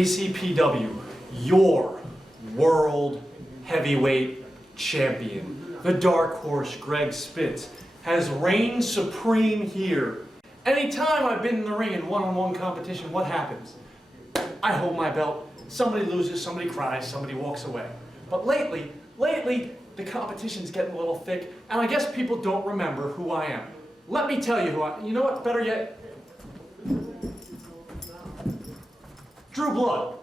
ACPW, your world heavyweight champion, the dark horse Greg Spitz, has reigned supreme here. Anytime I've been in the ring in one-on-one competition, what happens? I hold my belt, somebody loses, somebody cries, somebody walks away. But lately, the competition's getting a little thick, and I guess people don't remember who I am. Let me tell you who I am. You know what, better yet? Drew Blood.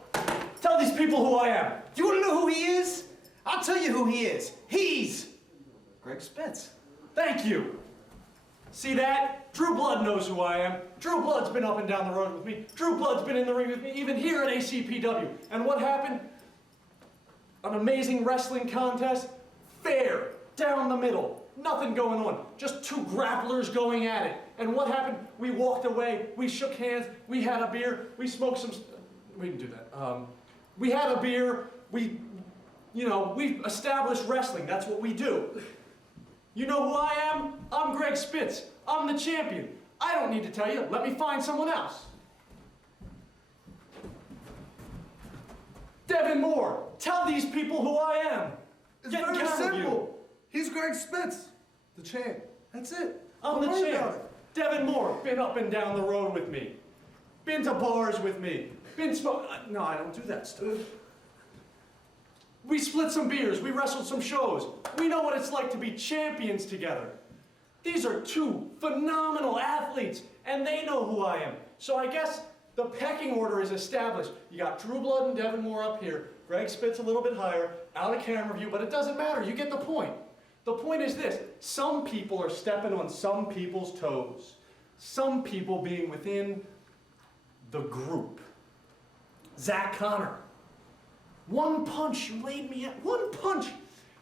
Tell these people who I am. Do you want to know who he is? I'll tell you who he is. He's Greg Spitz. Thank you. See that? Drew Blood knows who I am. Drew Blood's been up and down the road with me. Drew Blood's been in the ring with me, even here at ACPW. And what happened? An amazing wrestling contest. Fair. Down the middle. Nothing going on. Just two grapplers going at it. And what happened? We walked away. We shook hands. We had a beer. We smoked some... We didn't do that. We had a beer. We established wrestling. That's what we do. You know who I am? I'm Greg Spitz. I'm the champion. I don't need to tell you. Let me find someone else. Devin Moore. Tell these people who I am. It's very simple. He's Greg Spitz, the champ. That's it. I'm the champ. Devin Moore. Been up and down the road with me. Been to bars with me. Been No, I don't do that stuff. We split some beers. We wrestled some shows. We know what it's like to be champions together. These are two phenomenal athletes, and they know who I am. So I guess the pecking order is established. You got Drew Blood and Devin Moore up here. Greg Spitz a little bit higher, out of camera view, but it doesn't matter. You get the point. The point is this. Some people are stepping on some people's toes. Some people being within the group. Zach Connor. One punch, you laid me at one punch.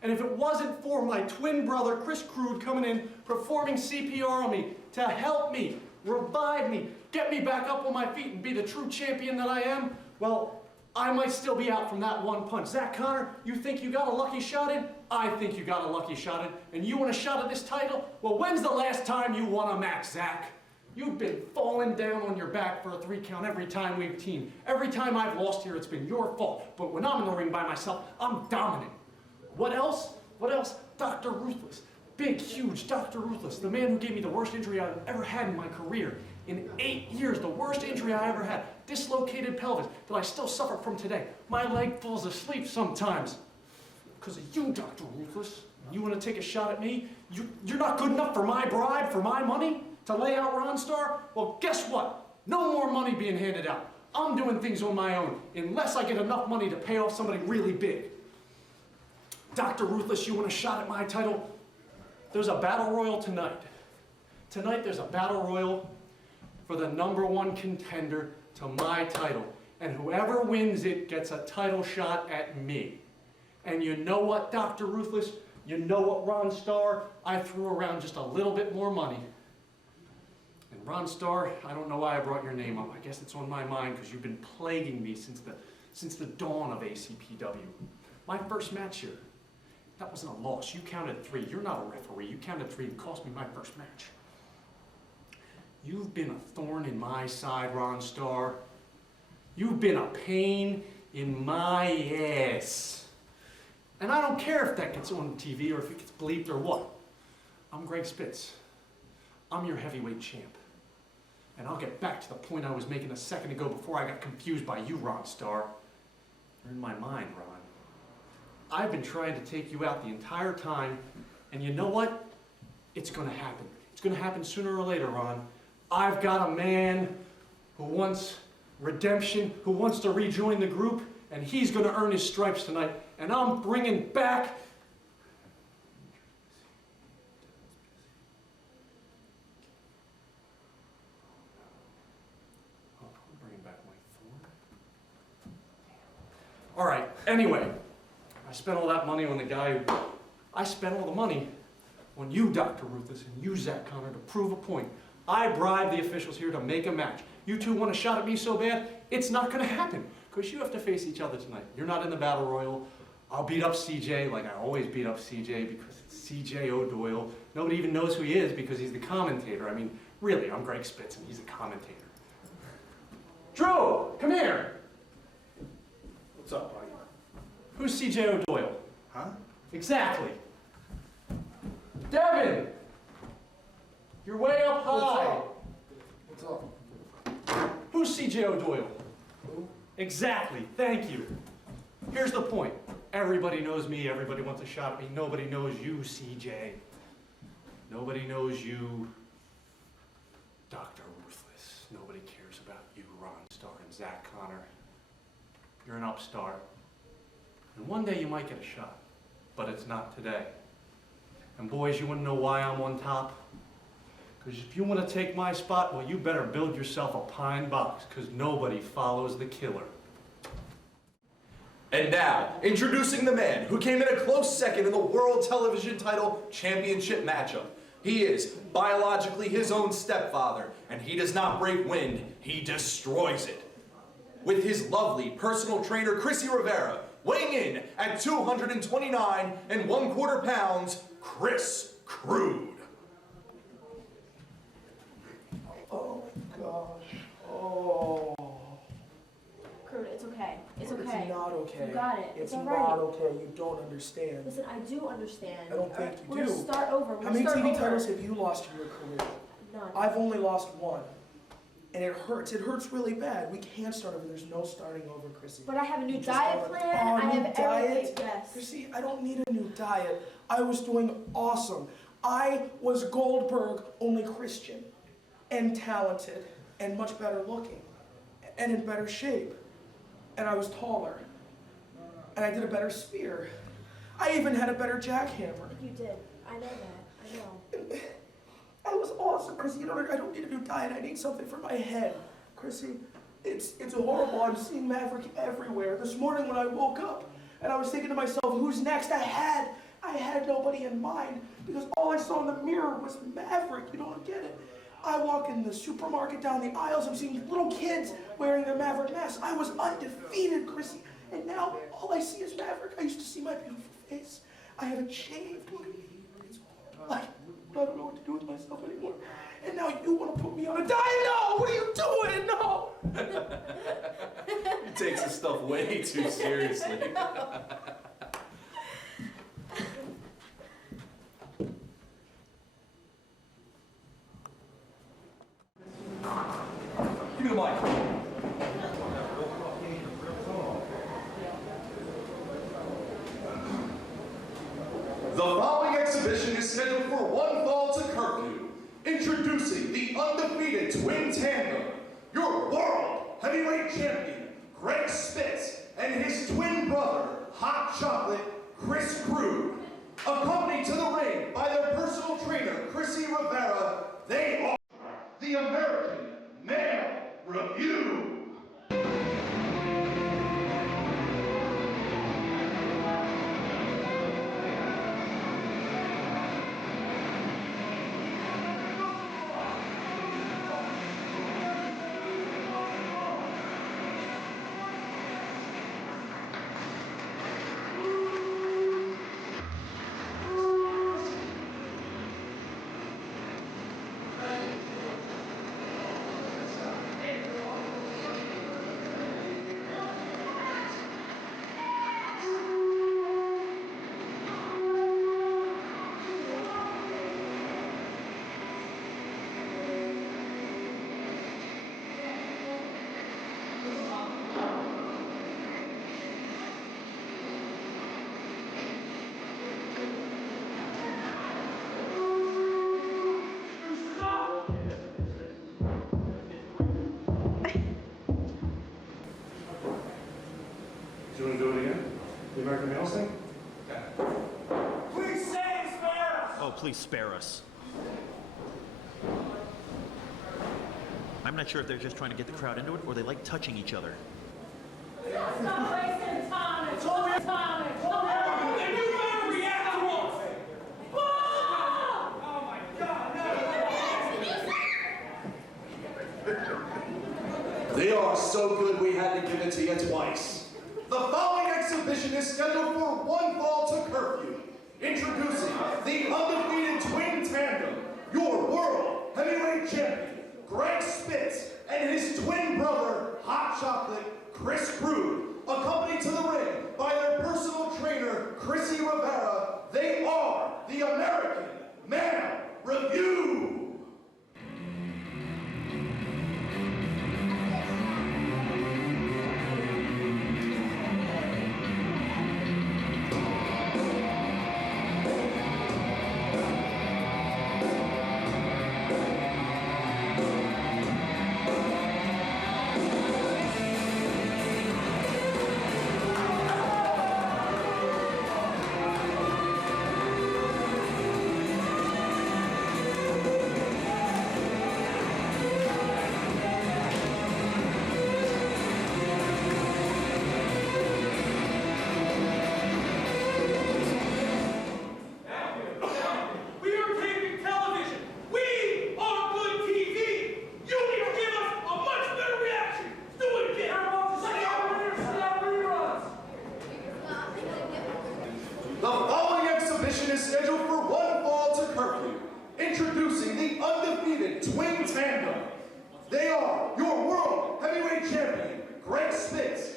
And if it wasn't for my twin brother, Chris Crude, coming in, performing CPR on me to help me, revive me, get me back up on my feet and be the true champion that I am, well, I might still be out from that one punch. Zach Connor, you think you got a lucky shot in? I think you got a lucky shot in. And you want a shot at this title? Well, when's the last time you won a match, Zach? You've been falling down on your back for a 3 count every time we've teamed. Every time I've lost here, it's been your fault. But when I'm in the ring by myself, I'm dominant. What else? What else? Dr. Ruthless. Big, huge Dr. Ruthless. The man who gave me the worst injury I've ever had in my career. In 8 years, the worst injury I ever had. Dislocated pelvis that I still suffer from today. My leg falls asleep sometimes. Because of you, Dr. Ruthless. You want to take a shot at me? You're not good enough for my bribe, for my money? To lay out Ron Starr? Well, guess what? No more money being handed out. I'm doing things on my own, unless I get enough money to pay off somebody really big. Dr. Ruthless, you want a shot at my title? There's a battle royal tonight. Tonight there's a battle royal for the #1 contender to my title. And whoever wins it gets a title shot at me. And you know what, Dr. Ruthless? You know what, Ron Starr? I threw around just a little bit more money. And Ron Starr, I don't know why I brought your name up. I guess it's on my mind because you've been plaguing me since the dawn of ACPW. My first match here, that wasn't a loss. You counted 3. You're not a referee. You counted 3 and cost me my first match. You've been a thorn in my side, Ron Starr. You've been a pain in my ass. And I don't care if that gets on TV or if it gets bleeped or what. I'm Greg Spitz. I'm your heavyweight champ. And I'll get back to the point I was making a second ago before I got confused by you, Ron Starr. You're in my mind, Ron. I've been trying to take you out the entire time, and you know what? It's gonna happen. It's gonna happen sooner or later, Ron. I've got a man who wants redemption, who wants to rejoin the group, and he's gonna earn his stripes tonight, and I'm bringing back All right, anyway, I spent all that money on the guy I spent all the money on you, Dr. Ruthless, and you, Zach Connor, to prove a point. I bribed the officials here to make a match. You two want a shot at me so bad, it's not gonna happen, because you have to face each other tonight. You're not in the Battle Royal. I'll beat up CJ like I always beat up CJ because it's CJ O'Doyle. Nobody even knows who he is because he's the commentator. I mean, really, I'm Greg Spitz and he's the commentator. Drew, come here. What's up, buddy? Who's C.J. O'Doyle? Huh? Exactly. Devin! You're way up high. What's up? Who's C.J. O'Doyle? Who? Exactly, thank you. Here's the point. Everybody knows me, everybody wants a shot at me. Nobody knows you, C.J. Nobody knows you, Dr. Ruthless. Nobody cares about you, Ron Starr and Zach Connor. You're an upstart. And one day you might get a shot, but it's not today. And boys, you want to know why I'm on top? Because if you want to take my spot, well, you better build yourself a pine box, because nobody follows the killer. And now, introducing the man who came in a close second in the World Television Title Championship matchup. He is biologically his own stepfather, and he does not break wind, he destroys it. With his lovely personal trainer, Chrissy Rivera, weighing in at 229 1/4 pounds, Chris Crude. Oh my gosh. Oh. Crude, it's okay. It's okay. It's not okay. You got it. It's all not right. okay. You don't understand. Listen, I do understand. I don't think you We're do. gonna start over. How many TV titles have you lost in your career? None. I've only lost one. And it hurts. It hurts really bad. We can't start over. There's no starting over, Chrissy. But I have a new You just diet gotta- plan. Oh, I new have diet? everything. Yes. Chrissy, I don't need a new diet. I was doing awesome. I was Goldberg, only Christian. And talented. And much better looking. And in better shape. And I was taller. And I did a better spear. I even had a better jackhammer. You did. I know that. I know. I was awesome, Chrissy. You know, I don't need a new diet. I need something for my head. Chrissy, it's horrible. I'm seeing Maverick everywhere. This morning when I woke up and I was thinking to myself, who's next? I had nobody in mind because all I saw in the mirror was Maverick. You don't get it. I walk in the supermarket down the aisles. I'm seeing little kids wearing their Maverick masks. I was undefeated, Chrissy. And now all I see is Maverick. I used to see my beautiful face. I haven't shaved. Look at me. It's horrible. I don't know what to do with myself anymore. And now you want to put me on a diet? No! What are you doing? No! He takes his stuff way too seriously. Give me the mic. The following exhibition is scheduled for one fall to curfew. Introducing the undefeated twin tandem, your world heavyweight champion, Greg Spitz, and his twin brother, Hot Chocolate, Chris Crude. Accompanied to the ring by their personal trainer, Chrissy Rivera, they are the American Male Review. Do you want to do it again? The American Male thing? Please say spare us! Oh, please spare us. I'm not sure if they're just trying to get the crowd into it or they like touching each other. Stop wasting time. It's all your time. It's all your And you better react to us! Oh my God! They are so good we had to give it to you twice. The following exhibition is scheduled for one fall to curfew. Introducing the undefeated twin tandem, your world heavyweight champion, Greg Spitz, and his twin brother, Hot Chocolate, Chris Crude. accompanied to the ring by their personal trainer, Chrissy Rivera, they are the American Man Review. The following exhibition is scheduled for one fall to curfew. Introducing the undefeated twin tandem. They are your world heavyweight champion, Greg Spitz,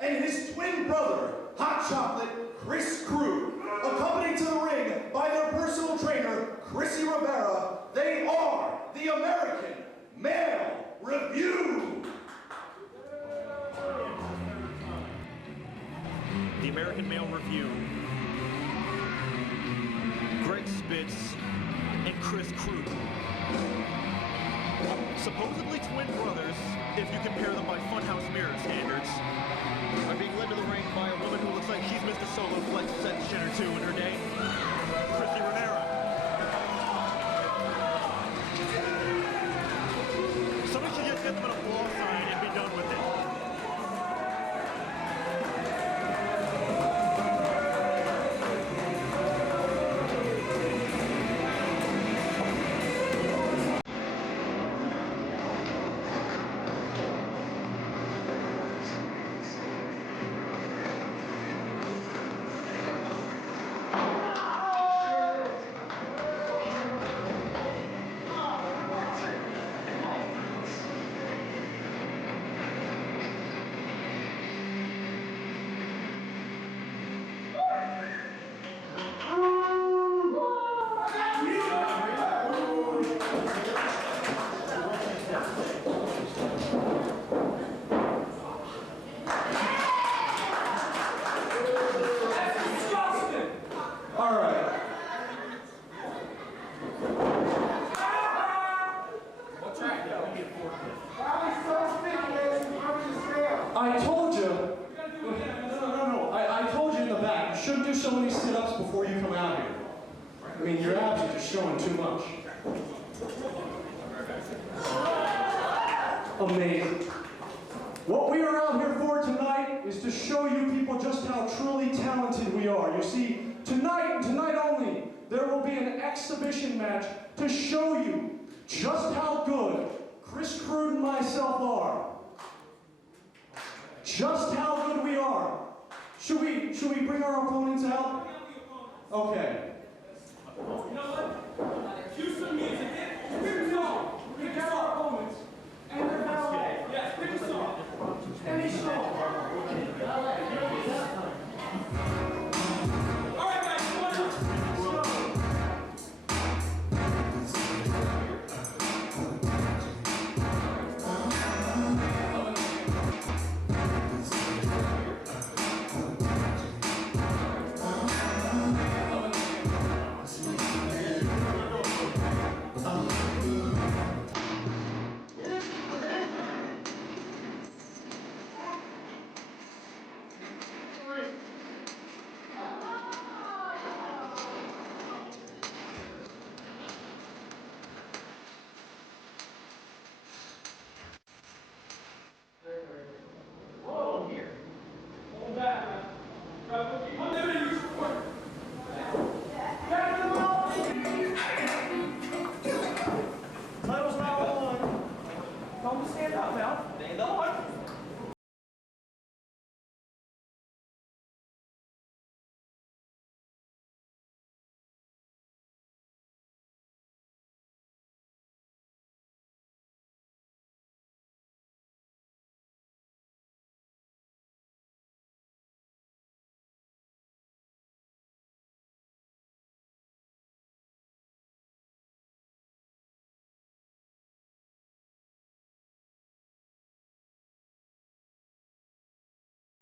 and his twin brother, Hot Chocolate, Chris Crew. Accompanied to the ring by their personal trainer, Chrissy Rivera, they are the American Male Review. The American Male Review. Greg Spitz and Chris Crew. Supposedly twin brothers, if you compare them by Funhouse Mirror standards, are being led to the ring by a woman who looks like she's missed a solo flex session or two in her day, Chrissy Rivera. Somebody should just get them an applause sign and be done with it. I told you. No. I told you in the back. You shouldn't do so many sit-ups before you come out here. I mean, your abs are just showing too much. Amazing. What we are out here for tonight is to show you people just how truly talented we are. You see, tonight and tonight only, there will be an exhibition match to show you just how good Chris Crude and myself are. Just how good we are. Should we bring our opponents out? Okay. You know what? Cue some music. Pick a song. We got our opponents. And they're ballet. Yes, pick a song. Any song. All right, guys, come on up. Let's go.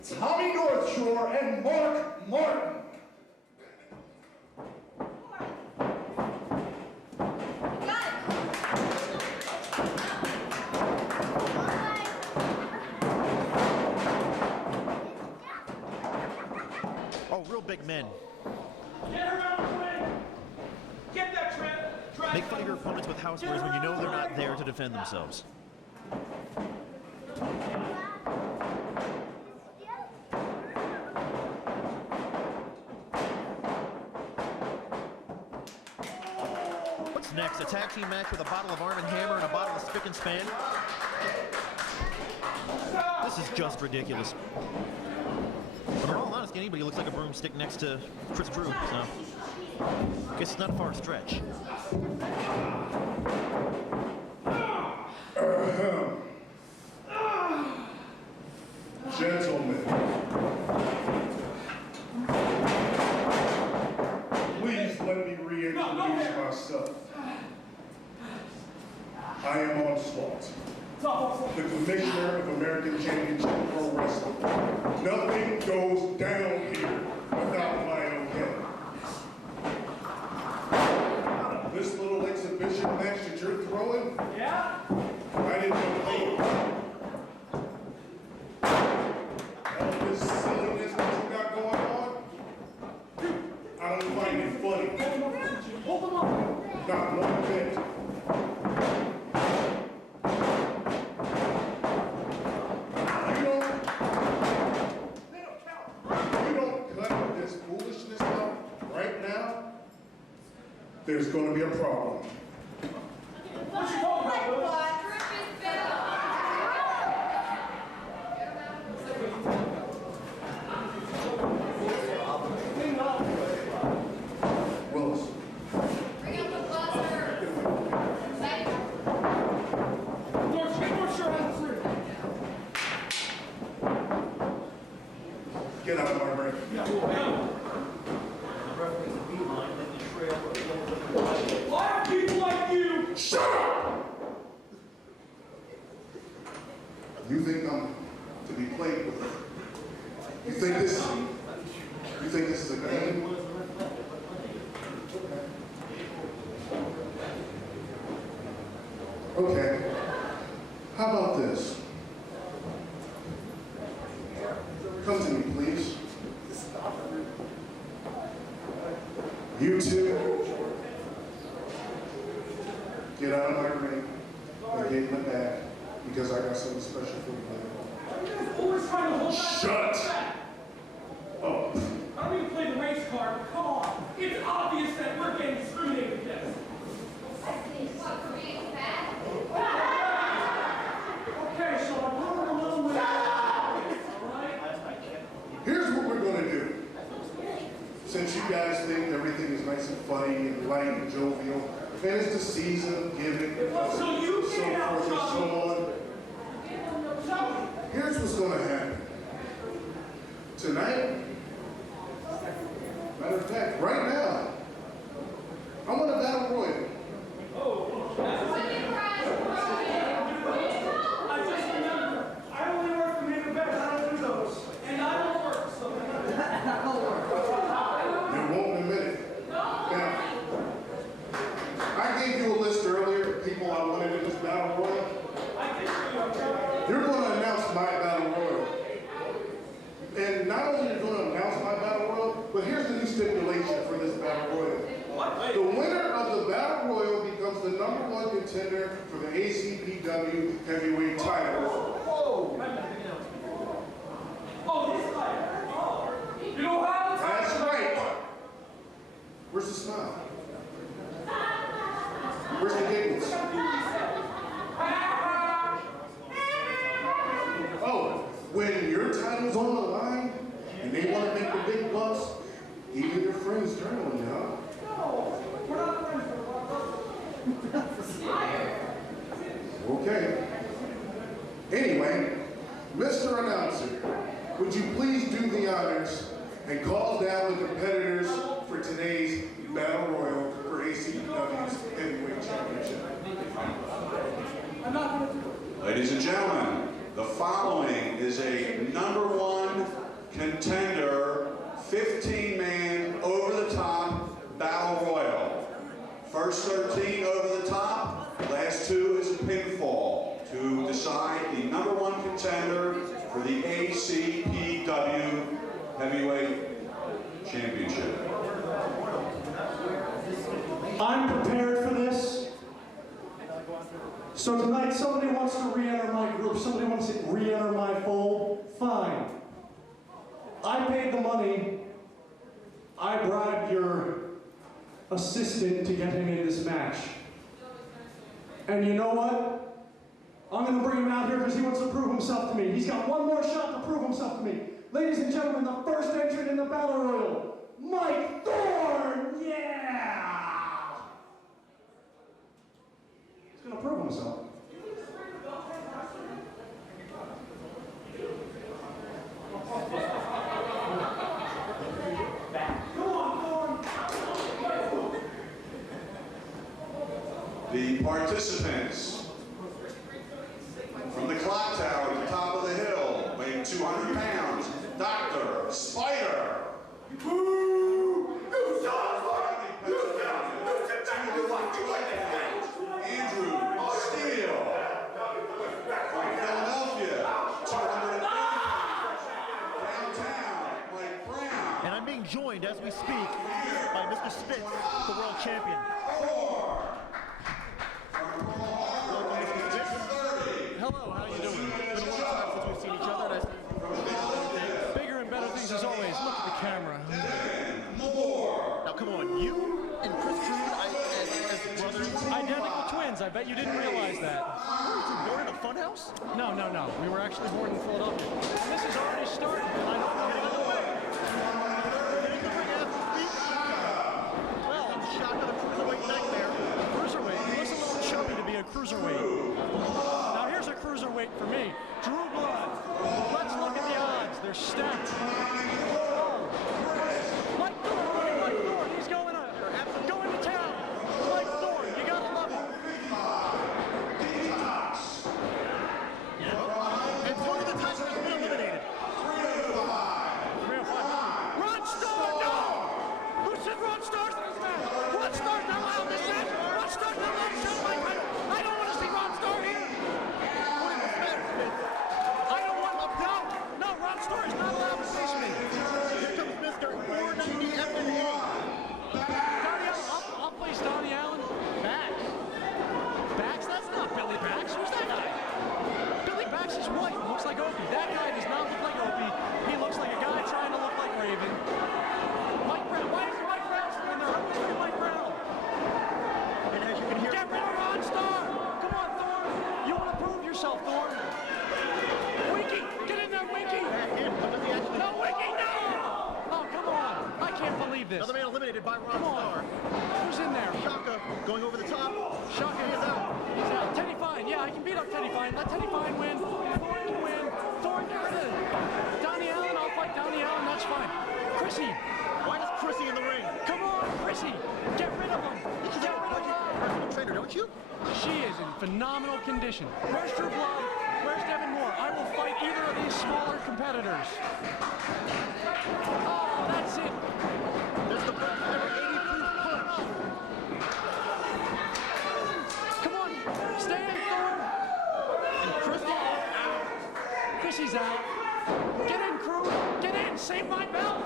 Tommy North Shore and Mark Martin. Oh, real big men. Get her out of the way! Get that trap! Make fun of your opponents with housewares when you know they're not there to defend themselves. What's next? A tag team match with a bottle of Arm & Hammer and a bottle of Spick and Span? This is just ridiculous. But in all honesty, anybody looks like a broomstick next to Chris Drew, so guess it's not a far stretch. Gentlemen, please let me reintroduce myself. I am Onslaught, the Commissioner of American Championship Pro Wrestling. Nothing goes down here without my okay. This little exhibition match that you're throwing, Yeah? I didn't know. All this silliness that you got going on, I don't find it funny. Hold them up! Not one bit. You don't cut this foolishness out right now, there's gonna be a problem. What you talking about, Willis? Willis, North Shore has clear. get out of my ring. Why are people like you? Shut up! You think I'm to be played with? You think this is a game? Okay. How about this? Come to me, please. You two, get out of my ring and get in the back because I got something special for you. Always trying to hold back. Shut up. I don't mean to play the race card, but come on. It's obvious that we're getting discriminated against. Okay, so I'm going a little bit. Alright? Here's what we're gonna do. Since you guys think everything is nice and funny and light and jovial, and it's the season of giving, So you so get out, forth and so on. Here's what's gonna happen. Tonight, matter of fact, right now, I want a battle royal. I just remember, I only work for main events, I don't do those. And I don't work, so. You won't in a minute. Now, I gave you a list earlier of people I wanted in this battle royal. I did show you, Joe. You're going to announce my battle royal. And not only are you going to announce my battle royal, but here's the new stipulation for this battle royal. What? The winner of the battle royal becomes the #1 contender for the ACPW heavyweight title. Oh, this guy. Oh. You know how to That's right. Where's the smile? Where's the giggles? Oh, when your title's on the line and they want to make the big bucks, even your friends turn on you, huh? No, we're not friends. Okay. Anyway, Mr. Announcer, would you please do the honors and call down the competitors for today's Battle Royal for ACPW's Heavyweight Championship? I'm not going to do it. Ladies and gentlemen, the following is a #1 contender 15-man over-the-top battle royal. First 13 over the top, last 2 is a pinfall to decide the #1 contender for the ACPW Heavyweight Championship. I'm prepared for this. So tonight, somebody wants to re-enter my group, somebody wants to re-enter my fold, fine. I paid the money. I bribed your assistant to get him in this match. And you know what? I'm going to bring him out here because he wants to prove himself to me. He's got one more shot to prove himself to me. Ladies and gentlemen, the first entrant in the Battle Royal, Mike Thorne! Yeah! He's going to prove himself. The participants from the clock tower at the top of the hill, weighing 200 pounds, Dr. Spider. Andrew Steele. From Philadelphia, 250 pounds. Downtown, Mike Brown. And I'm being joined as we speak by Mr. Spitz, the world champion. Hello, how you doing? It's been a long time since we've seen each other. And bigger and better things as always. Look at the camera. Now come on, you and Chris Crude as brothers. Identical twins. I bet you didn't realize that. Born in a funhouse? No. We were actually born in Philadelphia. This is already started, and I don't know by the way. Well, I'm shocked at a cruiserweight nightmare. Cruiserweight. He looks a little chubby to be a cruiserweight. Now here's a cruiserweight for me. Drew Blood. Let's look at the odds. They're stacked. Oh. Mike Thorne. He's going to town. Mike Thorne. You gotta love it. And Tony the Tiger has been eliminated. 305. Ron Starr, no! Who said Ron Starr's in this match? Ron Starr's not allowed in this match. Ron Starr's not allowed to show my fight. I don't want to see Ron Starr here. I don't want to. No, Ron Starr is not allowed to face me. Here comes Mr. 490 FNA. Donnie Allen, I'll face Donnie Allen. Bax? That's not Billy Bax. Who's that guy? Billy Bax is white. Looks like Opie. That guy does not look like Opie. He looks like a guy trying to look like Raven. Mike Brown. Why is Mike Brown still in there? Who's with Mike Brown? And as you can hear, Get rid of Ron Starr! Come on, Thorne! You want to prove yourself, Thorne? Winky! Get in there, Winky! No, Winky, no! Oh, come on! I can't believe this. another man eliminated by Ron Come Starr. on. Who's in there? Shaka going over the top. Shaka is out. He's out. Teddy Fine. Yeah, I can beat up Teddy Fine. Let Teddy Fine win. Thorne can win. Thorne, get rid of it. Donnie Allen, I'll fight Donnie Allen. That's fine. Chrissy. Why does Chrissy in the ring? Come on, Chrissy. Get rid of him. You should Get have a rid of budget him. personal trainer, don't you? She is in phenomenal condition. Where's Drew Blood? Where's Devin Moore? I will fight either of these smaller competitors. Oh, that's it. There's the first ever 80-proof punch. Come on, stay in, Thorne. And Chrissy is out. Chrissy's out. Get in, Crew. Get in. Save my belt.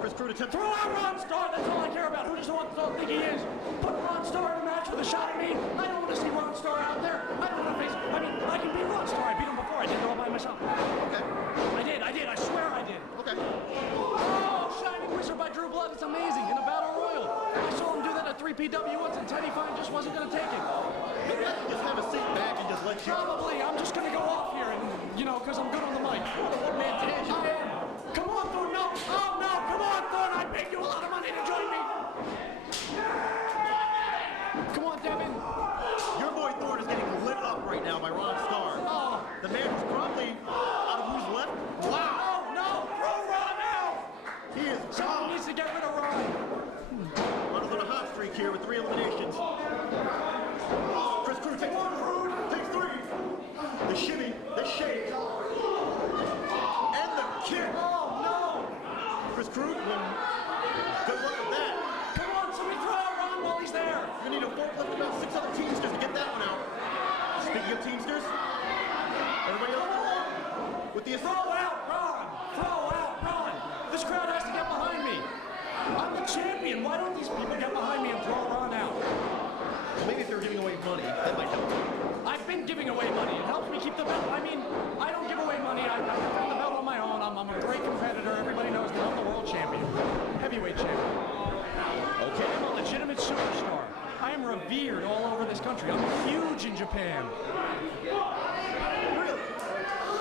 Chris Crude attempts. Throw out Ron Starr. That's all I care about. Who does Ron Starr think he is? Put Ron Starr in a match with a shot at me. I don't want to see Ron Starr out there. I don't want to face. I mean, I can beat Ron Starr. I beat him before. I did it all by myself. Okay. I did. I swear I did. Okay. Oh, Shining Wizard by Drew Blood. It's amazing. In a battle royal. I saw him do that at 3PW once, and Teddy Fine just wasn't going to take it. Maybe I can just have a seat back and just let you. Probably. I'm just going to go off here, and because I'm good on the mic. Man, Tash, I am. Come on, Thorne. No. Oh, no. Come on, Thorne. I paid you a lot of money to join me. Come on, Devin. your boy Thorne is getting lit up right now by Ron Starr. Oh. The man who's probably out of who's left. Wow. Oh, no. Throw Ron out. He is Someone gone. needs to get rid of Ron. Ron is on a hot streak here with 3 eliminations. Chris Crude takes 3. The shimmy, the shake, and the kick. Oh, I've been giving away money. It helps me keep the belt. I mean, I don't give away money. I found the belt on my own. I'm a great competitor. Everybody knows that I'm the world champion, heavyweight champion. Okay, I'm a legitimate superstar. I am revered all over this country. I'm huge in Japan. Really?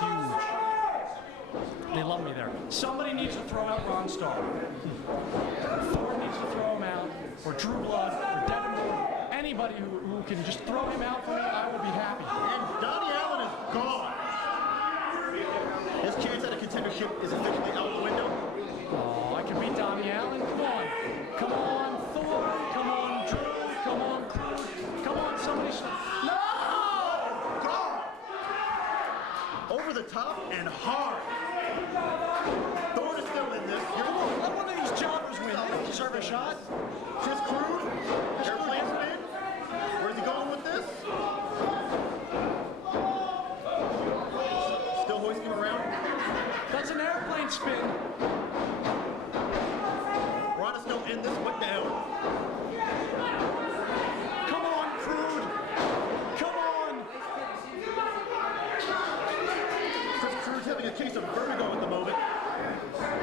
Huge. They love me there. Somebody needs to throw out Ron Starr. Thor needs to throw him out, or Drew Blood, or Devin Moore. Anybody who can just throw him out for me, I will be happy. And Donnie Allen is gone. His chance at a contendership is officially out the window. Oh, I can beat Donnie Allen. Come on. Come on, Thor. Come on, Drew. Come on, Crew. Come on, somebody. No! Gone. Over the top and hard. Thor is still in this. Come on, let one of these jobbers win. They don't deserve a shot. Chris Crude, airplane spin. Where's he going with this? Still hoisting him around. That's an airplane spin. Ron is still in this. Went down. Come on, Crude. Come on. Chris Crude's having a case of vertigo at the moment.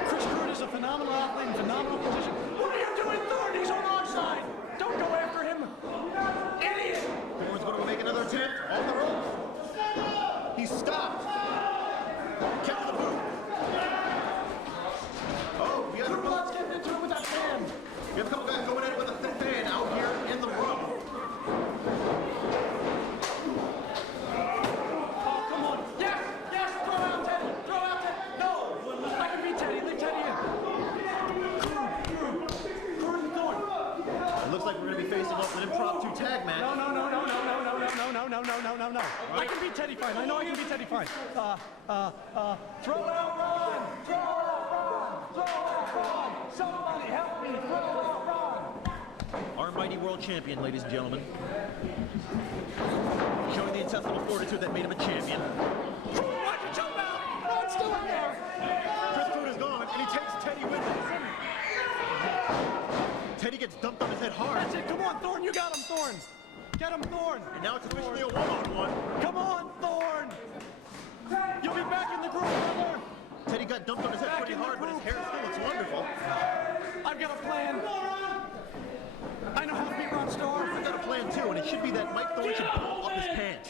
Chris Crude is a phenomenal athlete and phenomenal position. What are you doing, Thor? He's on our side. Don't go after him. Idiot. Thorne's going to make another attempt. Off the ropes. He's stopped. Kick to the boot. Oh, we got Drew Blood's getting into it with that fan. we have a couple guys going at it with a thin fan out here in the room. Oh, come on. Yes, yes, throw out Teddy. Throw out Teddy. No, I can beat Teddy. Leave Teddy in. Crude and Thorne. It looks like we're going to be facing off an impromptu tag match. No. I can beat Teddy fine. I know I can beat Teddy fine. Throw out Ron. Throw out Ron. Throw out Ron. Somebody help me. Throw out Ron. Our mighty world champion, ladies and gentlemen. Showing the intestinal fortitude that made him a champion. Why'd you jump out? Ron's still in there. Chris Crude is gone, and he takes Teddy with him. Teddy gets dumped on his head hard. That's it. Come on, Thorne. You got him, Thorne. Get him, Thorne. And now it's officially a one-on-one. Come on, Thorne. You'll be back in the group, brother. Teddy got dumped on his head Back pretty in the hard, but his group. hair still looks wonderful. I've got a plan. I know how to beat Ron Starr. I've got a plan too, and it should be that Mike Thorne should pull up his pants.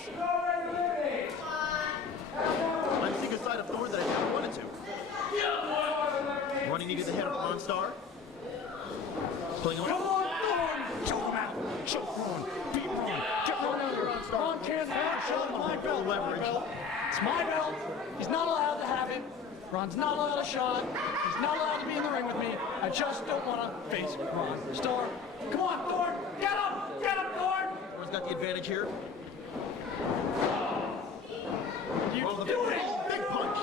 I'm seeing a side of Thorne that I never wanted to. Running needed the head of Ron Starr. Pulling him Come up. on, Thorne. Choke him out. Choke Ron. Beat Ron. Get Ron out of here. Ron can't have a shot. My belt. Leverage. My belt. It's my belt. He's not allowed to have it. Ron's not allowed a shot. He's not allowed to be in the ring with me. I just don't want to face Ron Starr. Come on, Thorne. Get him. Get him, Thorne. Thorne's got the advantage here. You Roll the do it. big punch.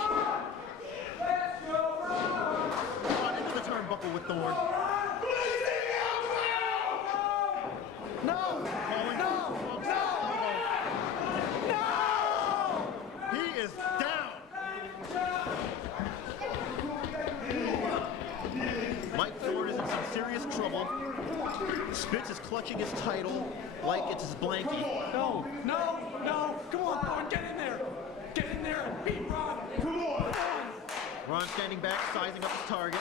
Ron into the turnbuckle with Thorne. No. No. No. No. He is down. Mike Thorne is in some serious trouble. Spitz is clutching his title like it's his blankie. No. Come on, Thorne. Get in there. Get in there and beat Ron. Come on. Ron standing back, sizing up his target.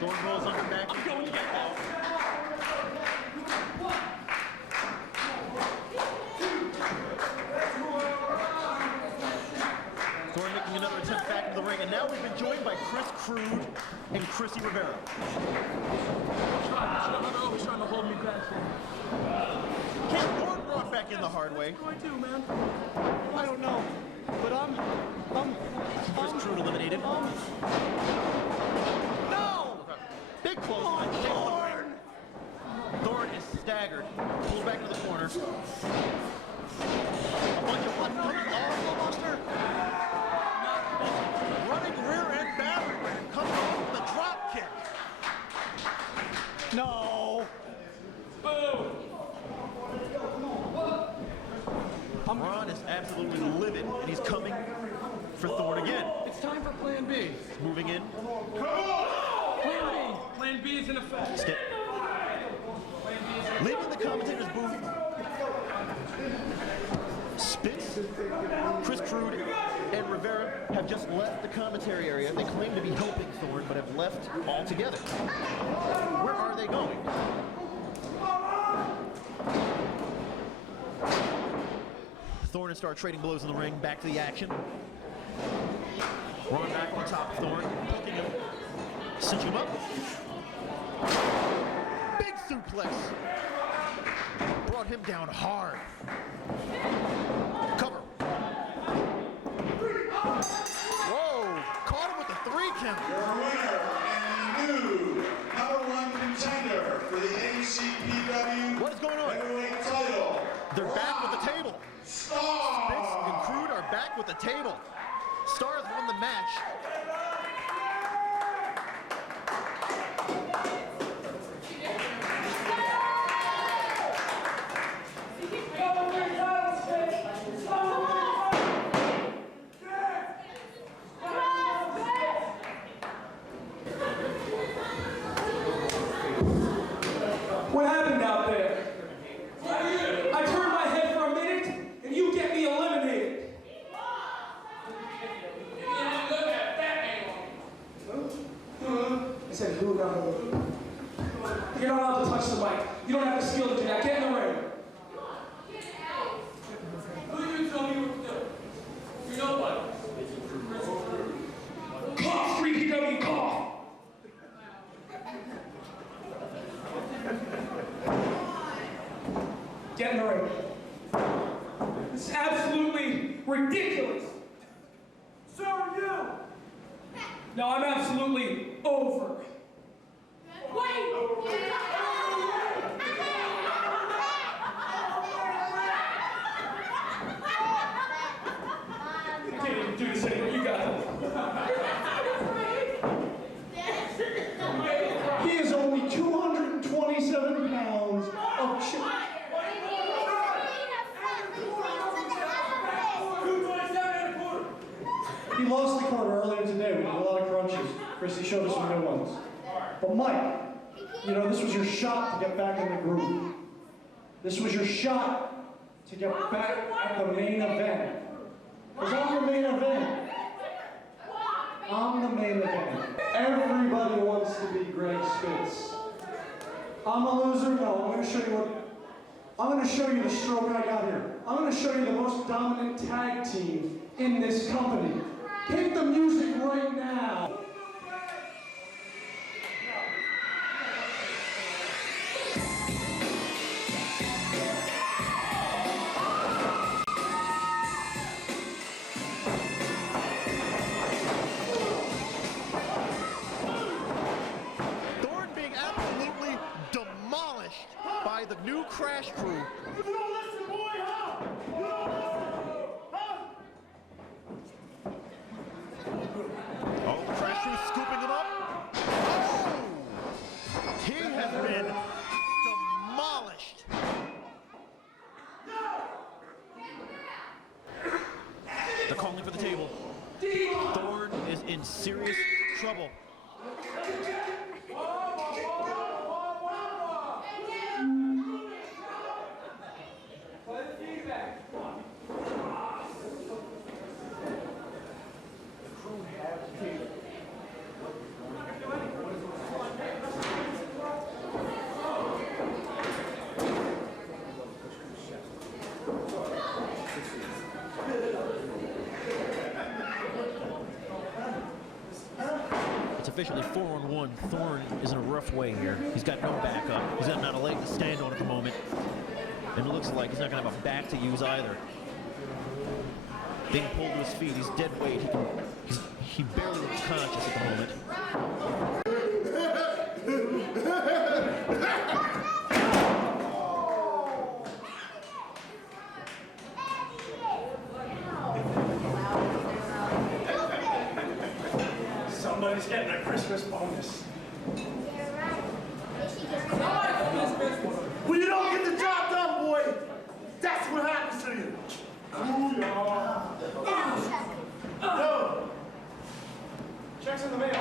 Thorne rolls on the back. I'm going to get that. Thorne making another attempt back into the ring, and now we've been joined by Chris Crude and Chrissy Rivera. He's trying to hold me back. Can't Thorne brought back in the hard way. What do I do, man? I don't know, but Chris Crude eliminated. no! Big close line. Thorne! Thorne is staggered. Pulls back to the corner. A bunch of hot Buster! running rear end battery ram comes off with a drop kick. No! Ron is absolutely livid, and he's coming for Thorne again. It's time for Plan B. He's moving in. Plan B. Plan B is in effect. Leaving the commentator's booth. Spitz, Chris Crude, and Rivera have just left the commentary area. They claim to be helping Thorne, but have left altogether. Where are they going? Thorne and Starr trading blows in the ring. Back to the action. Ron back on top of Thorne, poking him, cinching him up. Big suplex. Brought him down hard. Cover. Whoa, caught him with the 3 count. Your winner and new #1 contender for the ACPW What is going on? heavyweight title. They're back with the table. Star. Spitz and Crude are back with the table. Starr has won the match. What happened out there? I turned my head for a minute, and you get me eliminated. I said, who got? You're not allowed to touch the mic. You don't have the skill to do that. Get in the ring. Who do you tell me what to do? You know what? Cough, 3PW, cough. Get in the ring. This is absolutely ridiculous. So are you. No, I'm absolutely over. I can't even do this anymore. You got it. He is only 227 pounds of He lost the quarter earlier today. We did a lot of crunches. Chrissy showed us some new ones. But Mike, you know, this was your shot to get back in the groove. This was your shot to get back at the main event. Because I'm the main event. I'm the main event. Everybody wants to be Greg Spitz. I'm a loser? No, I'm going to show you what... I'm going to show you the stroke I got here. I'm going to show you the most dominant tag team in this company. Hit the music right now. Thorne being absolutely demolished by the new Crash crew. You don't listen, boy, huh? You don't listen, huh? Oh, Crash crew scooping him up. Oh! He has been demolished. They're calling for the table. Thorne is in serious trouble. It's officially 4-on-1. Thorne is in a rough way here. He's got no backup. He's got not a leg to stand on at the moment. And it looks like he's not going to have a back to use either. Being pulled to his feet, he's dead weight. He barely looks conscious at the moment. Somebody's getting a Christmas bonus. When you don't get the job done, boy, that's what happens to you. Yo! Checks in the mail.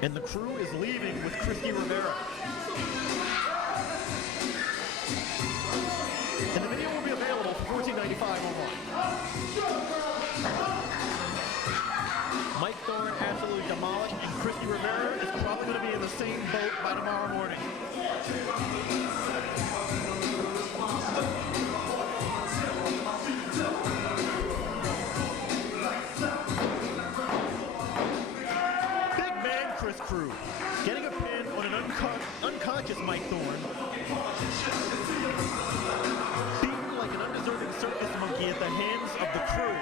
And the crew is leaving with Christy Rivera. And the video will be available for $14.95 online. Mike Thorne absolutely demolished, and Christy Rivera is probably going to be in the same boat by tomorrow morning. Big man Chris Crew getting a pin on an unconscious Mike Thorne. Beaten like an undeserving circus monkey at the hands of the crew.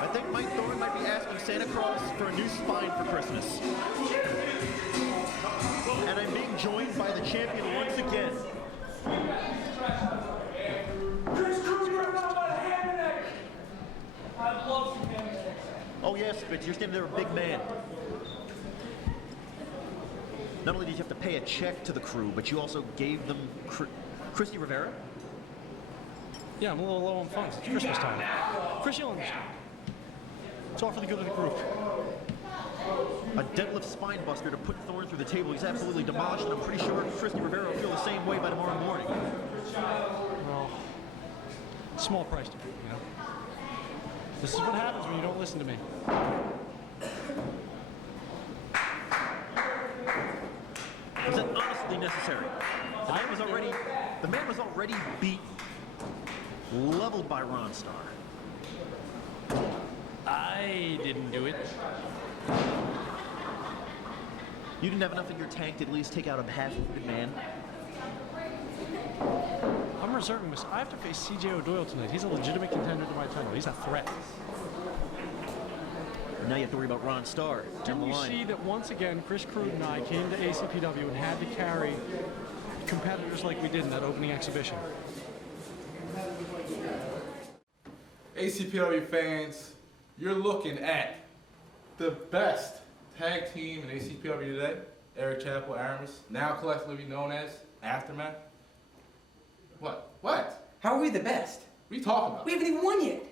I think Mike Thorne might be asking Santa Claus for a new spine for Christmas. And I'm being joined by the champion once again. Chris Crew, you're not about a hand and neck. I'd love some hand and neck. Oh yes, but you're standing there a big man. Not only did you have to pay a check to the crew, but you also gave them Christy Rivera? Yeah, I'm a little low on funds. It's Christmas time. Chris, you'll understand. It's all for the good of the group. A deadlift spine buster to put Thorne through the table. He's absolutely demolished, and I'm pretty sure Christy Rivera will feel the same way by tomorrow morning. Well, small price to pay, you know. This is what happens when you don't listen to me. Was it honestly necessary? The man was already beaten, leveled by Ron Starr. I didn't do it. You didn't have enough in your tank to at least take out a half-wounded man? I'm reserving this. I have to face C.J. O'Doyle tonight. He's a legitimate contender to my title. He's a threat. And now you have to worry about Ron Starr down the Didn't you line. see that once again, Chris Crude and I came to ACPW and had to carry competitors like we did in that opening exhibition? ACPW fans, you're looking at the best tag team in ACPW today. Eric Chappell, Aramis, now collectively known as Aftermath. What? What? How are we the best? What are you talking about? We haven't even won yet.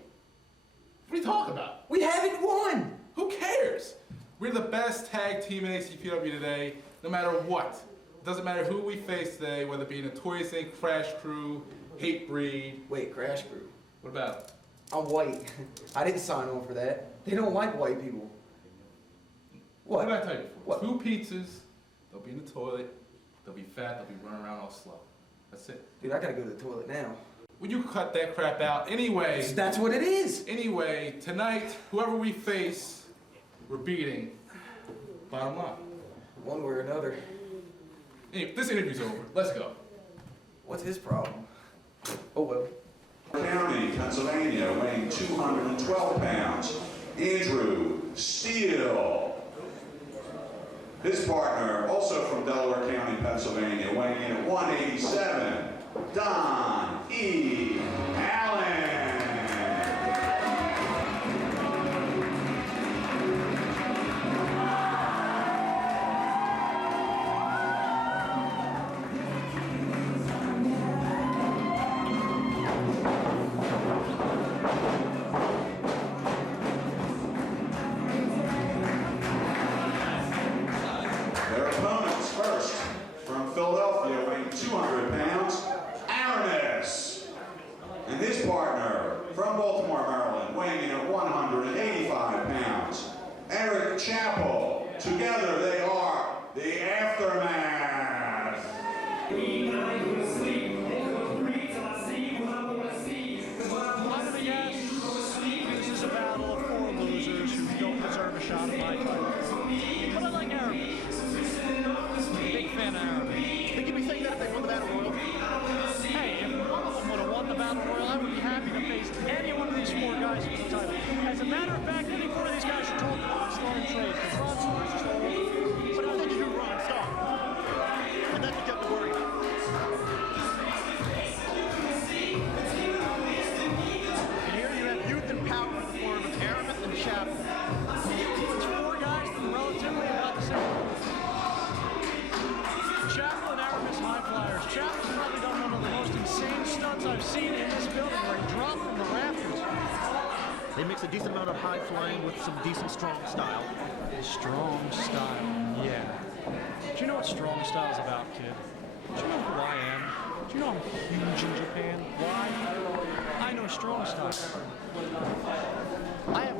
What are you talking about? We haven't won. Who cares? We're the best tag team in ACPW today, no matter what. It doesn't matter who we face today, whether it be Notorious Inc., Crash Crew, Hate Breed. Wait, Crash Crew. What about it? I'm white. I didn't sign on for that. They don't like white people. What? What did I tell you before? What? 2 pizzas, they'll be in the toilet, they'll be fat, they'll be running around all slow. That's it. Dude, I gotta go to the toilet now. Well, you cut that crap out anyway. That's what it is. Anyway, tonight, whoever we face, we're beating. Bottom line. One way or another. Anyway, this interview's over. Let's go. What's his problem? Oh well. County, Pennsylvania, weighing 212 pounds, Andrew Steele. His partner, also from Delaware County, Pennsylvania, weighing in at 187, Don E. Allen. Their opponents first, from Philadelphia, weighing 200 pounds, Aramis. And his partner, from Baltimore, Maryland, weighing in at 185 pounds, Eric Chappell. Together they are the Aftermath. I'm gonna guess this is a battle of 4 losers who don't deserve a shot at my title. But I like Aramis. Big fan of Aramis. They could be saying that if they won the Battle Royal. Hey, if one of them would have won the Battle Royal, I would be happy to face any one of these 4 guys for the title. As a matter of fact, any 4 of these guys should talk to Ron Starr and trade, because Ron Starr is told. But how did you do Ron Starr? And that's what you have to worry about. And here you have youth and power in the form of Aramis and Chappell. a decent amount of high flying with some decent strong style. Strong style, yeah. Do you know what strong style is about, kid? Do you know who I am? Do you know I'm huge in Japan? Why? I know strong style. I have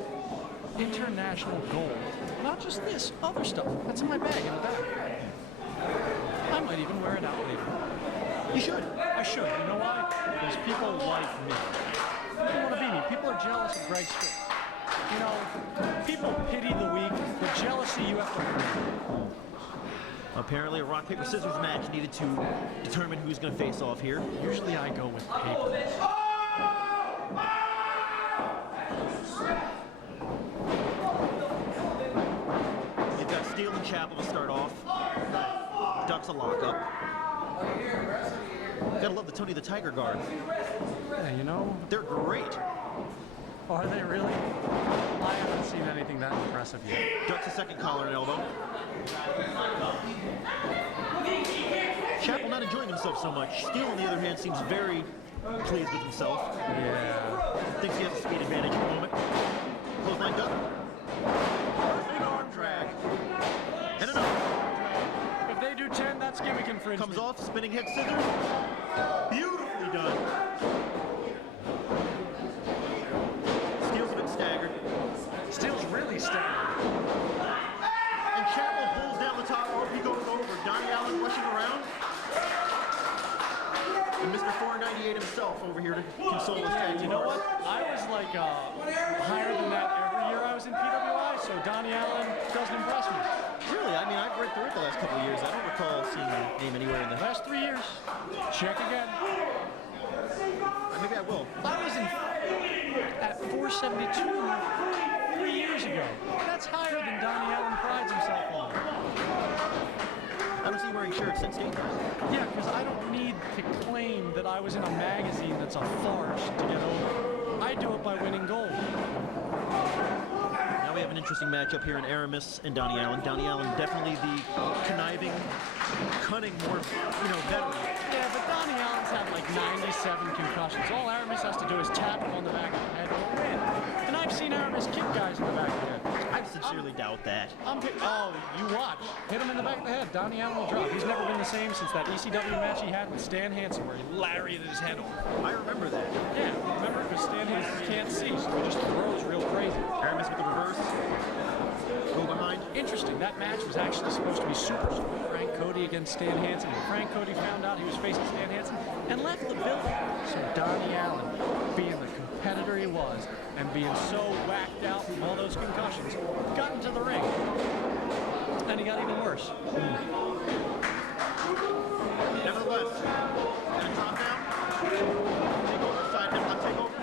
international gold. Not just this, other stuff. That's in my bag in the back. I might even wear it out later. You should. I should. You know why? Because people like me. People want to be me. People are jealous of Greg Spitz. You know, people pity the weak. The jealousy you have to earn. Apparently, a rock, paper, scissors match needed to determine who's going to face off here. Usually I go with paper. You've got Steele and Chapel to start off. Ducks a lockup. Gotta love the Tony the Tiger guard. Yeah, you know. They're great. Are they really? I haven't seen anything that impressive yet. Ducks a second collar and elbow. Chapel not enjoying himself so much. Steele, on the other hand, seems very pleased with himself. Yeah. Thinks he has a speed advantage at the moment. Clothesline duck. Big arm drag. And another. If they do 10, that's gimmick infringement. Comes off, spinning head scissors. Beautifully done. Steele's a bit staggered. Steele's really staggered. And Chapel pulls down the top rope. He goes over. Donnie Allen rushing around. And Mr. 498 himself over here to console his tag team. You know what? I was like higher than that every year I was in PWI, so Donnie Allen doesn't impress me. Really? I mean, I've read through it the last couple of years. I don't recall seeing the name anywhere in the Last 3 years. Check again. Maybe I will. I was at 472 3 years ago. That's higher than Donnie Allen prides himself on. I don't see you wearing shirts since State. Yeah, because I don't need to claim that I was in a magazine that's a farce to get over. I do it by winning gold. Now we have an interesting matchup here in Aramis and Donnie Allen. Donnie Allen definitely the conniving, cunning, more, veteran. Yeah, but Donnie Allen's had like 97 concussions. All Aramis has to do is tap him on the back of the head and he'll win. And I've seen Aramis kick guys in the back of the head. I sincerely doubt that. Oh, you watch. Hit him in the back of the head. Donnie Allen will drop. He's never been the same since that ECW match he had with Stan Hansen where he lariated his head off. I remember that. Yeah, remember because Stan Hansen can't see, so he just throws real crazy. Aramis with the reverse. Go behind. Interesting. That match was actually supposed to be super strong. Frank Cody against Stan Hansen. And Frank Cody found out he was facing Stan Hansen and left the building. So Donnie Allen, being the competitor he was, and being so whacked out from all those concussions, got into the ring. And he got even worse. Nevertheless, and a drop down. Take over, side headlock, take over.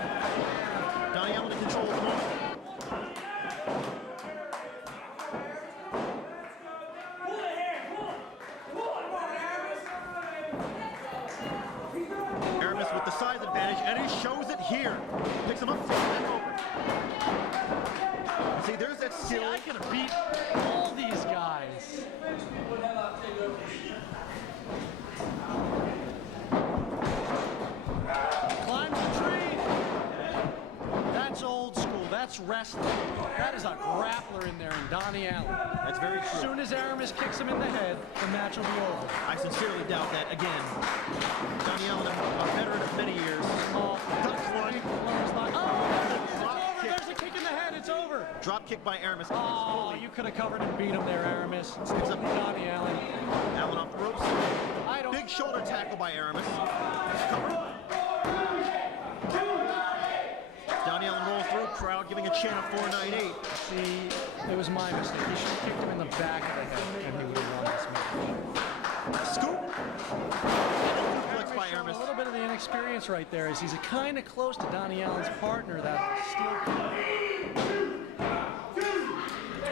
Donnie Allen in control of the moment. Aramis with the size advantage, and he shows it here. Picks him up, throws him back over. See, there's that skill. See, I could have beat all these guys. Climbs the tree. That's old school. That's wrestling. That is a grappler in there in Donnie Allen. That's very true. As soon as Aramis kicks him in the head, the match will be over. I sincerely doubt that again. Donnie Allen, a veteran of many years. Ducks one. There's a kick in the head. It's over. Drop kick by Aramis. Oh, you could have covered and beat him there, Aramis. Sticks up Donnie Allen. Allen off the ropes. Big shoulder tackle by Aramis. Cover. Donnie Allen rolls through. Crowd giving a chant of 498. See, it was my mistake. He should have kicked him in the back of the head, and he would have won this match. Scoop. Flex by Aramis. A little bit of the inexperience right there is he's kind of close to Donnie Allen's partner, that Steel.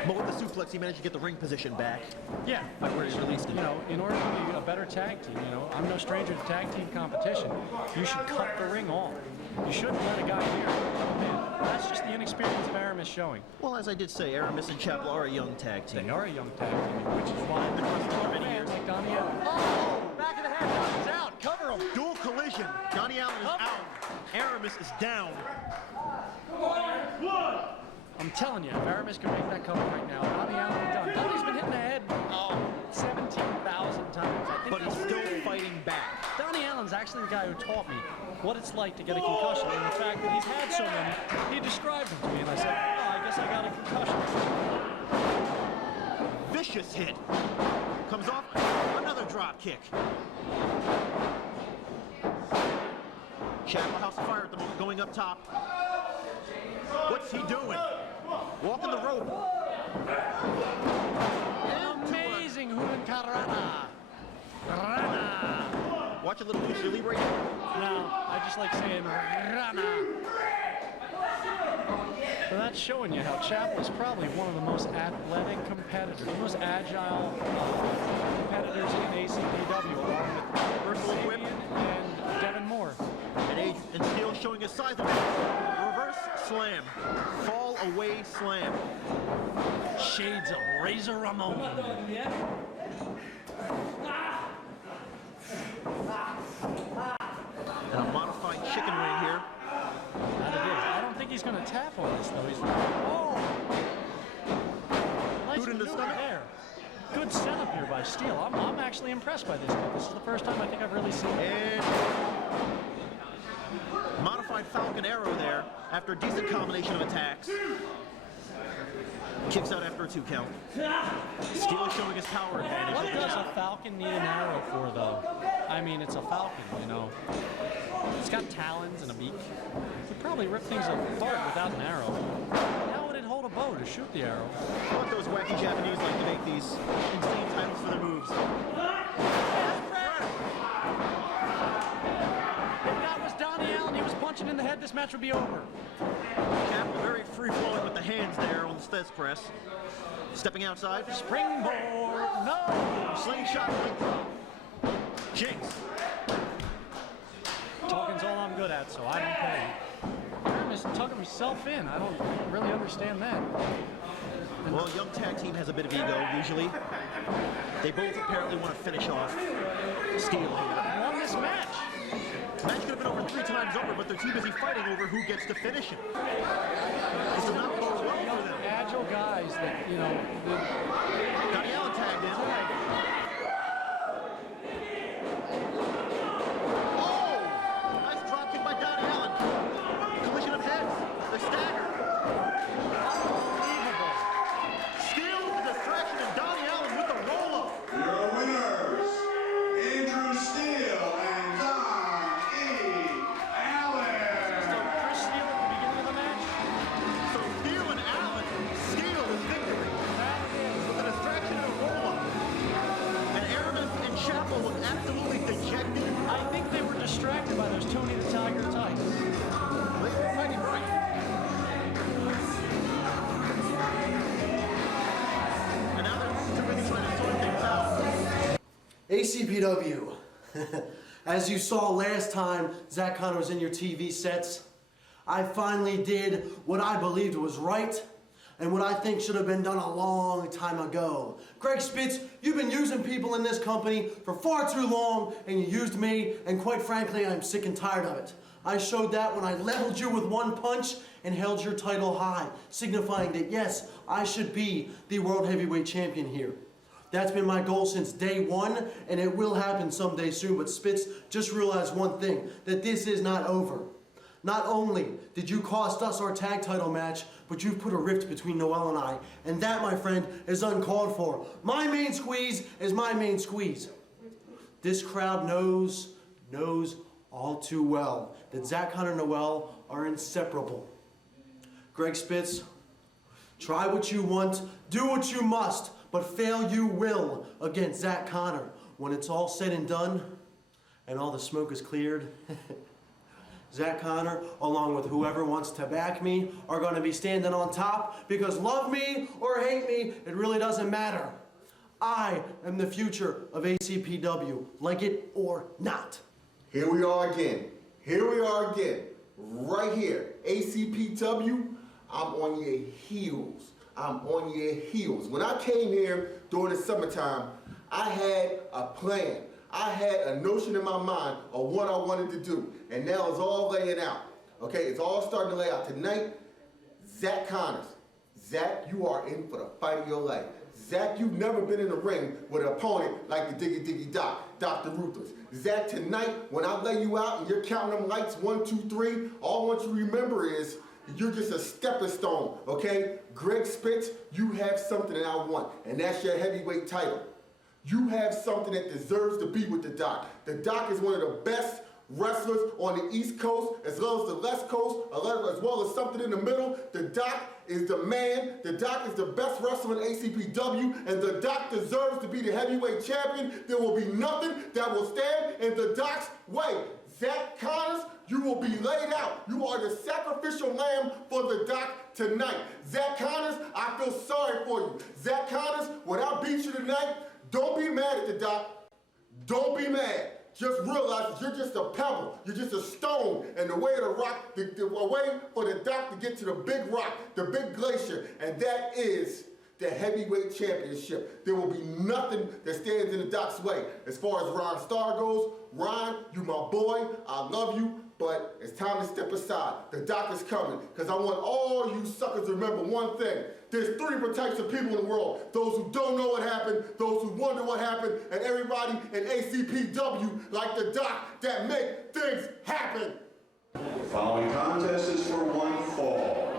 But with the suplex, he managed to get the ring position back. Yeah. By where he released it. You know, in order to be a better tag team, I'm no stranger to tag team competition. You should cut the ring off. You shouldn't let a guy here come in. That's just the inexperience of Aramis showing. Well, as I did say, Aramis and Chapel are a young tag team. They are a young tag team, which is why They've been wrestling for many years. like Donnie Allen. Oh, back of the head. He's out. Cover him. Dual collision. Donnie Allen is out. Aramis is down. I'm telling you, if Aramis can make that cover right now, Donnie Allen done. Donnie's been hitting the head 17,000 times. I think But he's still fighting back. Donnie Allen's actually the guy who taught me what it's like to get a concussion, and the fact that he's had so many, he described them to me, and I said, oh, I guess I got a concussion. Vicious hit. Comes off, another drop kick. Chapel House of Fire at the moment, going up top. What's he doing? Walking the rope. Amazing Hurricanrana. Rana. Watch a little Lucha Libre here. No, I just like saying Rana. So that's showing you how Chapel is probably one of the most athletic competitors, the most agile competitors in ACPW, along with Versatile whip. and Devin Moore. And Steele showing his size of it. Reverse slam. Fall away slam. Shades of Razor Ramon. And a modified chicken wing here. That it is. I don't think he's going to tap on this, though. He's oh! Nice Boot in the maneuver stomach. there. Good setup here by Steele. I'm actually impressed by this guy. This is the first time I think I've really seen it. And modified Falcon Arrow there after a decent combination of attacks. Kicks out after a 2 count. Steele showing his power advantage. What does a falcon need an arrow for, though? I mean, it's a falcon, you know. It's got talons and a beak. It could probably rip things apart without an arrow. How would it hold a bow to shoot the arrow? What those wacky Japanese like to make these insane titles for their moves. If that was Donnie Allen, he was punching in the head, this match would be over. Chapel very free-flowing with the hands there on the Stez press. Stepping outside. Springboard, no! Slingshot leg drop. Jinx. Talking's all I'm good at, so I don't pay. Aramis tucking himself in. I don't really understand that. Well, a young tag team has a bit of ego, usually. They both apparently want to finish off Steele here. Won this match. The match could have been over 3 times over, but they're too busy fighting over who gets to finish it. This is not going well for them. Agile guys that, you know, Donnie Allen tagged in. Oh! Nice drop kick by Donnie Allen. Collision of heads. They're staggered. unbelievable. Steele with the distraction and Donnie Allen with the roll-up. Your winners, Andrew Steele and Don E. Allen. Chris Steele at the beginning of the match. So Steele and Allen, Steele is victory. That is. With a distraction and a roll-up. And Aramis and Chapel look absolutely dejected. I think they were distracted by those Tony the Tiger tights. They were fighting right. And now they're too busy trying to sort things out. ACPW. As you saw last time Zach Connor was in your TV sets, I finally did what I believed was right and what I think should have been done a long time ago. Greg Spitz, you've been using people in this company for far too long, and you used me, and quite frankly, I'm sick and tired of it. I showed that when I leveled you with one punch and held your title high, signifying that yes, I should be the World Heavyweight Champion here. That's been my goal since day one, and it will happen someday soon, but Spitz, just realize one thing, that this is not over. Not only did you cost us our tag title match, but you've put a rift between Noel and I, and that, my friend, is uncalled for. My main squeeze is my main squeeze. This crowd knows all too well that Zach Connor and Noel are inseparable. Greg Spitz, try what you want, do what you must, but fail you will against Zach Connor. When it's all said and done, and all the smoke is cleared, Zach Connor, along with whoever wants to back me, are going to be standing on top because love me or hate me, it really doesn't matter. I am the future of ACPW, like it or not. Here we are again. Here we are again. Right here. ACPW, I'm on your heels. I'm on your heels. When I came here during the summertime, I had a plan. I had a notion in my mind of what I wanted to do, and now it's all laying out. Okay, it's all starting to lay out. Tonight, Zach Connors. Zach, you are in for the fight of your life. Zach, you've never been in the ring with an opponent like the Diggy Diggy Doc, Dr. Ruthless. Zach, tonight, when I lay you out and you're counting them lights, 1, 2, 3, all I want you to remember is you're just a stepping stone, okay? Greg Spitz, you have something that I want, and that's your heavyweight title. You have something that deserves to be with the Doc. The Doc is one of the best wrestlers on the East Coast, as well as the West Coast, as well as something in the middle. The Doc is the man. The Doc is the best wrestler in ACPW, and the Doc deserves to be the heavyweight champion. There will be nothing that will stand in the Doc's way. Zach Connors, you will be laid out. You are the sacrificial lamb for the Doc tonight. Zach Connors, I feel sorry for you. Zach Connors, when I beat you tonight, don't be mad at the Doc. Don't be mad. Just realize that you're just a pebble. You're just a stone in the way of the rock, the way for the Doc to get to the big rock, the big glacier, and that is the heavyweight championship. There will be nothing that stands in the Doc's way. As far as Ron Starr goes, Ron, you my boy, I love you, but it's time to step aside. The Doc is coming, because I want all you suckers to remember one thing. There's 3 different types of people in the world. Those who don't know what happened, those who wonder what happened, and everybody in ACPW, like the Doc, that make things happen. The following contest is for one fall.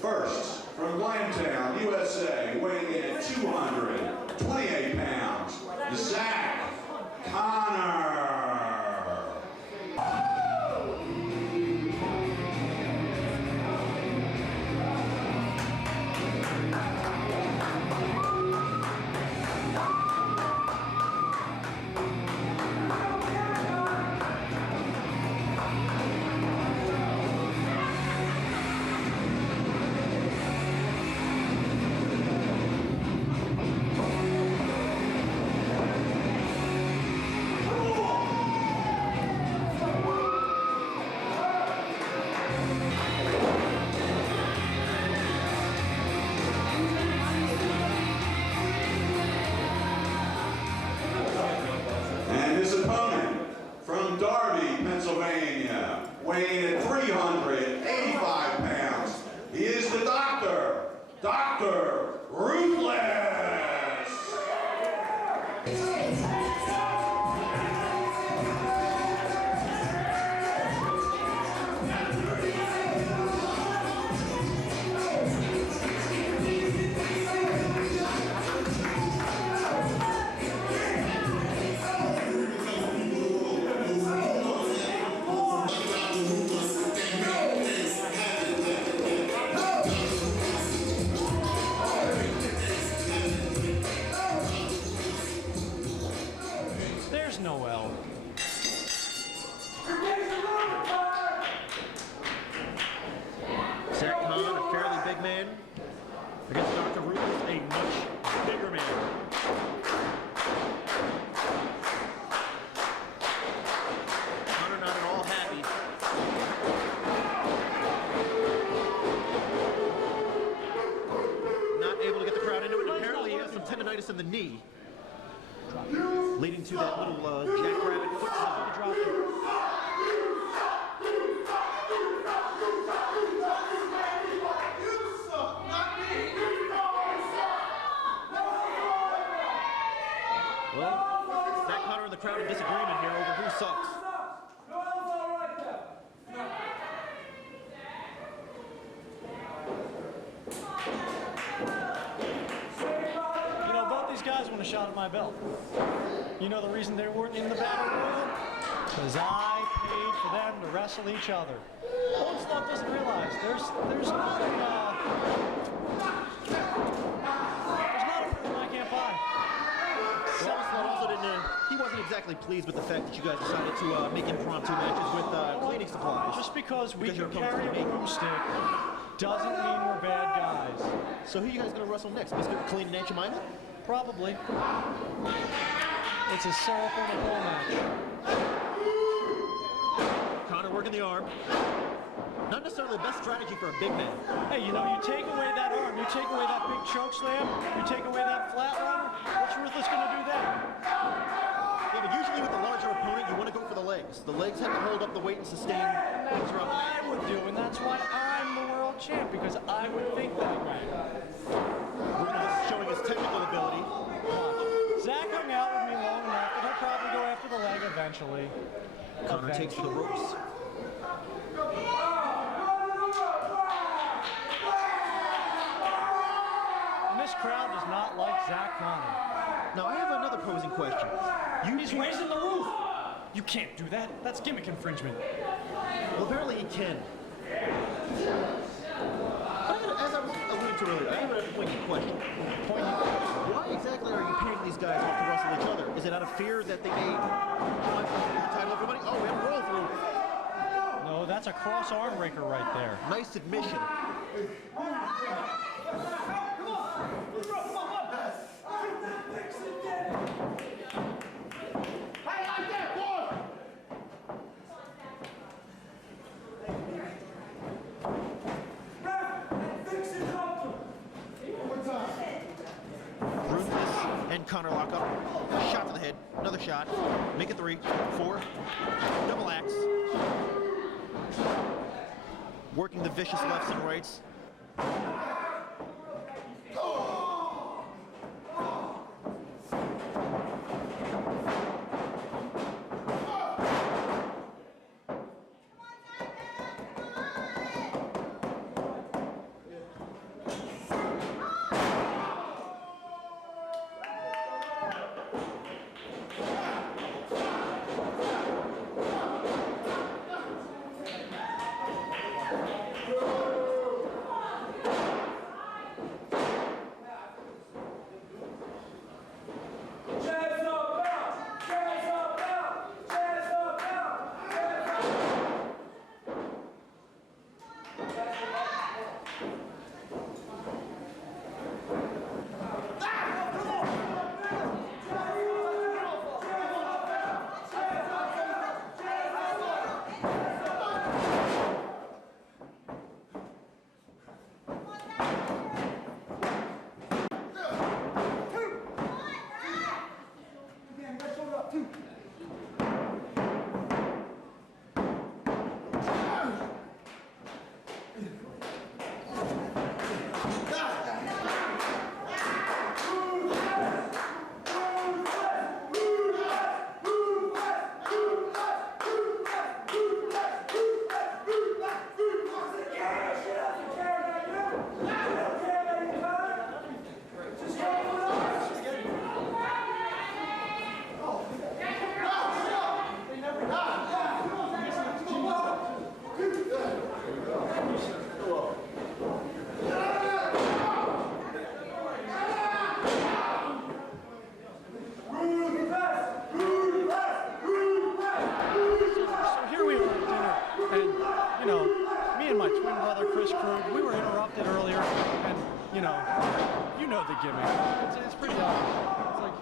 First, from Blandtown, USA, weighing in at 228 pounds, Zach Connor. Pennsylvania, weighing at 385 pounds. He is the Doctor, Dr. Ruthless. Against Dr. Ruthless, a much bigger man. Connor not at all happy. Not able to get the crowd into it. Apparently he has some tendonitis in the knee, leading to that little jackrabbit foot drop. Well, Zach Connor and the crowd in disagreement here over who sucks. You know, both these guys want a shot at my belt. You know the reason they weren't in the battle royal? Because I paid for them to wrestle each other. Old Stuff doesn't realize there's not a rhythm I can't buy. He wasn't exactly pleased with the fact that you guys decided to make impromptu matches with cleaning supplies. Just because we can carry a broomstick doesn't mean we're bad guys. So who are you guys going to wrestle next? Mr. Clean and Aunt Jemima? Probably. It's a syrup on a bowl match. Connor working the arm. Not necessarily the best strategy for a big man. Hey, you know, you take away that arm, you take away that big choke slam, you take away that flatliner, what's Ruthless going to do then? Well, but usually with a larger opponent, you want to go for the legs. The legs have to hold up the weight and sustain. That's what I would do, and that's why I'm the world champ, because I would think that way. Bruno's showing his technical ability. Watch. Zach hung out with me long enough, but he'll probably go after the leg eventually. Connor takes to the ropes. And this crowd does not like Zach Connor. Now, I have another posing question. He's raising the roof! You can't do that. That's gimmick infringement. Well, apparently he can. As I was alluding to earlier, I have a poignant question. Why exactly are you paying these guys off to wrestle each other? Is it out of fear that they may climb for the title, everybody? Oh, we have a roll through. No, that's a cross arm breaker right there. Nice submission. And Connor lock up. Shot to the head. Another shot. Make it 3, 4. Double axe. Working the vicious lefts and rights. The gimmick. It's pretty obvious. It's like,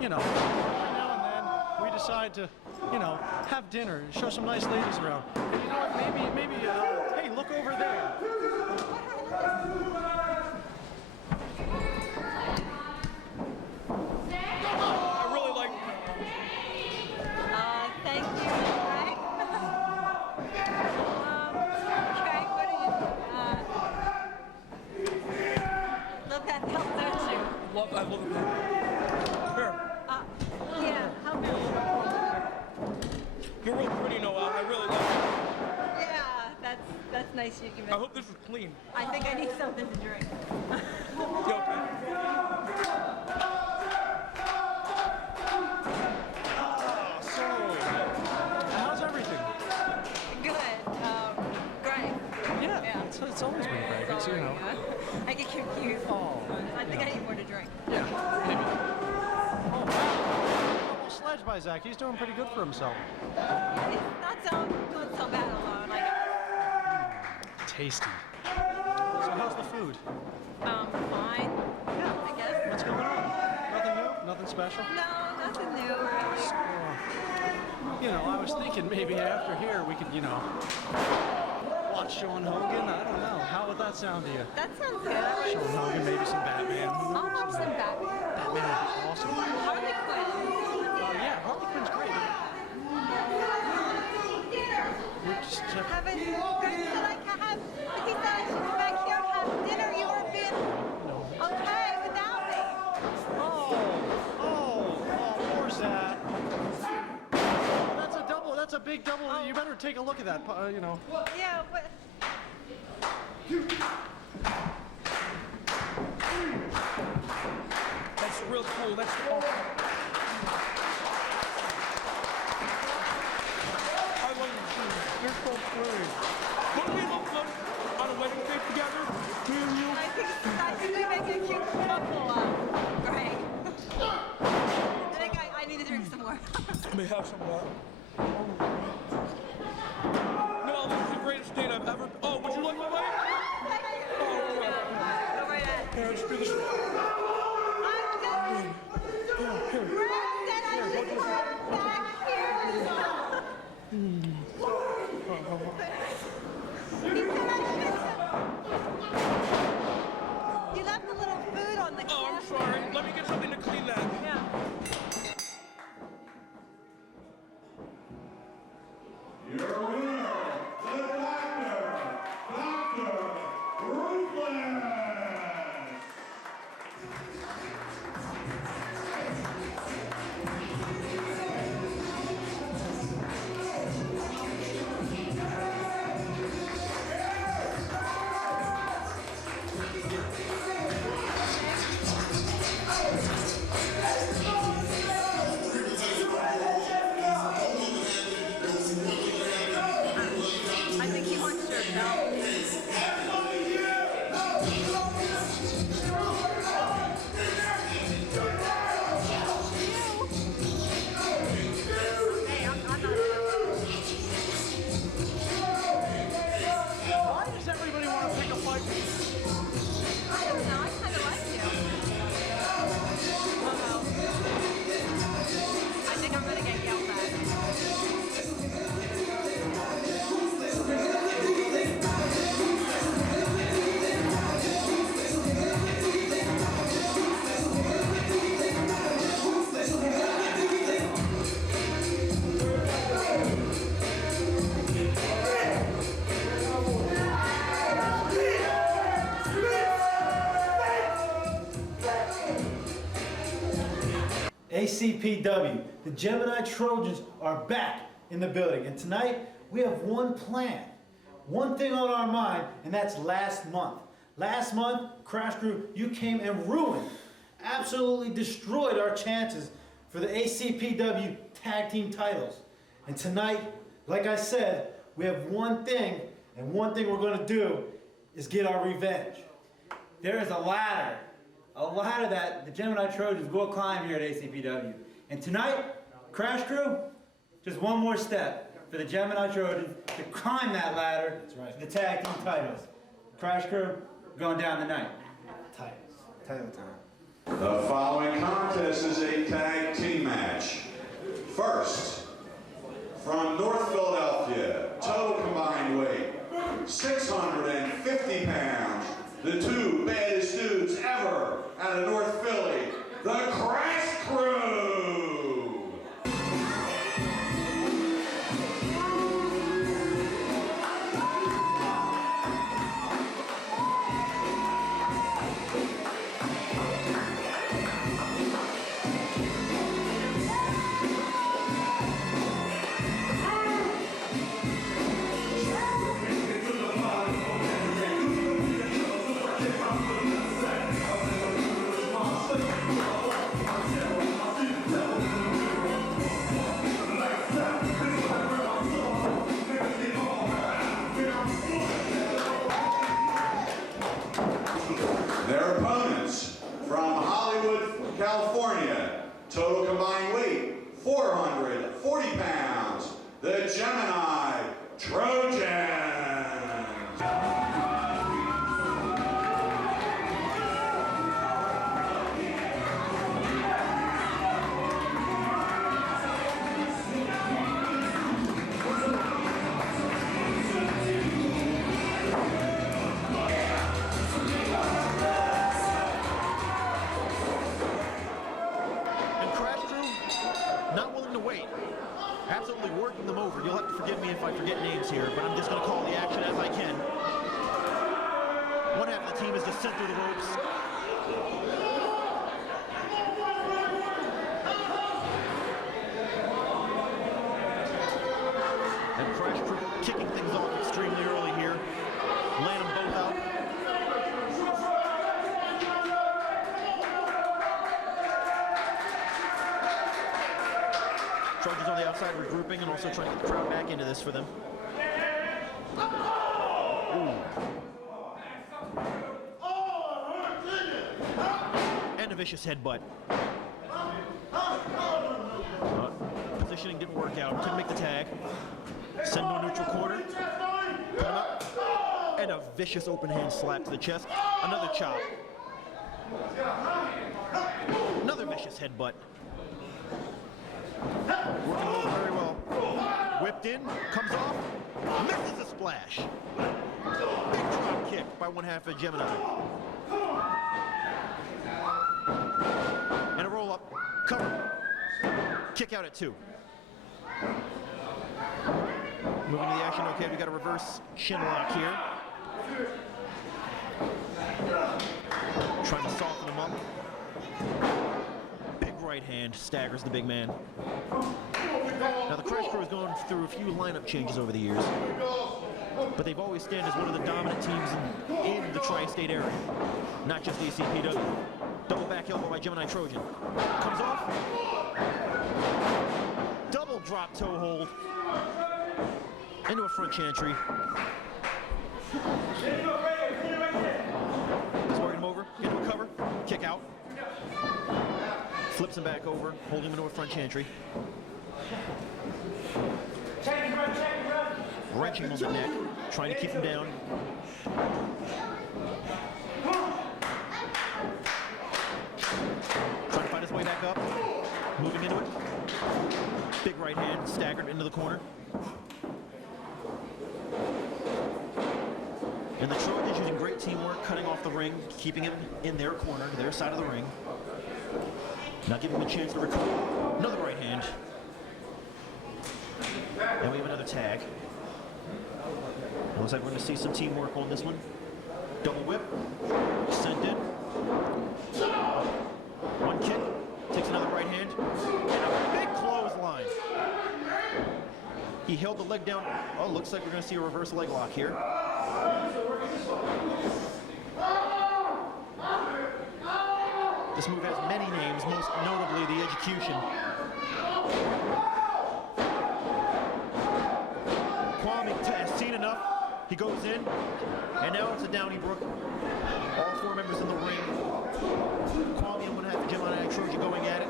you know, every now and then we decide to, you know, have dinner and show some nice ladies around. And you know what? Maybe, hey, look over there. I really like. Thank you, Greg. Greg, what are you? Love that belt, don't you? I love it. Here. Yeah, how about You're real pretty, Noah. I really love it. Yeah, that's nice you give me. I hope this is clean. I think I need something to drink. You okay? So, how's everything? Good. Greg. Yeah, it's always been great. It's, you know. I get confused. Oh, I think I need more to drink. Yeah, maybe. Oh, wow. Almost sledged by Zach. He's doing pretty good for himself. Yeah, he's not doing so bad alone. Tasty. So how's the food? Fine. Yeah, I guess. What's going on? Nothing new? Nothing special? No, nothing new, really. You know, I was thinking maybe after here we could, you know, watch Sean Hogan. I don't know. How would that sound to you? That sounds good. Sean Hogan, maybe some Batman. I'll watch some Batman. Batman would be awesome. Harley Quinn. Yeah, you better take a look at that, you know. Yeah, but... That's real cool. That's awesome. I love your shoes. They're so pretty. Wouldn't we look good on a wedding cake together? Me and you? I think we make a cute couple, Greg. I think I need to drink some more. Let me have some of that. No, this is the greatest date I've ever... Oh, would you like my wife? Thank you. Oh, go right ahead. Here, just do this. I'm just... Greg said I should come back here. He said you left a little food on the Oh, I'm counter. sorry. Let me get something to clean that. Yeah. Your winner, the Dr. Upland. I think he wants your belt. Why does everybody want to pick a fight with you? I don't know. I kind of like you. I think I'm gonna get yelled at. ACPW, the Gemini Trojans are back in the building, and tonight we have one plan, one thing on our mind, and that's last month. Last month, Crash Crew, you came and ruined, absolutely destroyed our chances for the ACPW tag team titles. And tonight, like I said, we have one thing, and one thing we're going to do is get our revenge. There is a ladder that the Gemini Trojans will climb here at ACPW. And tonight, Crash Crew, just one more step for the Gemini Trojans to climb that ladder to the tag team titles. Crash Crew, going down tonight. Title time. The following contest is a tag team match. First, from North Philadelphia, total combined weight, 650 pounds. The two baddest dudes ever out of North Philly, the Crash Crew. Their opponents from Hollywood, California, total combined weight, 440 pounds, the Gemini Trojans. And Crash Crew, not willing to wait. Absolutely working them over. You'll have to forgive me if I forget names here, but I'm just going to call the action as I can. One half of the team is just sent through the ropes. And Crash Crew kicking things off extremely early here. Laying them both out. Trojans on the outside regrouping and also trying to get the crowd back into this for them. Ooh. And a vicious headbutt. Positioning didn't work out. Couldn't make the tag. Send to a neutral corner. Put him up. And a vicious open hand slap to the chest. Another chop. Another vicious headbutt. Working over very well. Whipped in, comes off, misses a splash. Big drop kick by one half of Gemini. And a roll up, cover. Kick out at 2. Moving to the action, okay, we got a reverse chin lock here. Trying to soften him up. Big right hand staggers the big man. Now the Crash Crew has gone through a few lineup changes over the years, but they've always stand as one of the dominant teams in the tri-state area, not just ACPW. Double back elbow by Gemini Trojan. Comes off. Double drop toe hold. Into a front chantry. He's working him over. Into a cover. Kick out. Flips him back over. Holding him into a front chantry. Wrenching on the neck. Trying to keep him down. Trying to find his way back up. Moving into it. Big right hand. Staggered into the corner. And the Trojans using great teamwork, cutting off the ring, keeping him in their corner, their side of the ring. Not giving him a chance to recover. Another right hand. And we have another tag. It looks like we're going to see some teamwork on this one. Double whip. Sent in. One kick. Takes another right hand. And a big clothesline. He held the leg down. Oh, looks like we're going to see a reverse leg lock here. This move has many names, most notably the execution. Kwame has seen enough. He goes in, and now it's a Donnybrook. All 4 members in the ring. Kwame and one half of Gemini Trojan going at it.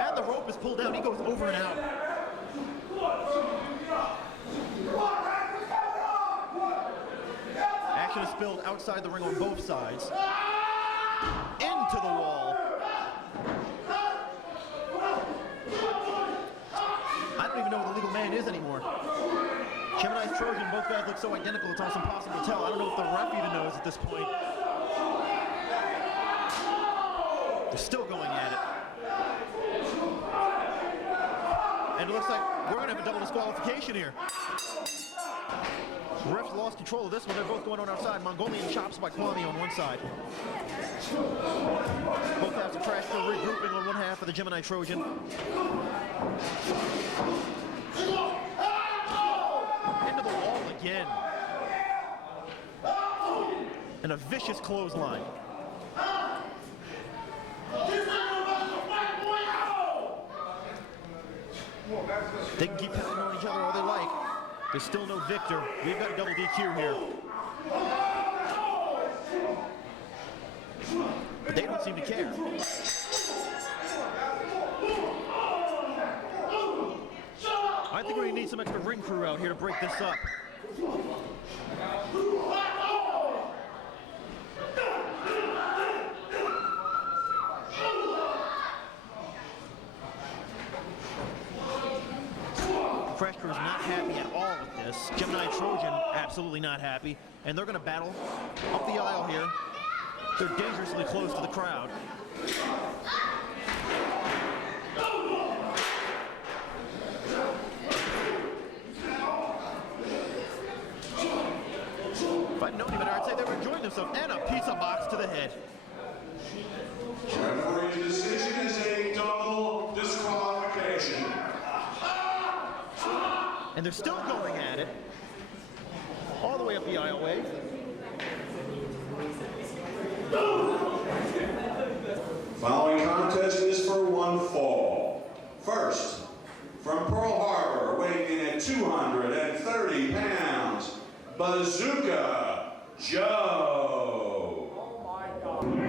And the rope is pulled down. He goes over and out. Action is spilled outside the ring on both sides. Into the wall. I don't even know what the legal man is anymore. Gemini's Trojan, both guys look so identical, it's almost impossible to tell. I don't know if the ref even knows at this point. They're still going at it. And it looks like we're going to have a double disqualification here. The refs lost control of this one. They're both going on outside. Mongolian chops by Kwame on one side. Both halves of Crash Crew regrouping on one half of the Gemini Trojan. Into the wall again. And a vicious clothesline. They can keep pounding on each other all they like. There's still no victor. We've got a double DQ here. But they don't seem to care. I think we're going to need some extra ring crew out here to break this up. Crash Crew is not happy at all with this. Gemini Trojan, absolutely not happy. And they're going to battle up the aisle here. They're dangerously close to the crowd. If I'd known any better, I'd say they were enjoying themselves. And a pizza box to the head. Referee's decision is a double disqualification. And they're still going at it. All the way up the aisleway. Following contest is for one fall. First, from Pearl Harbor, weighing in at 230 pounds, Bazooka Joe. Oh my God.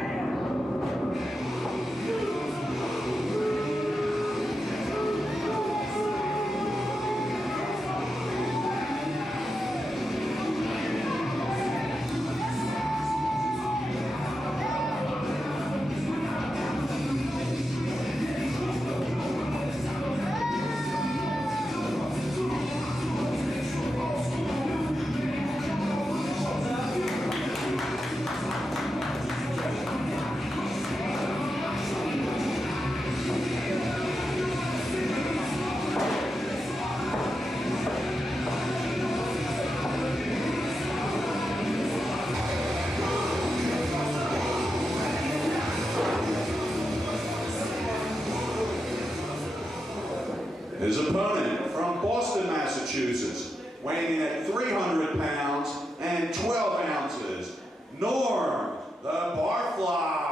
His opponent from Boston, Massachusetts, weighing in at 300 pounds and 12 ounces, Norm the Barfly.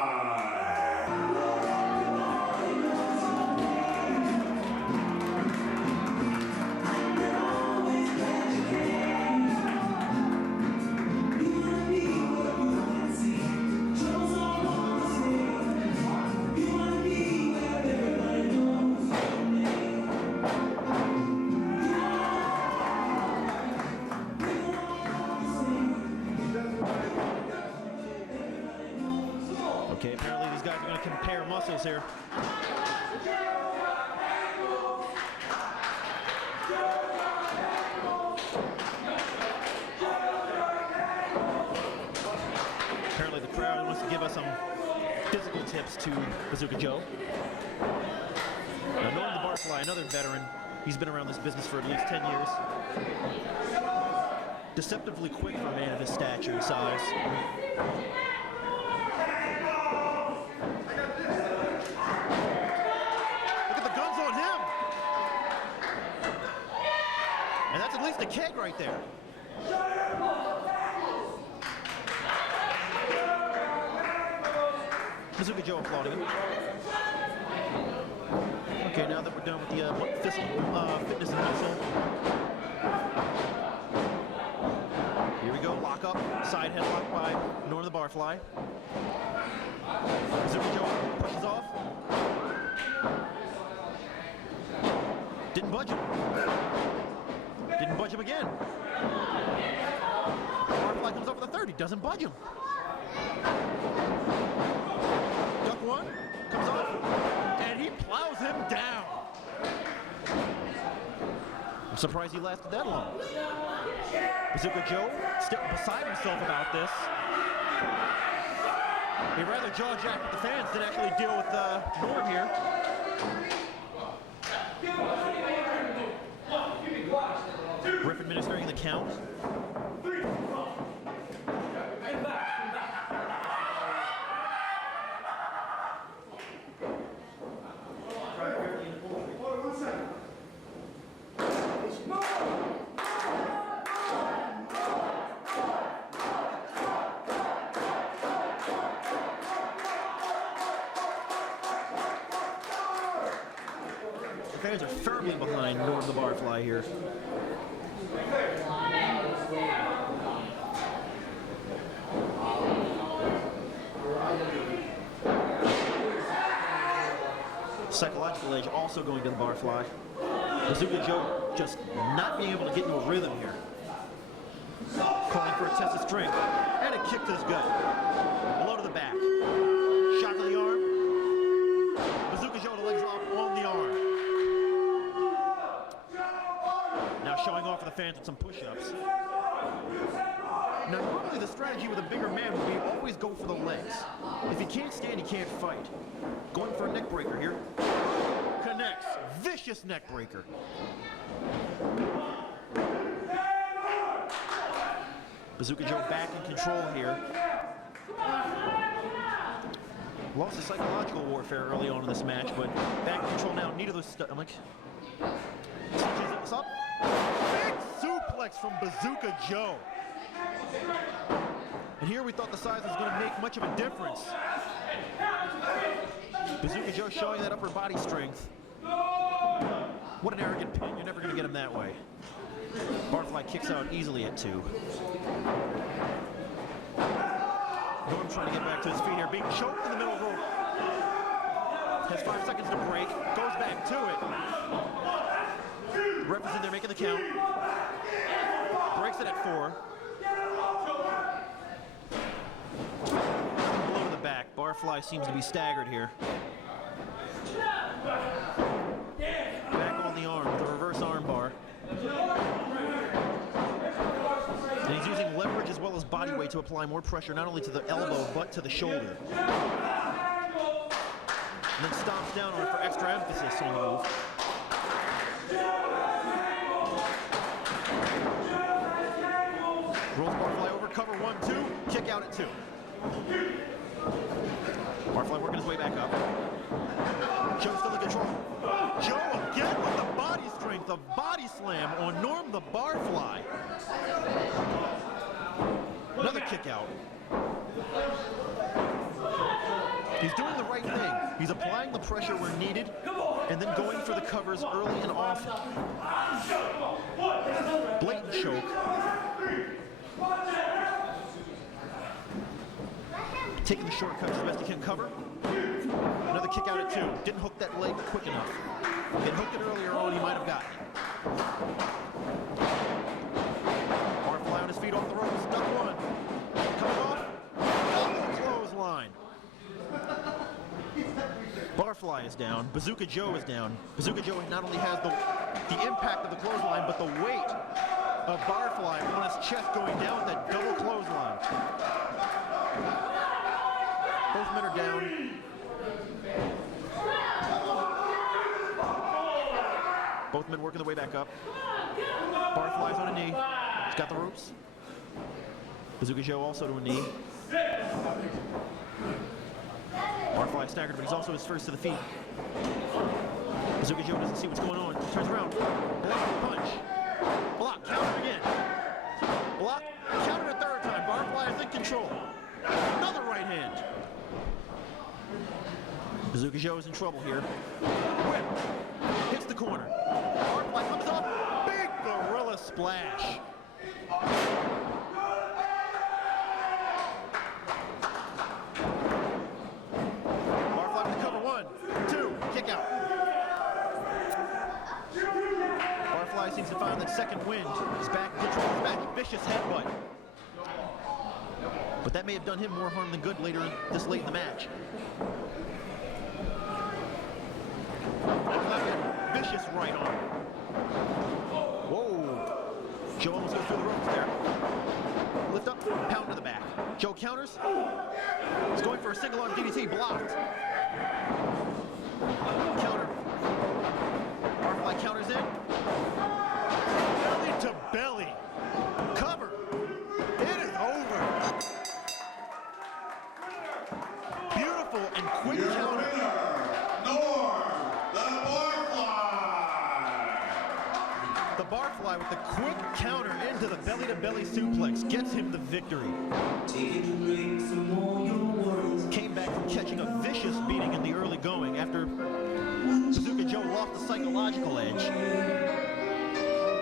Okay, apparently these guys are going to compare muscles here. Apparently the crowd wants to give us some physical tips to Bazooka Joe. Now, Norm the Barfly, another veteran. He's been around this business for at least 10 years. Deceptively quick for a man of his stature and size. And that's at least a keg right there. Bazooka Joe applauding him. Okay, now that we're done with the fitness and muscle. Here we go, lock up, side headlock by Norm the Barfly. Bazooka Joe pushes off. Didn't budge him. Didn't budge him again. Barfly comes up with a 30, doesn't budge him. Duck one, comes off, and he plows him down. I'm surprised he lasted that long. Bazooka Joe still beside himself about this. He'd rather jaw jack with the fans than actually deal with Norm here. Ref administering the count. The fans are firmly behind Norm the Barfly here. Psychological edge also going to the Barfly. Bazooka Joe just not being able to get into a rhythm here. Calling for a test of strength, and a kick to his gut. Blow to the back. Shot to the arm. Bazooka Joe to legs off on the arm. Now showing off for the fans with some push-ups. Now normally the strategy with a bigger man would be always go for the legs. If he can't stand, he can't fight. Going for a neck breaker here. Connects. Vicious neck breaker. Bazooka Joe back in control here. Lost the psychological warfare early on in this match, but back in control now. Neither of those switches us up. suplex from Bazooka Joe. And here we thought the size was going to make much of a difference. Bazooka Joe showing that upper body strength. What an arrogant pin. You're never going to get him that way. Barfly kicks out easily at 2. Norm trying to get back to his feet here, being choked in the middle rope. Has 5 seconds to break, goes back to it. Ref is in there making the count. Breaks it at 4. Blow to the back. Barfly seems to be staggered here. Back on the arm with a reverse arm bar. And he's using leverage as well as body weight to apply more pressure not only to the elbow but to the shoulder. And then stomps down on it for extra emphasis on the move. Rolls Barfly over, cover 1-2, kick out at 2. Barfly working his way back up. Joe still in control. Joe again with the body strength, a body slam on Norm the Barfly. Another kick out. He's doing the right thing. He's applying the pressure where needed and then going for the covers early and often. Blatant choke. Taking the shortcuts as best he can cover. Another kick out at 2. Didn't hook that leg quick enough. If he'd hooked it earlier on, he might have gotten it. Barfly on his feet off the ropes. Duck 1. Coming off. Double clothesline. Barfly is down. Bazooka Joe is down. Bazooka Joe not only has the impact of the clothesline, but the weight of Barfly on his chest going down with that double clothesline. Both men are down. Both men working their way back up. Barfly's on a knee. He's got the ropes. Bazooka Joe also to a knee. Barfly staggered, but he's also his first to the feet. Bazooka Joe doesn't see what's going on. Turns around. Block, punch. Block, counter again. Block, counter a 3rd time. Barfly is in control. Another right hand. Bazooka Joe is in trouble here. Whip. Hits the corner. Barfly comes up. Big gorilla splash. Barfly with the cover 1, 2, kick out. Barfly seems to find that second wind. He's back, control his back, vicious headbutt. But that may have done him more harm than good this late in the match. Vicious right arm. Whoa. Joe almost goes through the ropes there. Lift up, pound to the back. Joe counters. He's going for a single arm DDT, blocked. Counter. Barfly counters in. Belly to belly. Cover. It is over. Beautiful and quick counter. Barfly with the quick counter into the belly-to-belly suplex gets him the victory. Came back from catching a vicious beating in the early going after Bazooka Joe lost the psychological edge.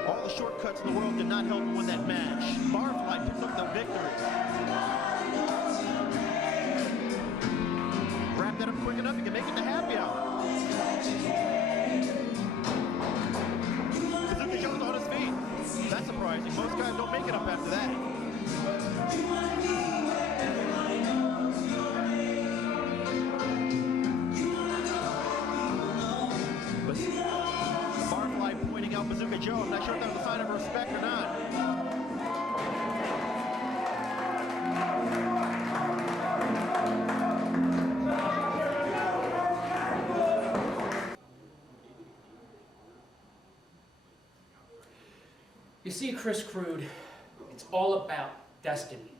All the shortcuts in the world did not help him win that match. Barfly picks up the victory. Wrap that up quick enough, you can make it to happy hour. Joe's on his feet. That's surprising. Most guys don't make it up after that. But Barfly pointing out Bazooka Joe. I'm not sure if that was a sign of respect or not. You see, Chris Crude, it's all about destiny.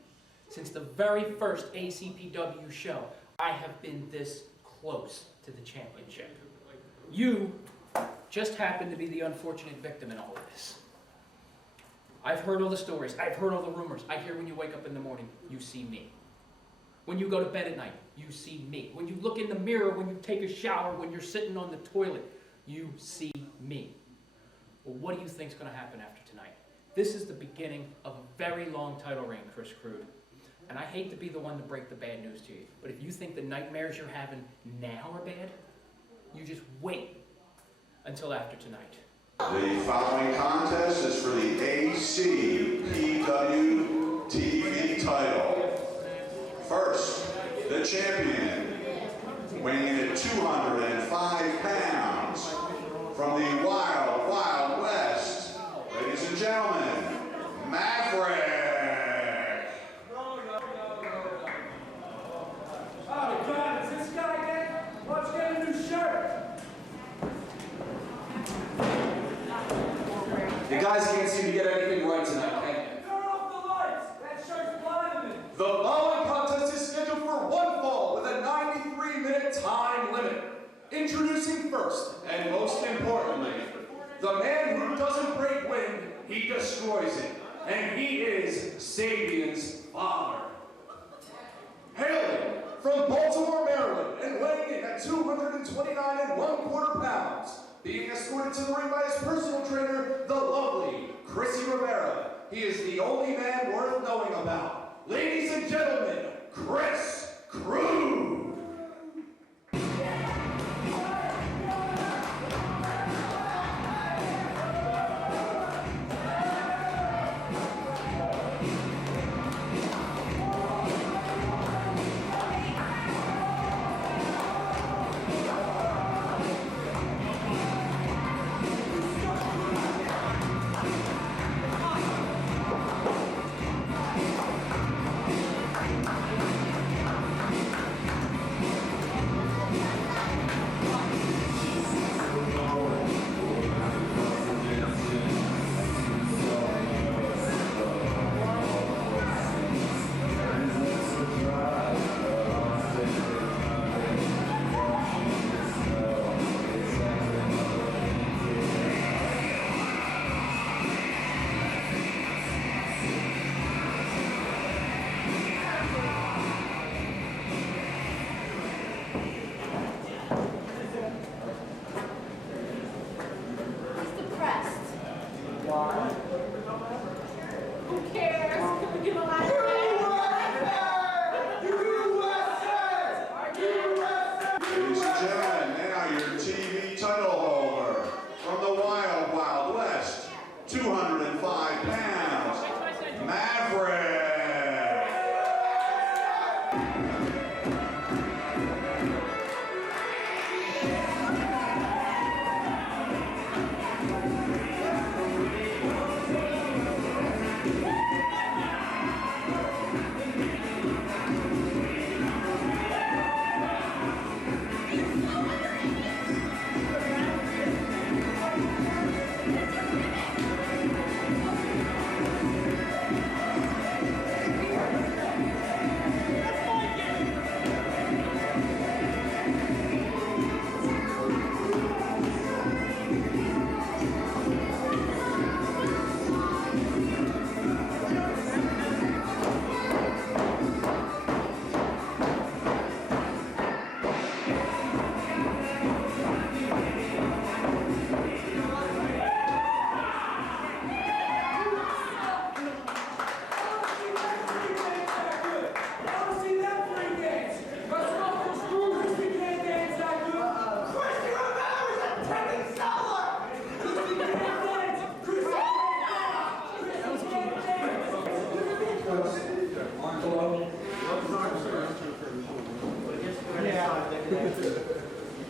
Since the very first ACPW show, I have been this close to the championship. You just happen to be the unfortunate victim in all of this. I've heard all the stories. I've heard all the rumors. I hear when you wake up in the morning, you see me. When you go to bed at night, you see me. When you look in the mirror, when you take a shower, when you're sitting on the toilet, you see me. Well, what do you think's going to happen after tonight? This is the beginning of a very long title reign, Chris Crude. And I hate to be the one to break the bad news to you, but if you think the nightmares you're having now are bad, you just wait until after tonight. The following contest is for the ACPW TV title. First, the champion, weighing in at 205 pounds, from the Wild Wild West, ladies and gentlemen, Maverick. Oh God, is this guy again? Let's get a new shirt. You guys can't seem to get anything right tonight, can you? Turn off the lights. That shirt's blinding me. The following contest is scheduled for one fall with a 93-minute time limit. Introducing first, and most importantly, the man who doesn't break wind, he destroys it. And he is Sabian's father. Hailing from Baltimore, Maryland, and weighing in at 229 1/4 pounds, being escorted to the ring by his personal trainer, the lovely Chrissy Rivera. He is the only man worth knowing about. Ladies and gentlemen, Chris Crude.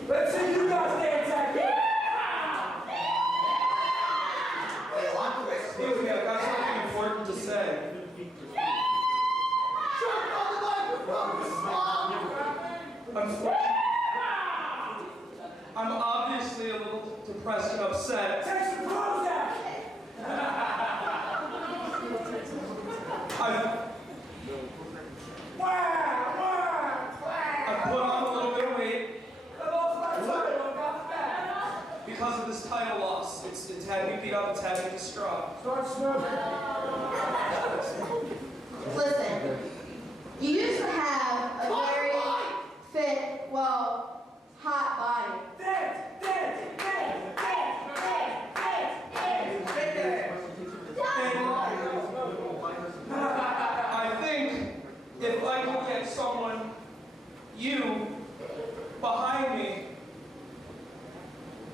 Let's see you guys dance that good. Excuse me, I've got something important to say. I'm obviously a little depressed and upset. Take some clothes out. I've put on a little bit of weight because of this title loss. It's had me beat up, it's had me distraught. Start smoking. Listen, you used to have a very fit, well, hot body. I think if I could get someone, you, behind me,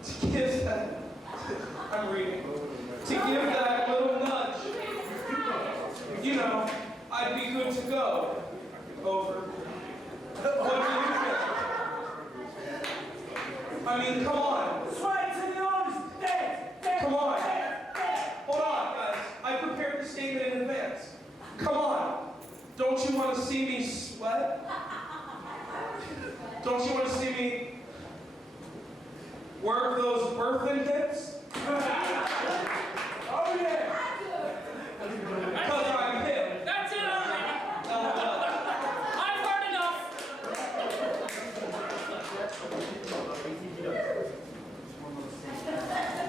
to give that, I'm reading, to give that little nudge, you know, I'd be good to go. Over. What do you think? I mean, come on. Come on. Hold on, guys. I prepared the statement in advance. Come on. Don't you want to see me sweat? Don't you want to see me work those birthing hips? Oh, yeah. Because I'm him. That's it already. I've heard enough.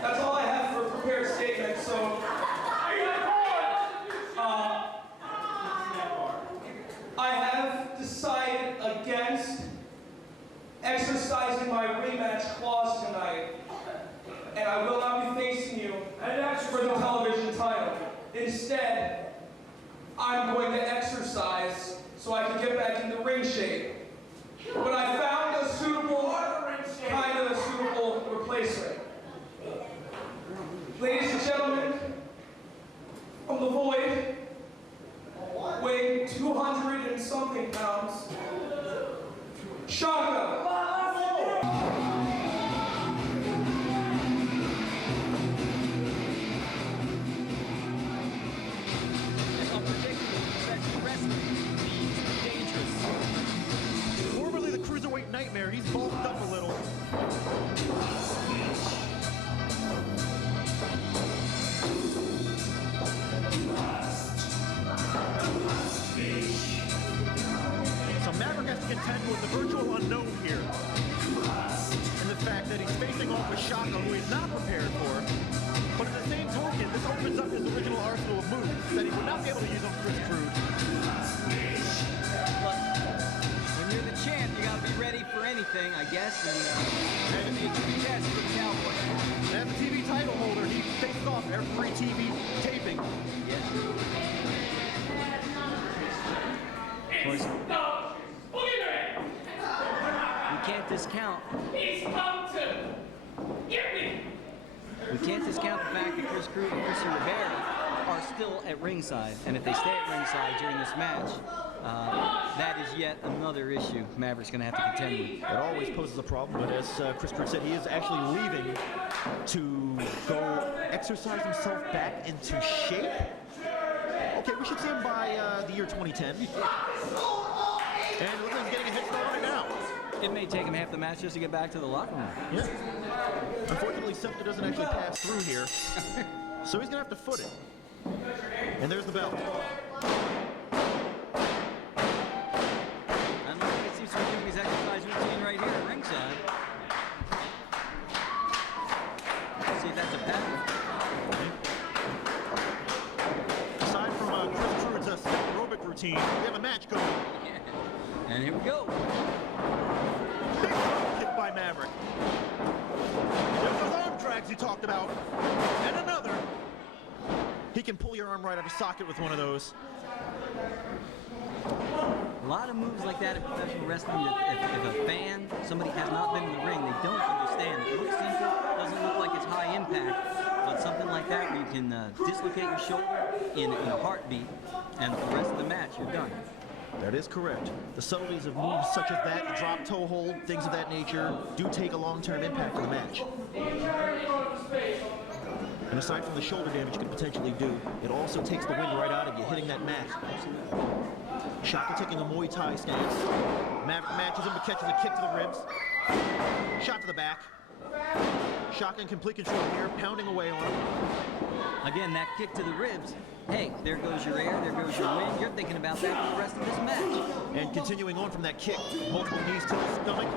That's all I have for a prepared statement, so... I have decided against exercising my rematch clause tonight, and I will not be facing you for the television title. Instead, I'm going to exercise so I can get back into ring shape. But I found a suitable, kind of a suitable replacement. Ladies and gentlemen, from the void, weighing 200 and something pounds, Shaka. Formerly the cruiserweight nightmare, he's bulked up a little. So Maverick has to contend with the virtual unknown here. And the fact that he's facing off with Shaka, who he's not prepared for. But at the same token, this opens up his original arsenal of moves that he would not be able to use on Chris Crude. When you're the champ, you gotta be ready for anything, I guess, and be a true test for the Cowboys. And as the TV title holder, he faced off every TV taping. Yes. We can't discount. He's come to get me. We can't discount the fact that Chris Crude and Chrissy Rivera are still at ringside, and if they stay at ringside during this match, that is yet another issue Maverick's going to have to contend with. It always poses a problem, but as Chris Crude said, he is actually leaving to go exercise himself back into shape. Okay, we should see him by the year 2010. And look, he's getting a head start on it now. It may take him half the match just to get back to the locker room. Yeah. Unfortunately, Scepter doesn't actually pass through here, so he's going to have to foot it. And there's the bell. And look, it seems to be doing his exercise routine right here at ringside. Let's see if that's a pattern. Aside from Chris Crude's aerobic routine, we have a match going. Yeah. And here we go. Big kick by Maverick. There's those arm drags he talked about. And another. He can pull your arm right out of socket with one of those. A lot of moves like that in professional wrestling that if a fan, somebody has not been in the ring, they don't understand. It looks simple, doesn't look like it's high impact, but something like that where you can dislocate your shoulder in a heartbeat, and for the rest of the match, you're done. That is correct. The subtleties of moves such as that, the drop toe hold, things of that nature, do take a long-term impact on the match. And aside from the shoulder damage it could potentially do, it also takes the wind right out of you, hitting that mat. Shaka taking a Muay Thai stance. Maverick matches him but catches a kick to the ribs. Shot to the back. Shaka in complete control here, pounding away on him. Again, that kick to the ribs. Hey, there goes your air, there goes your wind. You're thinking about that for the rest of this match. And continuing on from that kick, multiple knees to the stomach.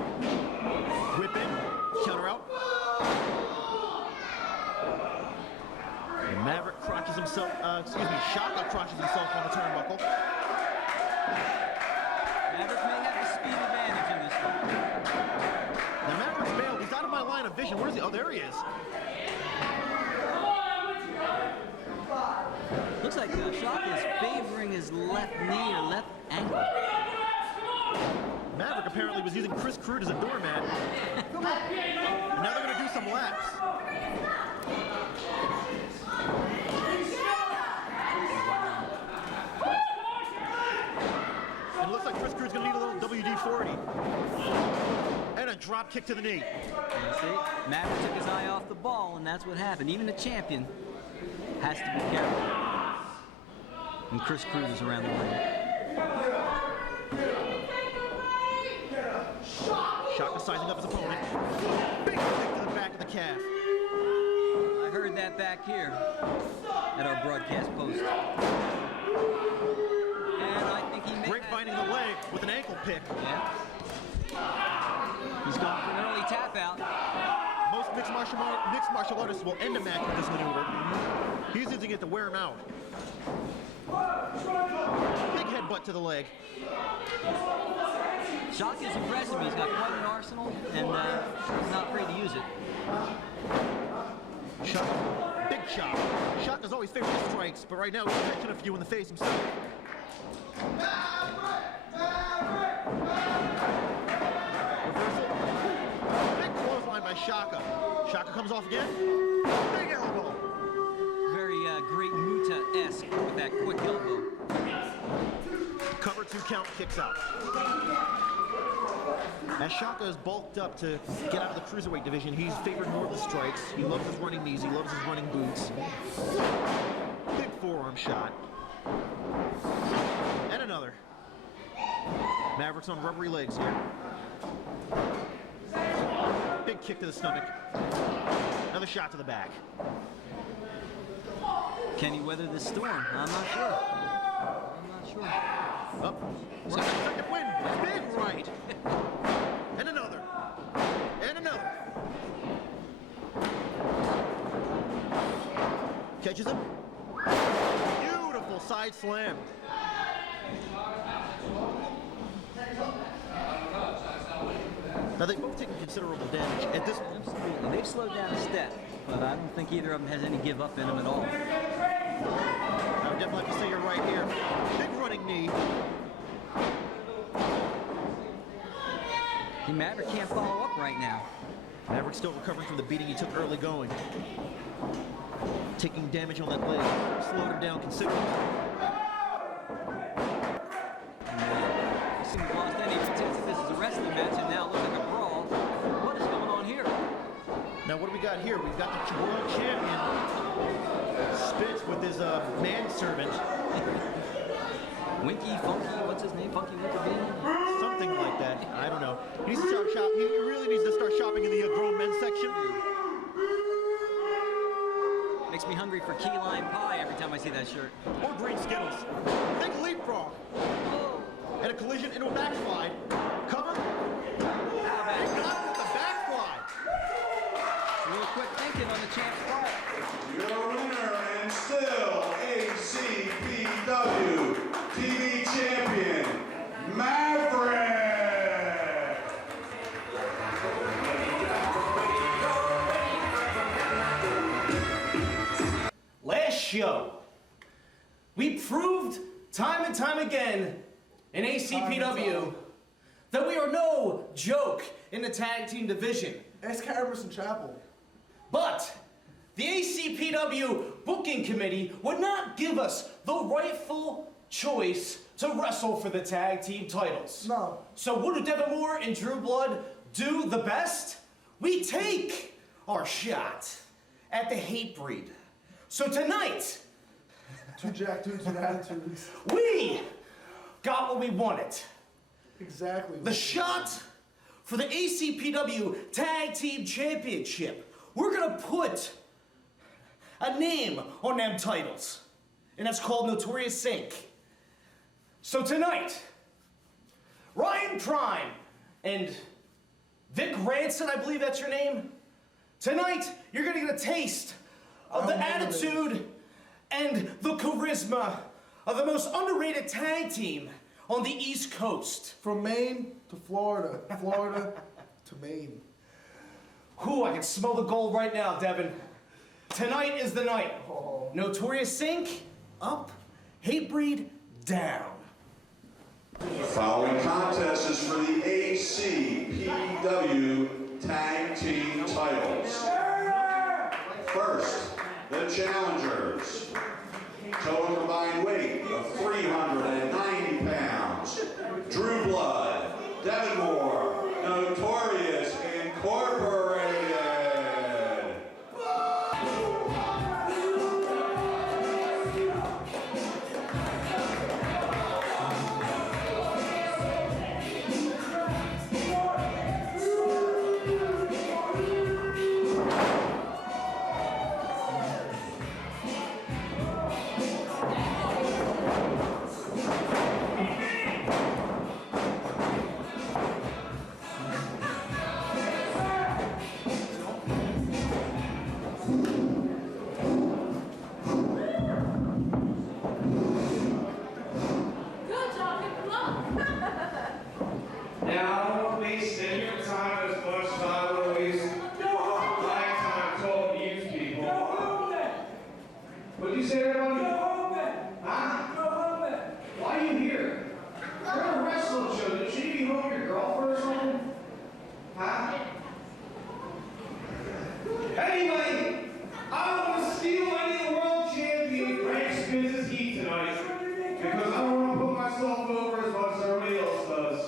Whip in, counter out. And Maverick crotches himself, Shaka crushes himself on the turnbuckle. Maverick may have the speed advantage in this one. Now Maverick's bailed. He's out of my line of vision. Where's he? Oh, there he is. Looks like Shaka is favoring his left knee or left ankle. Maverick apparently was using Chris Crude as a doormat. And now they're going to do some laps. And it looks like Chris Crude's going to need a little WD-40. And a drop kick to the knee. You see, Maverick took his eye off the ball, and that's what happened. Even the champion has to be careful when Chris Crude is around the ring. Shaka sizing up his opponent. Big kick to the back of the calf. I heard that back here at our broadcast post. And I think he made Grapevine the leg with an ankle pick. Yeah. He's going for an early tap out. Most mixed martial artists will end a match with this maneuver. He's using it to wear him out. Big headbutt to the leg. Shaka's impressive. He's got quite an arsenal, and he's not afraid to use it. Shaka, big shot. Shaka's always favored the strikes, but right now he's catching a few in the face himself. Reversal. Big clothesline by Shaka. Shaka comes off again. Big elbow. Very Great Muta-esque with that quick elbow. Cover 2 count, kicks out. As Shaka is bulked up to get out of the cruiserweight division, he's favored more of the strikes. He loves his running knees, he loves his running boots. Big forearm shot. And another. Maverick's on rubbery legs here. Big kick to the stomach. Another shot to the back. Can he weather this storm? I'm not sure. Up. Second win. Big right. And another. And another. Catches him. Beautiful side slam. Now they've both taken considerable damage at this point. Absolutely. They've slowed down a step, but I don't think either of them has any give up in them at all. I would definitely have to say you're right here. Big running knee. Maverick can't follow up right now. Maverick still recovering from the beating he took early going. Taking damage on that leg. Slowed him down considerably. He seems to have lost any pretense that this is a wrestling match, and now it looks like a brawl. What is going on here? Now what do we got here? We've got the world champion Spitz with his manservant. Winky, Funky, what's his name? Funky Winky? Something like that. I don't know. He needs to start shop. He really needs to start shopping in the grown men's section. Makes me hungry for key lime pie every time I see that shirt. Or green Skittles. Big leapfrog. And a collision into a backslide. Cover. They got it with the backslide. A little quick thinking on the champ's part. Your winner and still ACPW TV champion, Maverick. Last show, we proved time and time again in ACPW that we are no joke in the tag team division. Ask Harris and Chapel. But the ACPW booking committee would not give us the rightful choice to wrestle for the tag team titles. No. So what do Devin Moore and Drew Blood do the best? We take our shot at the hate breed. So tonight, Two jack dudes with attitudes. we got what we wanted. Exactly. The shot for the ACPW Tag Team Championship. We're gonna put a name on them titles, and that's called Notorious Saint. So tonight, Ryan Prime and Vic Ranson, I believe that's your name. Tonight, you're gonna get a taste of the attitude and the charisma of the most underrated tag team on the East Coast. From Maine to Florida, Florida to Maine. Whew, I can smell the gold right now, Devin. Tonight is the night. Notorious Inc. up, Hatebreed down. The following contest is for the ACPW Tag Team titles. First, the challengers. Total combined weight of 390 pounds. Drew Blood, Devin Moore, Notorious Incorporated. Now, waste any your time as much as I will waste my time talking to you people. What'd you say, everybody? Huh? Why are you here? You're on a wrestling show. Shouldn't you be home with your girlfriend or something? Huh? Anyway, I don't want to steal any of the world champion Frank Spinz's heat tonight because I don't want to put myself over as much as everybody else does.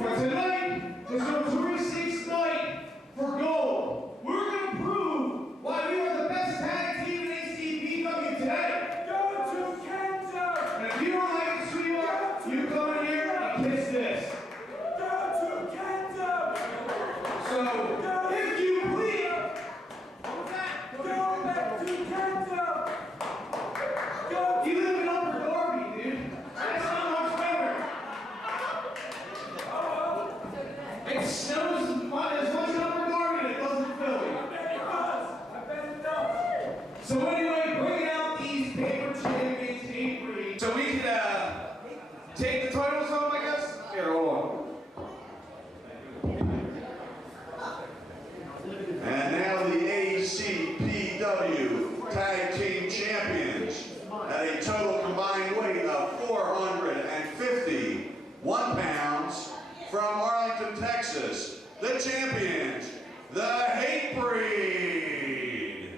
But tonight is Notorious Inc.'s night for gold. We're going to prove why we are the best tag team in ACPW today. Go to Kansas! And if you don't like it, sweetheart, you come in here and kiss this. Go to Kansas! So, if you please, what was that? Go back to Kansas! You live in Upper Darby, dude. That's not much better. It snows as much in Upper Darby as it does in Philly. I bet it does. So anyway, bring out these paper champions, Hatebreed. So we can take the titles home, I guess? Here, hold on. And now the ACPW Tag Team Champions at a total combined weight of 451 pounds from Arlington, Texas, the champions, the Hatebreed.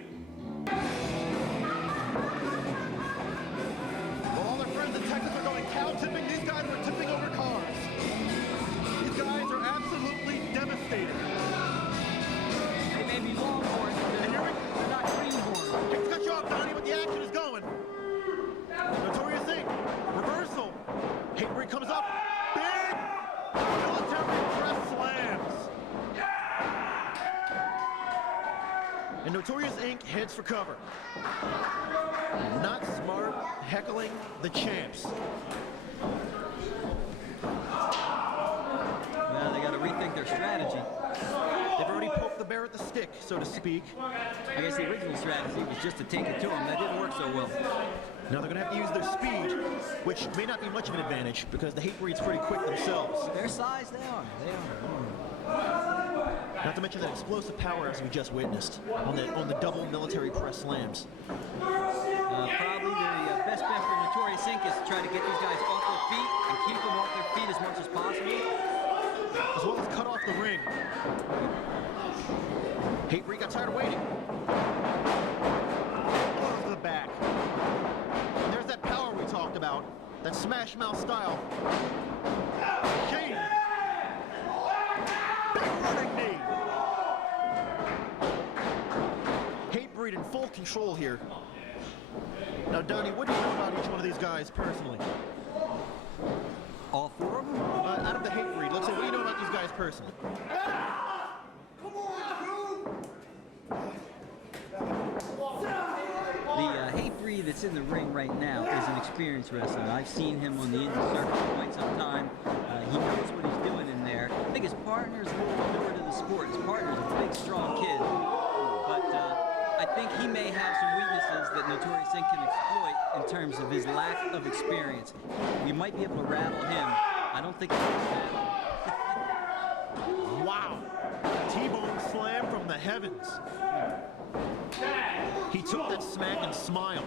While all their friends in Texas are going cow tipping, these guys are tipping over cars. These guys are absolutely devastated. They may be longhorns, but they're not greenhorns. Just cut you off, Donnie, but the action is going. Notorious Inc. Reversal. Hatebreed comes up. Big military press slams. And Notorious Inc. heads for cover. Not smart, heckling the champs. Well, they got to rethink their strategy. They've already poked the bear at the stick, so to speak. I guess the original strategy was just to take it to them. That didn't work so well. Now they're going to have to use their speed, which may not be much of an advantage because the Hatebreed's pretty quick themselves. Their size, they are. Not to mention that explosive power as we just witnessed on the double military press slams. Probably the best bet for Notorious Inc. is to try to get these guys off their feet and keep them off their feet as much as possible. As well as cut off the ring. Hatebreed got tired of waiting. Over to the back. And there's that power we talked about. That smash mouth style. Shane. Big running knee. Hatebreed in full control here. Now, Donnie, what do you know about each one of these guys personally? All four of them? Out of the Hatebreed, let's say, what do you know about these guys personally? The Hatebreed that's in the ring right now is an experienced wrestler. I've seen him on the indie circuit for quite some time. He knows what he's doing in there. I think his partner's a little newer to the sport. His partner's a big, strong kid. But I think he may have some weaknesses that Notorious Ink can exploit in terms of his lack of experience. We might be able to rattle him. I don't think Wow. T-bone slam from the heavens. He took that smack and smiled.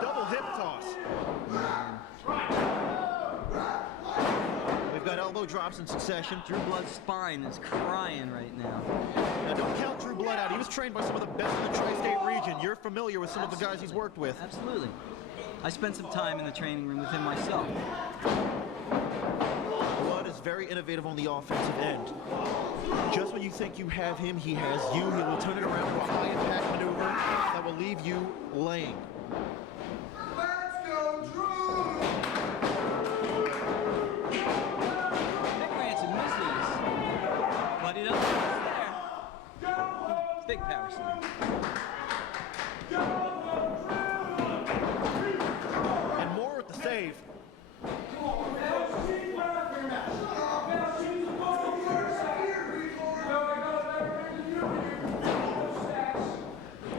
Double hip toss. We've got elbow drops in succession. Drew Blood's spine is crying right now. Now don't count Drew Blood out. He was trained by some of the best in the tri-state region. You're familiar with some of the guys he's worked with. Absolutely. I spent some time in the training room with him myself. Blood is very innovative on the offensive end. Just when you think you have him, he has you. He will turn it around to a high-impact maneuver that will leave you laying. Let's go, Drew! Nick Ransom misses, but he doesn't miss there. Big power slam. And more with the save.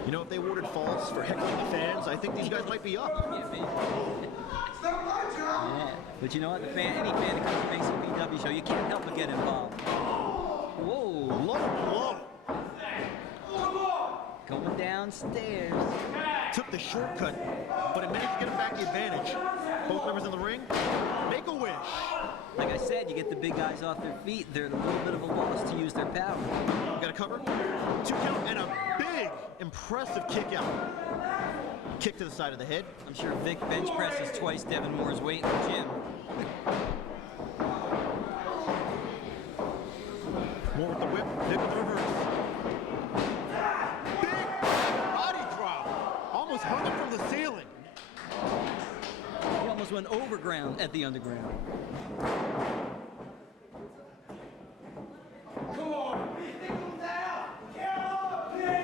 You know, if they awarded falls for heckling the fans, I think these guys might be up. Yeah, but you know what? Any fan that comes to an ACPW show, you can't help but get involved. Whoa. Low blow. Going downstairs. Took the shortcut, but it managed to get him back the advantage. Both members in the ring, make a wish. Like I said, you get the big guys off their feet. They're at a little bit of a loss to use their power. Got a cover, 2 count, and a big, impressive kick out. Kick to the side of the head. I'm sure Vic bench presses twice Devin Moore's weight in the gym. More with the whip, Vic with the reverse. Big body drop. Almost hung him from the ceiling. He almost went overground at the underground. Come on,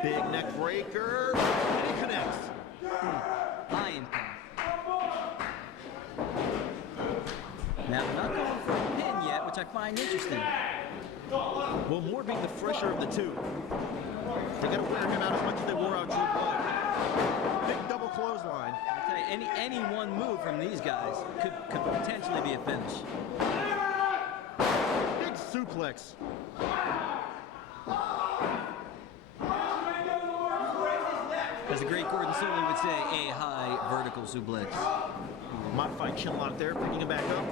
Big neck breaker, and he connects. High impact. Now, they're not going for a pin yet, which I find interesting. Well, Moore being the fresher of the two. They got to wear him out as much as they wore out Drew Blood. Big double clothesline. I'll tell you, any one move from these guys could potentially be a finish. Big suplex. As the great Gordon Soley would say, a high vertical suplex. Modified chin lock there, picking him back up.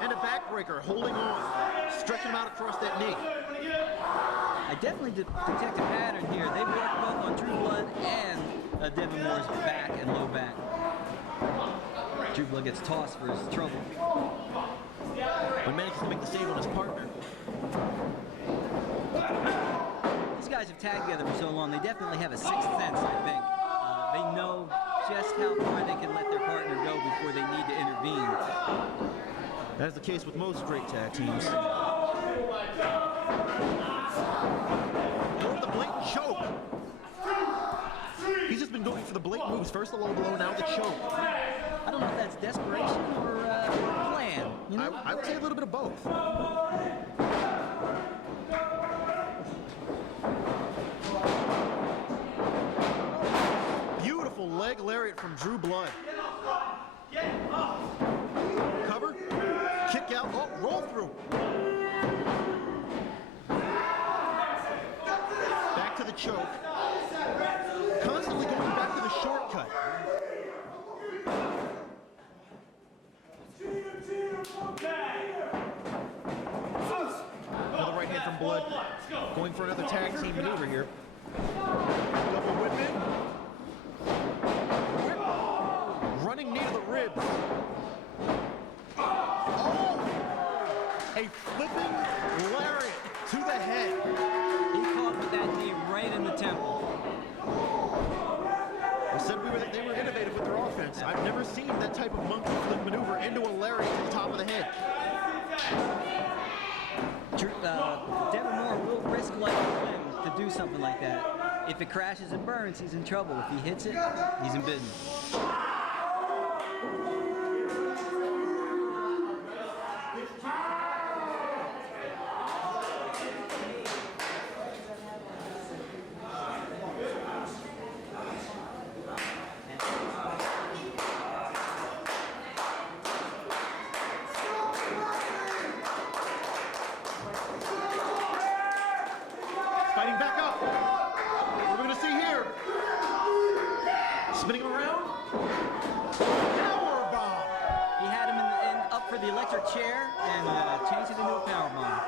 And a backbreaker, holding on. Stretching him out across that knee. I definitely detect a pattern here. They work both on Drew Blood and Devin Moore's back and low back. Drew Blood gets tossed for his trouble. But manages to make the save on his partner. These guys have tagged together for so long, they definitely have a sixth sense, I think. They know just how far they can let their partner go before they need to intervene. That is the case with most great tag teams. More of the blatant choke. He's just been going for the blatant moves. First the low blow, now the choke. I don't know if that's desperation or plan. You know? I would say a little bit of both. Beautiful leg lariat from Drew Blood. Cover, kick out, oh, roll through. Back to the choke. Constantly going back to the shortcut. Another right hand from Blood. Going for another tag team maneuver here. Double whip in. Whip. Running knee to the ribs. Oh! A flipping lariat to the head. He caught with that knee right in the temple. I said they were innovative with their offense. I've never seen that type of monkey flip maneuver into a lariat to the top of the head. Devin Moore will risk like a limb to do something like that. If it crashes and burns, he's in trouble. If he hits it, he's in business. fighting back up. What are we going to see here? Spinning him around. Powerbomb. He had him up for the electric chair and changed it into a powerbomb.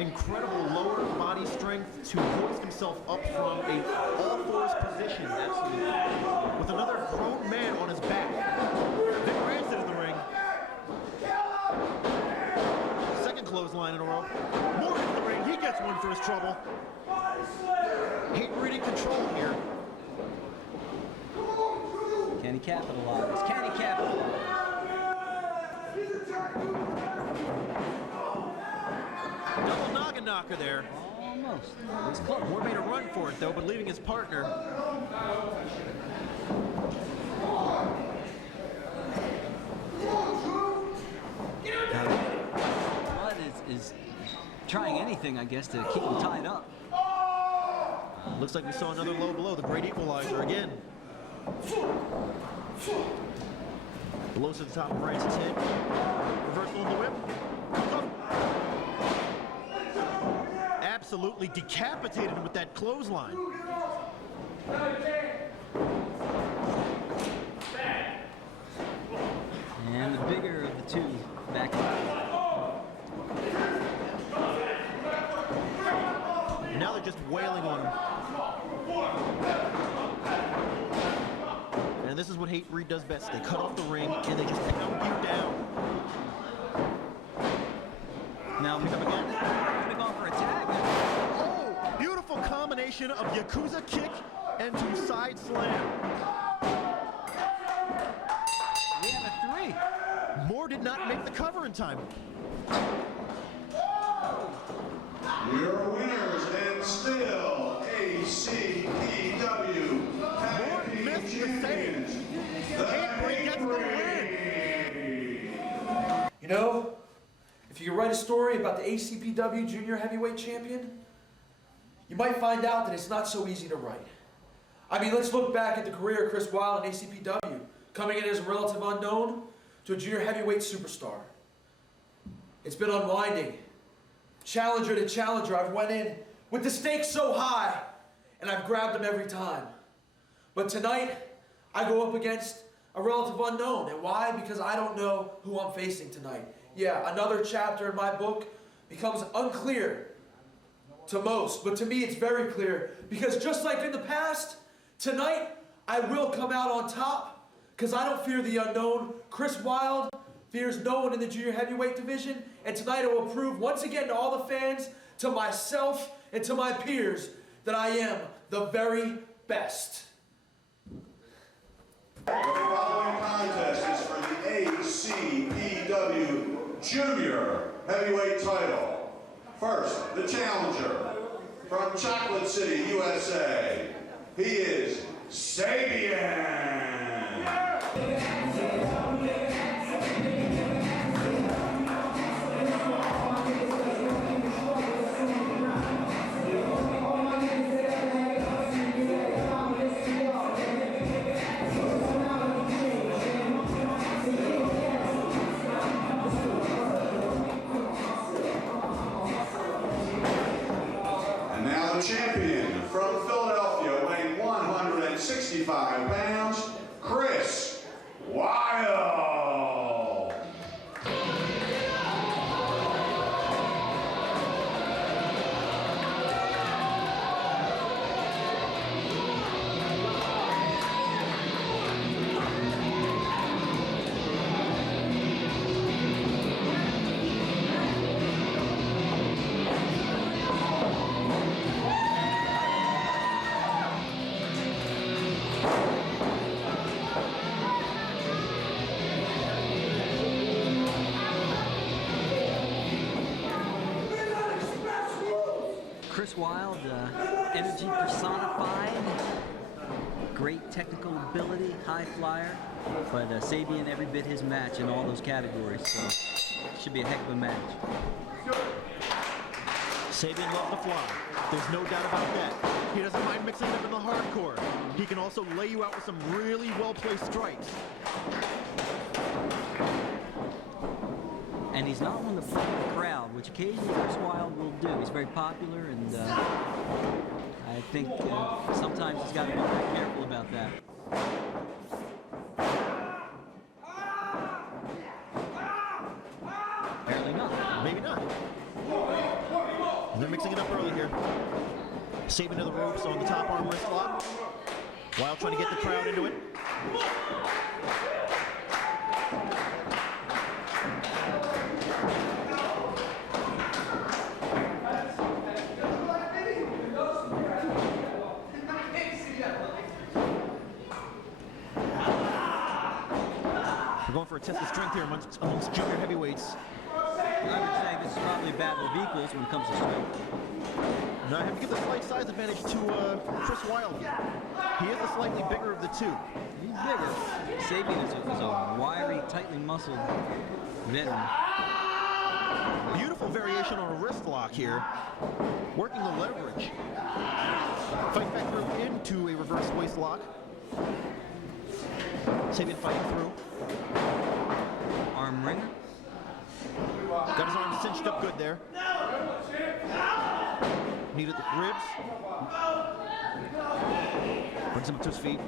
Incredible lower body strength to hoist himself up from a all-fours position. Absolutely. With another grown man on his back. Vic Rancid in the ring. Second clothesline in a row. Morgan in the ring. He gets one for his trouble. Hate Reed in control here. Can he capitalize? Can he capitalize? Double noggin knocker there. Almost. He's close. Ward made a run for it though, but leaving his partner. Blood is trying anything, I guess, to keep him tied up. Looks like we saw another low blow, the great equalizer again. Blows to the top of Rancid's head. Reversal of the whip. Absolutely decapitated him with that clothesline. And the bigger of the two back. Now they're just wailing on him. And this is what Hate Reed does best. They cut off the ring and they just pound you down. Now pick up again. Could have gone for a tag. Oh, beautiful combination of Yakuza kick and to side slam. We have a 3. Moore did not make the cover in time. Your winners and still ACPW Tag Team Champions, the Hate Reed. You know, if you could write a story about the ACPW Junior Heavyweight Champion, you might find out that it's not so easy to write. I mean, let's look back at the career of Chris Wilde in ACPW, coming in as a relative unknown to a junior heavyweight superstar. It's been unwinding. Challenger to challenger, I've went in with the stakes so high, and I've grabbed them every time. But tonight, I go up against a relative unknown. And why? Because I don't know who I'm facing tonight. Yeah, another chapter in my book becomes unclear to most, but to me it's very clear, because just like in the past, tonight I will come out on top, because I don't fear the unknown. Chris Wilde fears no one in the junior heavyweight division, and tonight I will prove once again to all the fans, to myself, and to my peers that I am the very best. The following contest is for the ACPW Junior Heavyweight title. First, the challenger from Chocolate City, USA. He is Sabian. Champion from Philadelphia, weighing 165 pounds, Chris Wilde. Chris Wilde, energy personified, great technical ability, high flyer, but Sabian every bit his match in all those categories, so it should be a heck of a match. Sabian loved to fly. There's no doubt about that. He doesn't mind mixing them in the hardcore. He can also lay you out with some really well-placed strikes. And he's not one to play in the crowd which occasionally Chris Wilde will do. He's very popular, and I think sometimes he's got to be very careful about that. Apparently not. Maybe not. They're mixing it up early here. Sabin to the ropes on the top arm wrist lock. Wilde trying to get the crowd into it. We're going for a test of strength here amongst junior heavyweights. I would say this is probably a battle of equals when it comes to strength. Now I have to give the slight size advantage to Chris Wilde here. He is the slightly bigger of the two. He's bigger. Sabin is a wiry, tightly muscled veteran. Beautiful variation on a wrist lock here. Working the leverage. Fight back through into a reverse waist lock. Sabin fighting through. Arm wringer. Got his arms cinched up good there. Needed the ribs. Brings him up to his feet.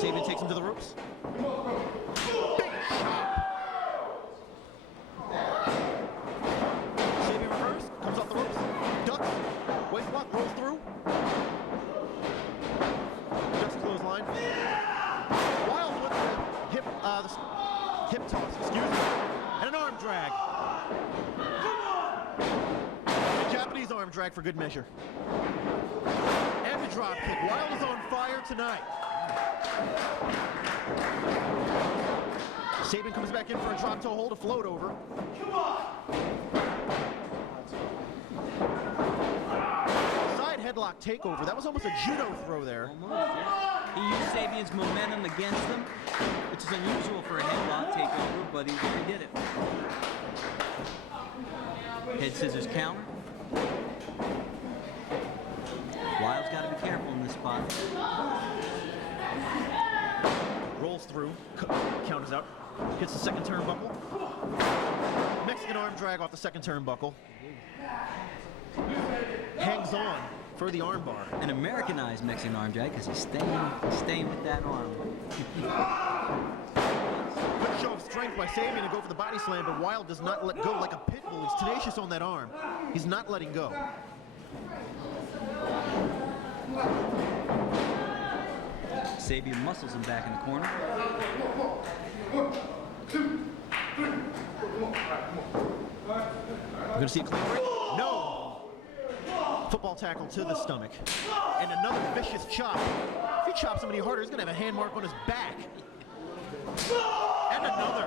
Sabin takes him to the ropes. Big shot. Sabin reverse. Comes off the ropes. Ducks. Waist lock. Rolls through. Ducks clothesline. Wild with the hip toss. Excuse me. And an arm drag. A Japanese arm drag for good measure. And the drop kick. Wilde is on fire tonight. Sabin comes back in for a drop toe hold, a float over. Come on! Side headlock takeover. That was almost a judo throw there. Almost, yeah. He used Sabian's momentum against him, which is unusual for a headlock takeover, but he did it. Head scissors counter. Wilde's got to be careful in this spot. Rolls through, counters out, hits the second turnbuckle. Mexican arm drag off the second turnbuckle. Hangs on for the arm bar. An Americanized Mexican arm drag because he's staying with that arm. Good show of strength by Sabin to go for the body slam, but Wilde does not let go like a pit bull. He's tenacious on that arm. He's not letting go. Sabian muscles him back in the corner. We're going to see a clean break. No! Football tackle to the stomach. And another vicious chop. If he chops him any harder, he's going to have a hand mark on his back. And another.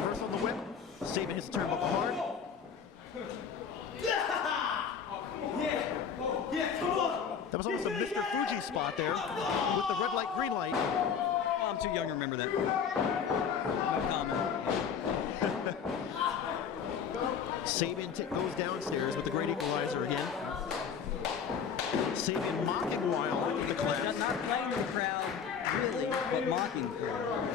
Reverse on the whip. Sabin hits the turnbuckle hard. That was almost a Mr. Fuji spot there with the red light, green light. Oh, I'm too young to remember that. No comment. Sabin goes downstairs with the great equalizer again. Sabin mocking Wilde with the clap. Not playing the crowd, really, but mocking the crowd.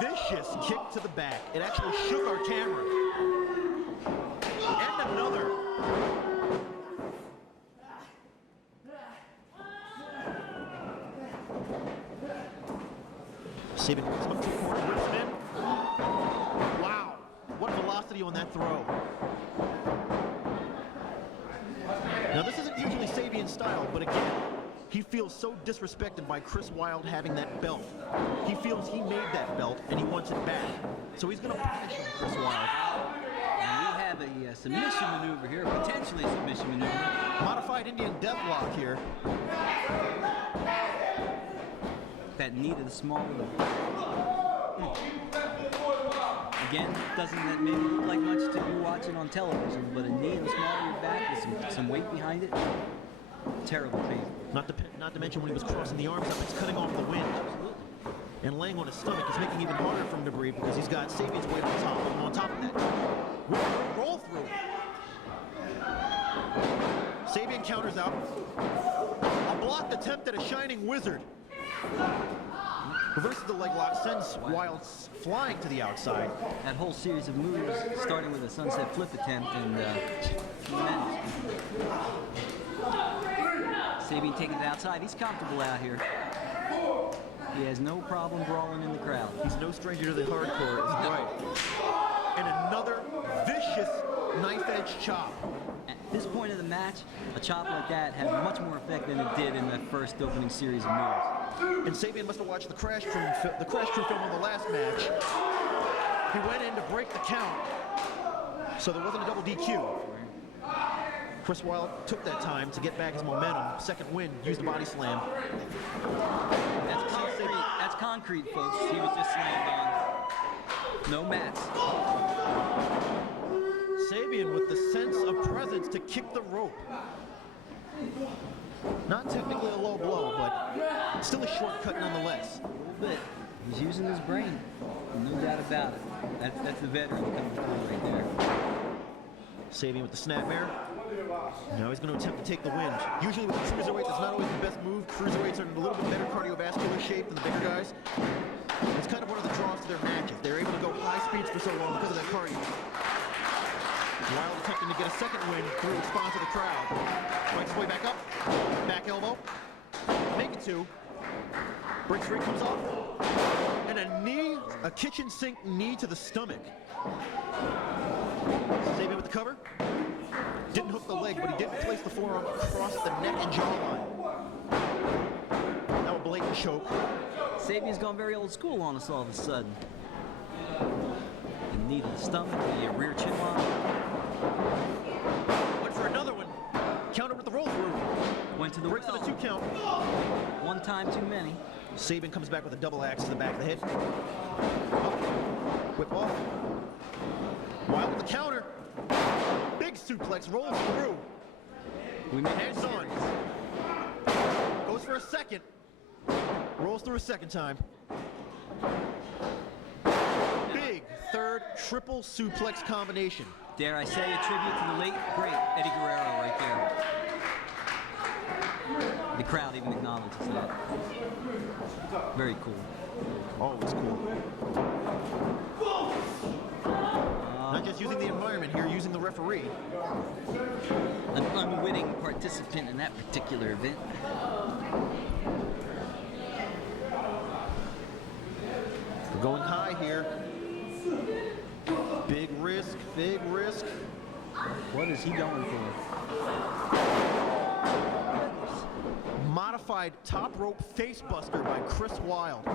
Vicious kick to the back. It actually shook our camera. And another. Sabin comes up to the corner, rips him in. Wow, what velocity on that throw. Now this isn't usually Sabian's style, but again, he feels so disrespected by Chris Wilde having that belt. He feels he made that belt and he wants it back. So he's going to punish Chris Wilde. And we have a submission maneuver here, potentially a submission maneuver. Modified Indian deathlock here. That knee to the small of the... Again, doesn't that maybe look like much to you watching on television, but a knee in the small of your back with some weight behind it, terrible thing. Not to mention when he was crossing the arms up, it's cutting off the wind. And laying on his stomach is making it even harder for him to breathe because he's got Sabian's weight on top. And on top of that, roll through. Sabian counters out. A blocked attempt at a shining wizard. Reverses the leg lock, sends Wild flying to the outside. That whole series of moves, starting with a sunset flip attempt, and tremendous. Sabian taking it outside. He's comfortable out here. He has no problem brawling in the crowd. He's no stranger to the hardcore, is right. And another vicious knife-edge chop. At this point of the match, a chop like that had much more effect than it did in that first opening series of moves. And Sabian must have watched the Crash Crew film on the last match. He went in to break the count, so there wasn't a double DQ. Chris Wilde took that time to get back his momentum. Second win, used the body slam. That's concrete. That's concrete, folks. He was just slammed on. No mats. Sabian with the sense of presence to kick the rope. Not technically a low blow, but still a shortcut nonetheless. A little bit. He's using his brain. No doubt about it. That's the veteran coming through right there. Sabian with the snapmare. Now he's going to attempt to take the win. Usually with the cruiserweights, it's not always the best move. Cruiserweights are in a little bit better cardiovascular shape than the bigger guys. It's kind of one of the draws to their matches. They're able to go high speeds for so long because of that cardio. Wild attempting to get a second win through response to the crowd. Fights his way back up. Back elbow. Make it two. Breaks ring comes off. And a knee, a kitchen sink knee to the stomach. Sabian with the cover. Didn't hook the leg, but he did place the forearm across the neck and jawline. Now a blatant choke. Sabian's gone very old school on us all of a sudden. The knee to the stomach, the rear chin lock. Went for another one. Counter with the roll through. Went to the breaks to the 2 count. One time too many. Sabian comes back with a double axe to the back of the head. Whip off. Wild with the counter. Big suplex rolls through. Hands on. Goes for a second. Rolls through a second time. Big third triple suplex combination. Dare I say a tribute to the late, great Eddie Guerrero right there. The crowd even acknowledges that. Very cool. Always cool. Not just using the environment here, using the referee. An unwitting participant in that particular event. We're going high here. Big risk, big risk. What is he going for? Modified top rope face buster by Chris Wilde.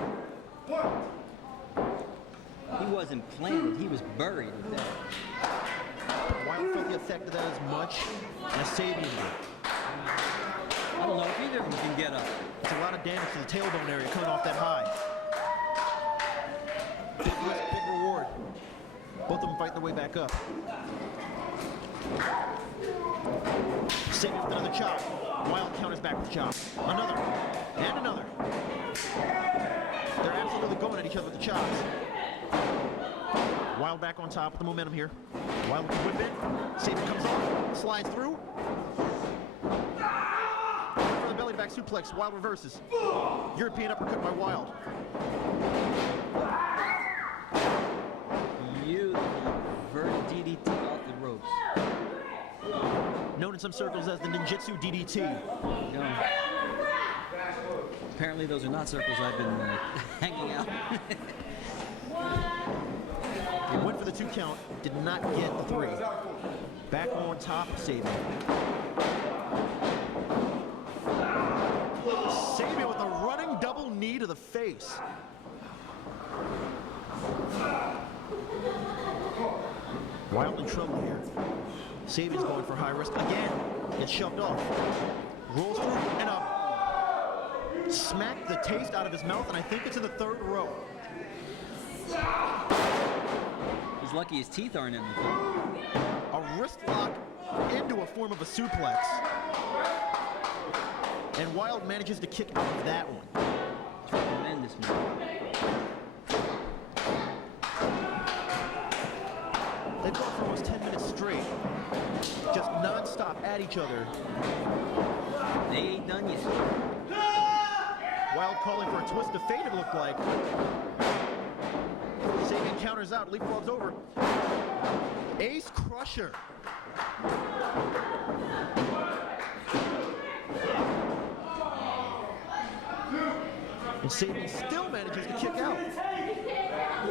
He wasn't planted, he was buried with that. Wilde felt the effect of that as much as Sabian did. I don't know if either of them can get up. It's a lot of damage to the tailbone area coming off that high. Big risk, big reward. Both of them fighting their way back up. Sabian with another chop. Wilde counters back with a chop. Another. And another. They're absolutely going at each other with the chops. Wilde back on top with the momentum here. Wilde with the whip in. Sabian comes off. Slides through. For the belly to back suplex. Wilde reverses. European uppercut by Wilde. Beautiful inverted DDT off the ropes. Known in some circles as the ninjutsu DDT. No. Apparently those are not circles I've been hanging out. Went for the 2 count, did not get the 3. Back on top of Sabian. Sabian with a running double knee to the face. Wild in trouble here. Sabian's going for high risk again. Gets shoved off. Rolls through and up. Smacked the taste out of his mouth, and I think it's in the 3rd row. He's lucky his teeth aren't in the thing. A wrist lock into a form of a suplex. And Wilde manages to kick out of that one. Tremendous move. They've gone for almost 10 minutes straight. Just non-stop at each other. They ain't done yet. Wild calling for a twist of fate, it looked like. Sabian counters out, leapfrogs over. Ace Crusher. And Sabian still manages to kick out.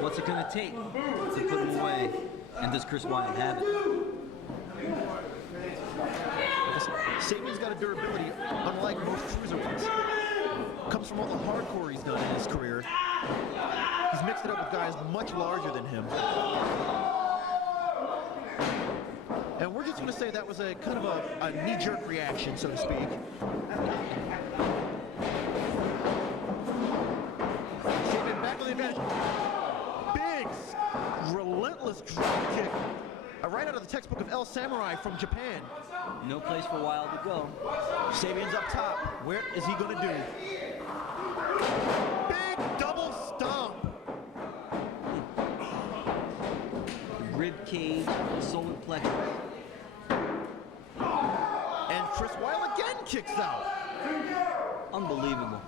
What's it going to take to put him away? And does Chris Wild have it? Sabian's got a durability unlike most cruiserweights. Comes from all the hardcore he's done in his career. He's mixed it up with guys much larger than him. And we're just going to say that was a kind of a knee-jerk reaction, so to speak. Sabian back on the advantage. Big, relentless drop kick. Right out of the textbook of El Samurai from Japan. No place for Wild to go. Sabian's up top. Where is he going to do? Big double stomp. Rib cage, solar plexus. And Chris Wild again kicks out. Unbelievable.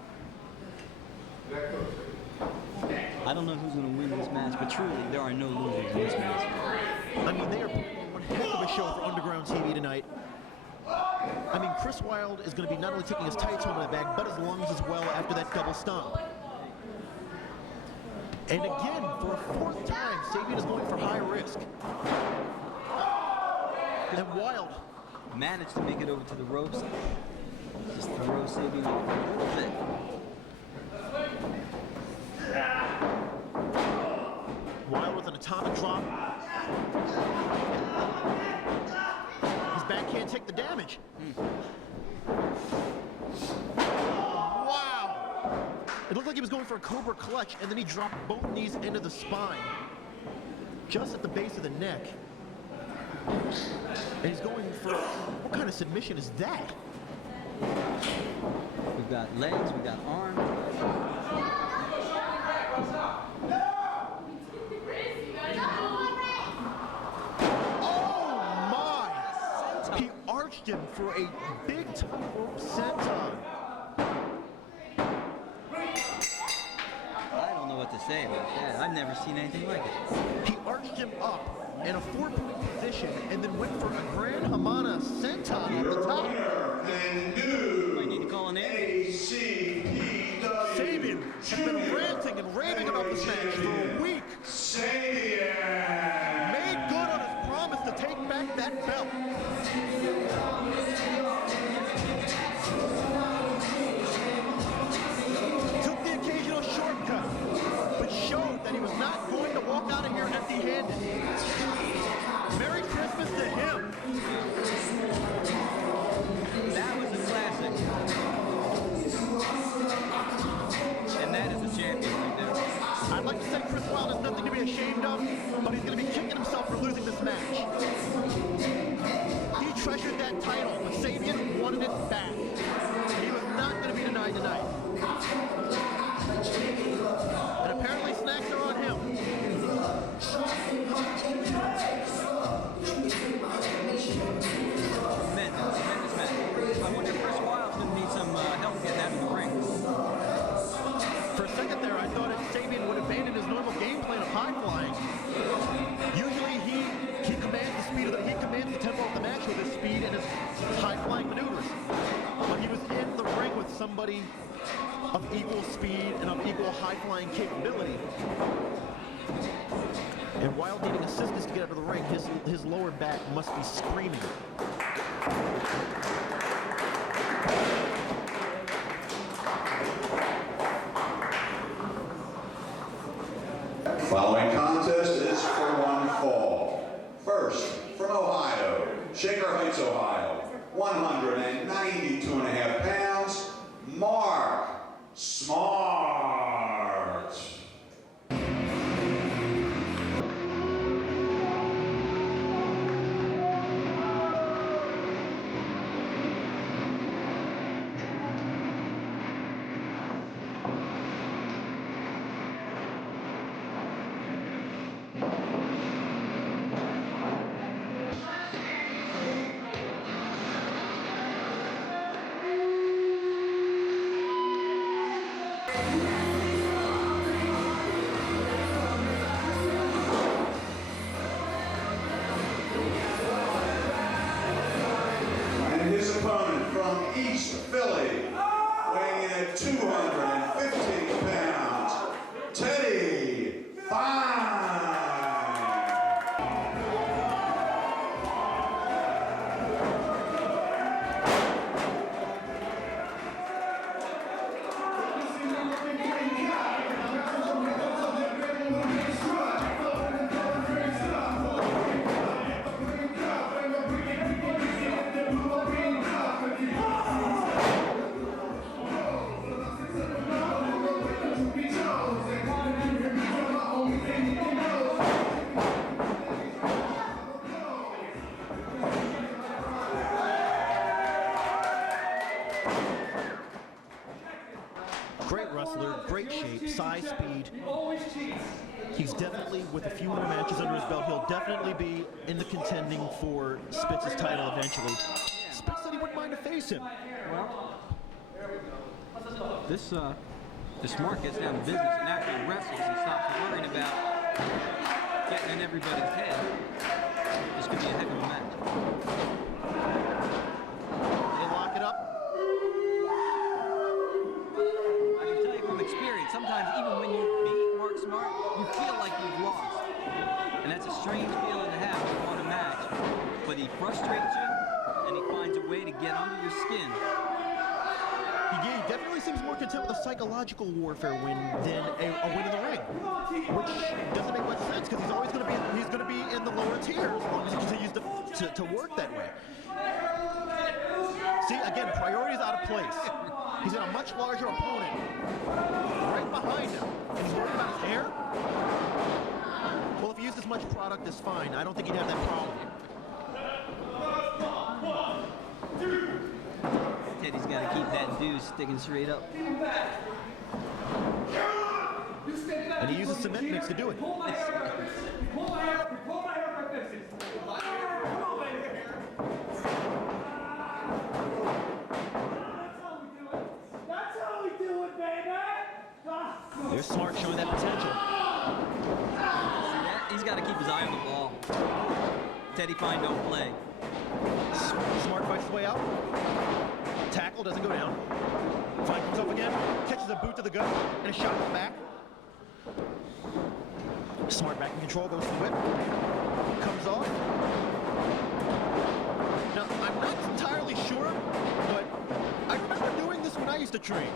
I don't know who's going to win this match, but truly, there are no losers in this match. I mean, they are putting on one heck of a show for Underground TV tonight. I mean, Chris Wild is going to be not only taking his tights home in the bag, but his lungs as well after that double stomp. And again, for a fourth time, Sabian is going for high risk. And Wild managed to make it over to the ropes. Just throw Sabian off a little bit. Wild with an atomic drop. His back can't take the damage. Wow! It looked like he was going for a Cobra clutch, and then he dropped both knees into the spine. Just at the base of the neck. And he's going for, what kind of submission is that? We've got legs, we've got arms. He arched him for a big time rope senton. I don't know what to say about that. I've never seen anything like it. He arched him up in a 4-point position and then went for a Grand Hamana senton off the top. And new I need to call an end. ACPW Sabian has been ranting and raving about this match for a week. Sabian made good on his promise to take back that belt. Took the occasional shortcut, but showed that he was not going to walk out of here empty-handed. Merry Christmas to him. That was a classic. And that is a champion right there. I'd like to say Chris Wild has nothing to be ashamed of, but he's going to be kicking himself for losing this match. He treasured that title, but Sabian wanted it back. He was not going to be denied tonight. And apparently snacks are on him. Tremendous match. I wonder if Chris Wild's going to need some help getting out of the ring. For a second there, I thought Sabian would abandon his normal game plan of high flying. Usually he commands the speed of he commands the tempo of the match with his speed and his high flying maneuvers. But he was in the ring with somebody of equal speed and of equal high flying capability. And Wild needing assistance to get out of the ring, his lower back must be screaming. Following contest is for one fall. First, from Ohio, Shaker Heights, Ohio, 192.5 pounds, Mark Smart. high speed. Always cheats. He's definitely, with a few more matches under his belt, he'll definitely be in the contending for Spitz's title eventually. Spitz said he wouldn't mind to face him. Well, this Smart gets down to business and actually wrestles and stops worrying about getting in everybody's head. This could be a heck of a match. They lock it up. I can tell you from experience, sometimes even when you beat Mark Smart, you feel like you've lost. And that's a strange feeling to have when you won a match. But he frustrates you, and he finds a way to get under your skin. He definitely seems more content with a psychological warfare win than a win in the ring, which doesn't make much sense because he's always going to be in the lower tier as long as he continues to work that way. See, again, priorities out of place. He's got a much larger opponent right behind him, and he's worried about his hair. Well, if he used as much product as fine, I don't think he'd have that problem. Teddy's got to keep that dude sticking straight up. And he uses cement mix to do it. There's Smart showing that potential. He's got to keep his eye on the ball. Teddy Fine don't play. Smart fights his way out. Tackle doesn't go down. Fine comes up again, catches a boot to the gut, and a shot in the back. Smart back in control, goes to the whip. Comes off. Now, I'm not entirely sure, but I remember doing this when I used to train.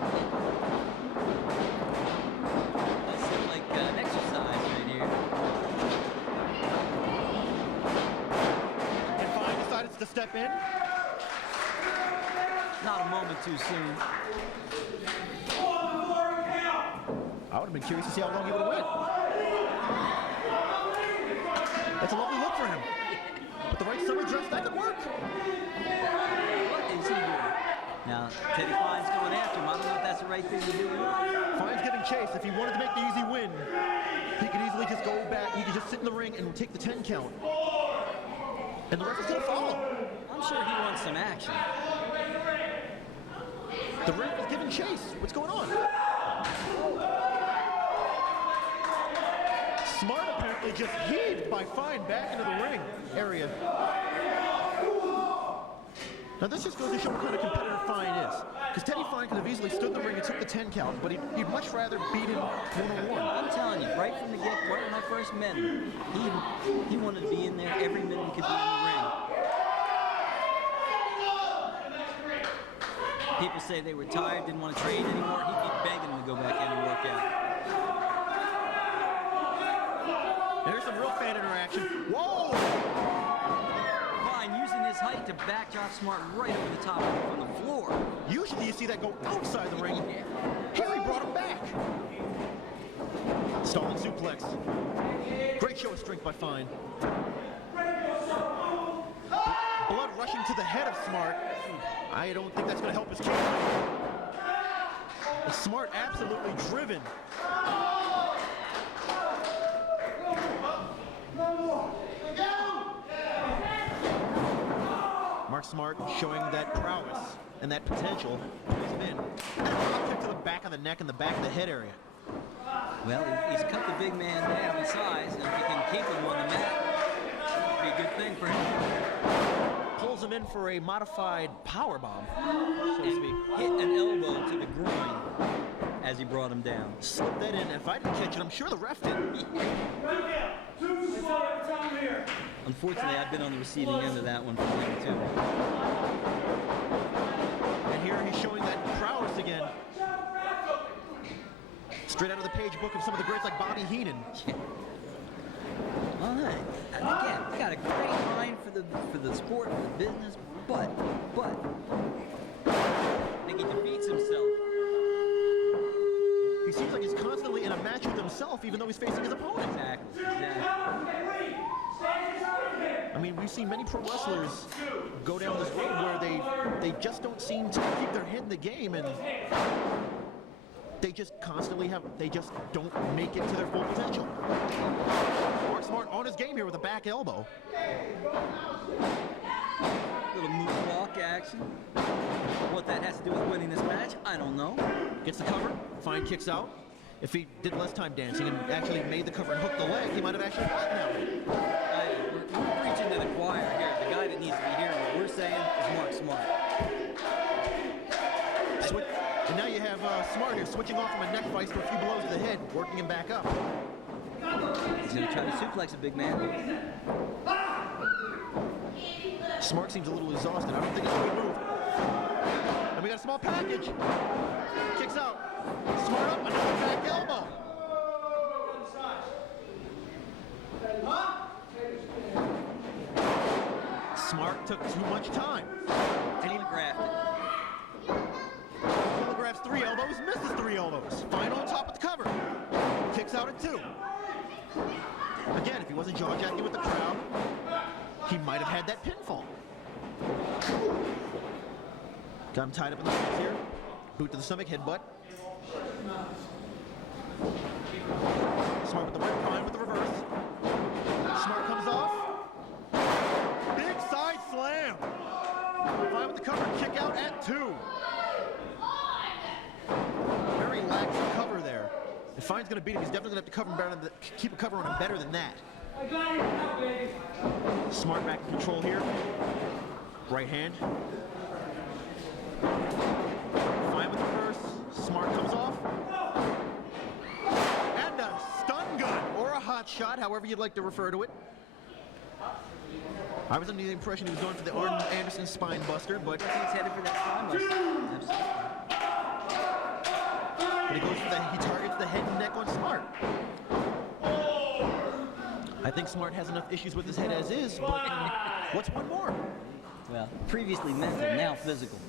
That seems like an exercise right here. And Fine decides to step in. Not a moment too soon. I would have been curious to see how long he would have went. That's a lovely look for him. With the right summer dress, that could work. What is he doing? Now, Teddy Fine's going after him. I don't know if that's the right thing to do. Fine's giving chase. If he wanted to make the easy win, he could easily just go back. He could just sit in the ring and take the 10 count. And the ref is going to follow. I'm sure he wants some action. The ref is giving chase. What's going on? Smart apparently just heaved by Fine back into the ring area. Now this just goes to show what kind of competitor Fine is. Because Teddy Fine could have easily stood in the ring and took the 10 count, but he'd much rather beat him one-on-one. I'm telling you, right from the get-go, right when I first met him, he wanted to be in there every minute he could be in the ring. People say they were tired, didn't want to train anymore. He'd be begging them to go back in and work out. There's some real fan interaction. Whoa! Fine, using his height to backdrop Smart right over the top of him from the floor. Usually you see that go outside the ring. Here he brought him back. Stalling suplex. Great show of strength by Fine. Blood rushing to the head of Smart. I don't think that's going to help his case. Smart absolutely driven. Mark Smart showing that prowess and that potential. Pulls him in. And a kick to the back of the neck and the back of the head area. Well, he's cut the big man down in size, and if he can keep him on the mat, it'll be a good thing for him. Pulls him in for a modified power bomb, so to speak. Hit an elbow to the groin as he brought him down. Slipped that in. If I didn't catch it, I'm sure the ref did. Unfortunately, I've been on the receiving end of that one for him, too. And here he's showing that prowess again. Straight out of the page book of some of the greats like Bobby Heenan. All right. Again, he got a great mind for the sport, for the business, but I think he defeats himself. He seems like he's constantly in a match with himself, even though he's facing his opponent. Exactly. I mean, we've seen many pro wrestlers go down this road where they just don't seem to keep their head in the game, and they just constantly they just don't make it to their full potential. Mark Smart on his game here with a back elbow. Little moonwalk action. What that has to do with winning this match, I don't know. Gets the cover, Fine kicks out. If he did less time dancing and actually made the cover and hooked the leg, he might have actually won now. We're preaching to the choir here. The guy that needs to be hearing what we're saying is Mark Smart. And now you have Smart here switching off from a neck vice to a few blows to the head, working him back up. He's going to try to suplex a big man. Smart seems a little exhausted. I don't think it's a good move. And we got a small package. Kicks out. Smart up, another back elbow. Smart took too much time. And he telegraphs 3 elbows, misses 3 elbows. Fine on top of the cover. Kicks out at 2. Again, if he wasn't jaw-jacking with the crowd, he might have had that pinfall. Got him tied up in the legs here. Boot to the stomach, headbutt. Smart with the right prime with the reverse. Smart comes off. Big side slam. Fine with the cover, kick out at 2. Very lax cover there. If Fine's going to beat him, he's definitely going to have to cover him better than keep a cover on him better than that. Smart back in control here. Right hand. Fine with the reverse. Smart comes off. And a stun gun, or a hot shot, however you'd like to refer to it. I was under the impression he was going for the Arn Anderson spine buster, but he's headed for that spine buster. But he targets the head and neck on Smart. I think Smart has enough issues with his head as is, but what's one more? Well, previously mental, now physical.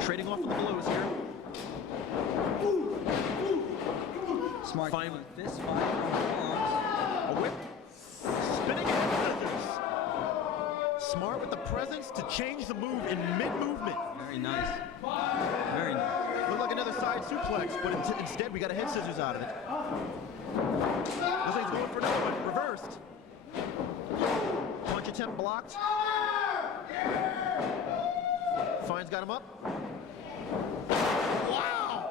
Trading off with the blows here. Smart fine with fist, fine arms. A whip. Spinning head scissors. Smart with the presence to change the move in mid-movement. Very nice. Very nice. Looked like another side suplex, but instead we got a head scissors out of it. Looks like he's going for another one. Reversed. Punch attempt blocked. Fine's got him up. Wow!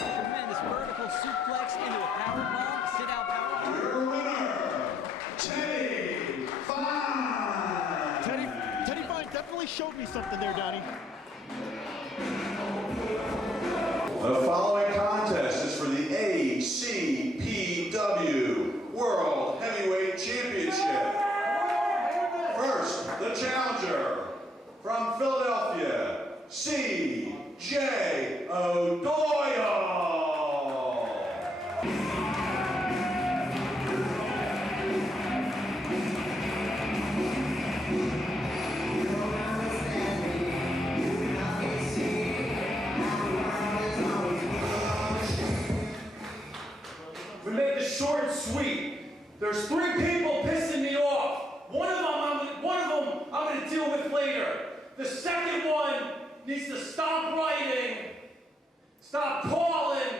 Tremendous vertical suplex into a powerbomb. Sit out powerbomb. Your winner, Teddy Fine. Teddy Fine definitely showed me something there, Donnie. The following contest is for the ACPW World Heavyweight Championship. First, the challenger from Philadelphia, C.J. O'Doyle. We make this short and sweet. There's 3 people pissing me off. One of them I'm going to deal with later. The second one needs to stop writing, stop calling,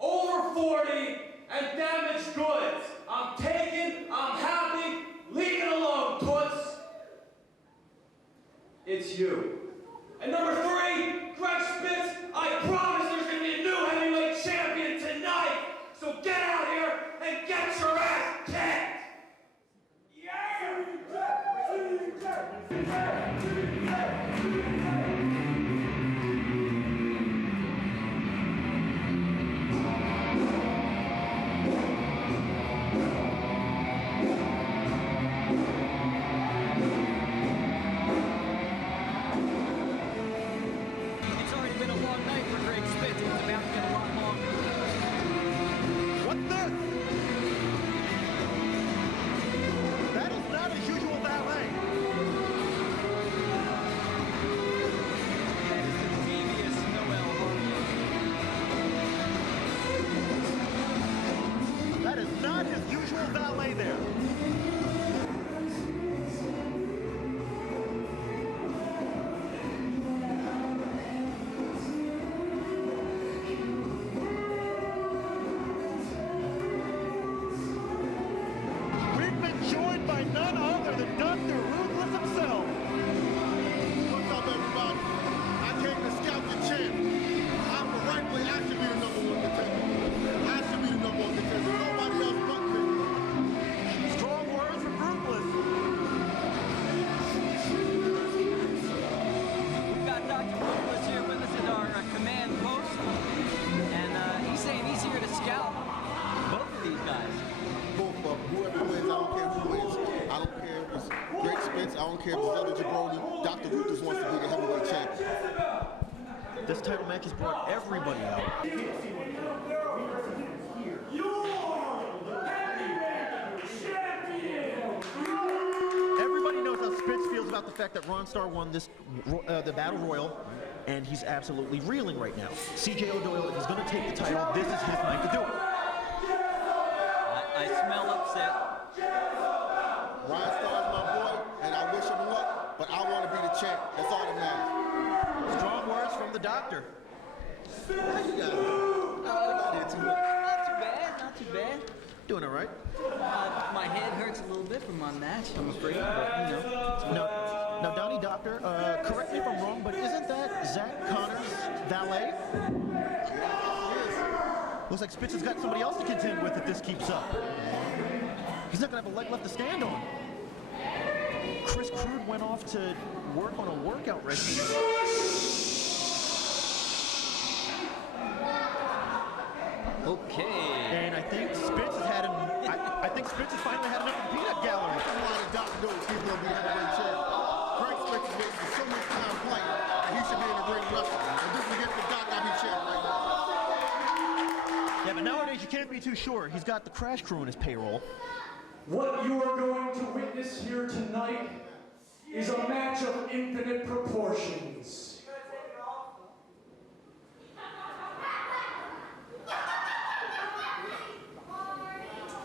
over 40, and damaged goods. I'm taking, I'm happy, leave it alone, toots. It's you. And number 3, Greg Spitz, I promise there's going to be a new heavyweight champion tonight. So get out here and get your ass kicked! It's already been a long night for Greg Spitz. It's about to get a lot longer. What the? stay there. We've been joined by none other than Dr. Ruthless himself. What's up, everybody? I came to scout the champ. I'm the right way. I should be the number one contender. I should be the number one contender. Nobody else but me. Strong words from Ruthless. We've got Dr. Ruthless here with us at our command post, and he's saying he's here to scout both of these guys. Both of them. Whoever wins, I don't care who wins. I don't care if it's Greg Spence. I don't care if it's Zelda Jabroni. Dr. Ruthless wants to be the heavyweight champion. This title match has brought everybody out. Everybody knows how Spitz feels about the fact that Ron Starr won this the Battle Royal, and he's absolutely reeling right now. CJ O'Doyle, if he's going to take the title, this is his night to do it. I smell upset. Ryan Starr's my boy, and I wish him luck, but I want to be the champ. That's all that matters. Strong words from the doctor. How you guys? Not too bad, not too bad. Doing all right. My head hurts a little bit from my match, I'm afraid, but you know. Now, Donnie Doctor, correct me if I'm wrong, but isn't that Zach Connor's valet? Looks like Spitz has got somebody else to contend with if this keeps up. He's not going to have a leg left to stand on. Chris Crude went off to work on a workout regimen. Okay. And I think Spitz has had I think Spitz has finally had enough of the peanut gallery. This is why the doctor knows he's going to be the heavyweight champ. Greg Spence has wasted so much time playing that he should be in the ring wrestling. And this is against the doc, I'll be champ right now. Yeah, but nowadays you can't be too sure. He's got the Crash Crew in his payroll. What you are going to witness here tonight is a match of infinite proportions.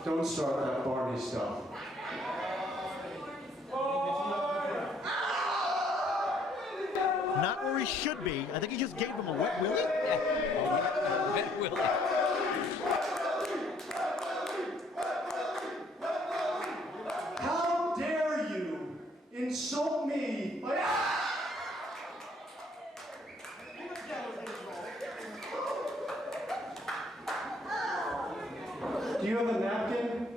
Don't start that Barney stuff. Not where he should be. I think he just gave him a wet willy. Wet willy. How dare you insult me? Do you have a napkin?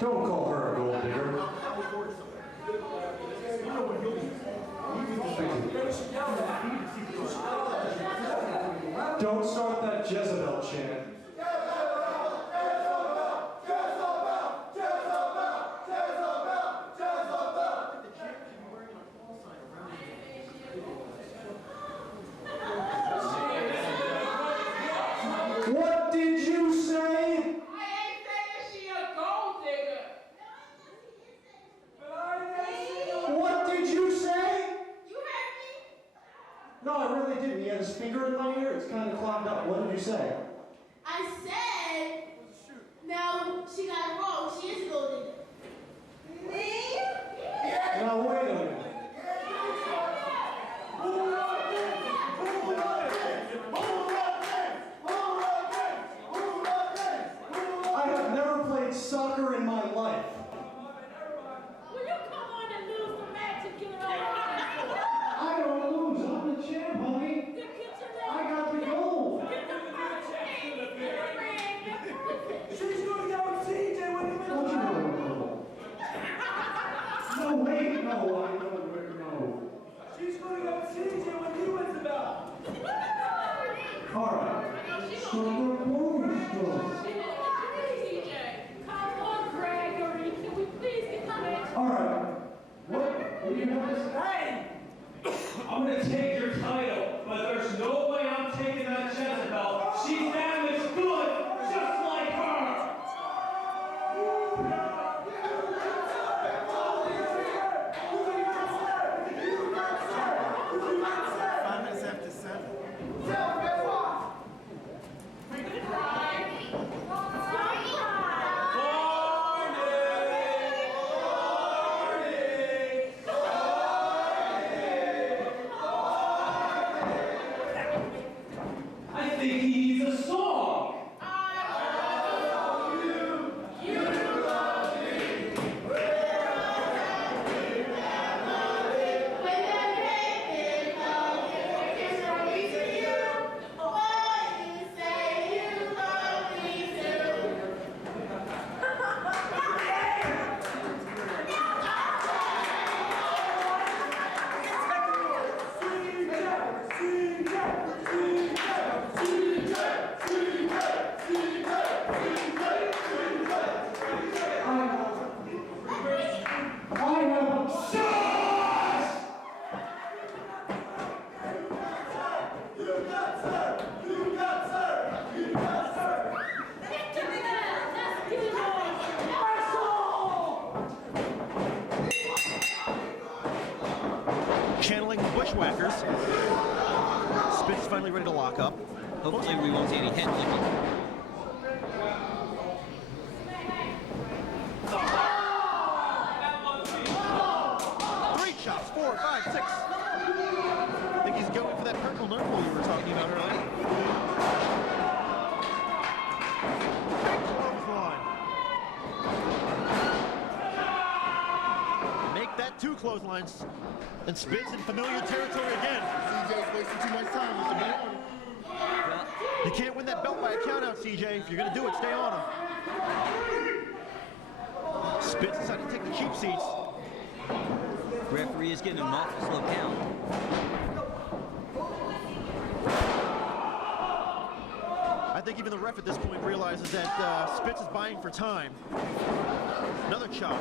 Don't call her a gold digger. Don't start that Jezebel chant. What did you say? I ain't saying she a gold digger. What did you say? You heard me? No, I really didn't. You had a speaker in my ear? It's kind of clogged up. What did you say? I said, no, she got it wrong. She is a gold digger. Me? Now, wait a minute. I have never played soccer in my life. Will you come on and lose the match and get it over? I don't lose. I'm the champ, honey. I got the gold. She's going to go with CJ when you Don't you know? No, wait, no, I know, no. She's going to go with CJ when he wins the belt. All right. So the bonus goes. Come on, Gregory. Can we please get the match? All right. What do you have to say? Hey! I'm going to take your title, but there's no way I'm taking that Jezebel. She's damaged good, just like her. bushwhackers. Spitz is finally ready to lock up. Hopefully we won't see any head licking. Three chops, 4, 5, 6. I think he's going for that purple nurple you were talking about earlier. Big clothesline. Make that 2 clotheslines. And Spitz in familiar territory again. CJ's wasting too much time with the man. You can't win that belt by a countout, CJ. If you're going to do it, stay on him. Spitz decided to take the cheap seats. Referee is getting an awful slow count. I think even the ref at this point realizes that Spitz is buying for time. Another chop.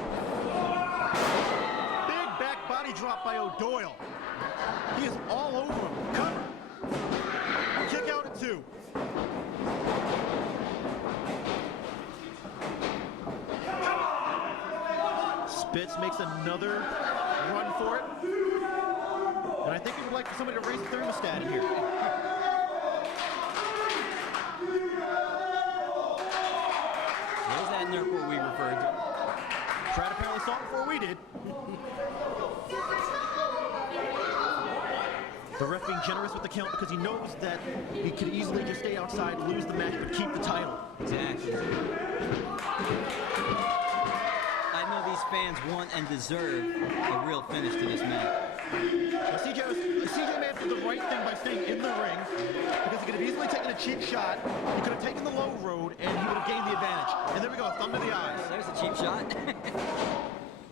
Big back body drop by O'Doyle. He is all over him. Cover. Kick out at 2. Spitz makes another run for it. And I think he would like for somebody to raise the thermostat in here. There's that nurple we referred to. Brad apparently saw it before we did. The ref being generous with the count because he knows that he could easily just stay outside, lose the match, but keep the title. Exactly. I know these fans want and deserve a real finish to this match. Now CJ may have done the right thing by staying in the ring because he could have easily taken a cheap shot. He could have taken the low road and he would have gained the advantage. And there we go, thumb to the eyes. There's a cheap shot.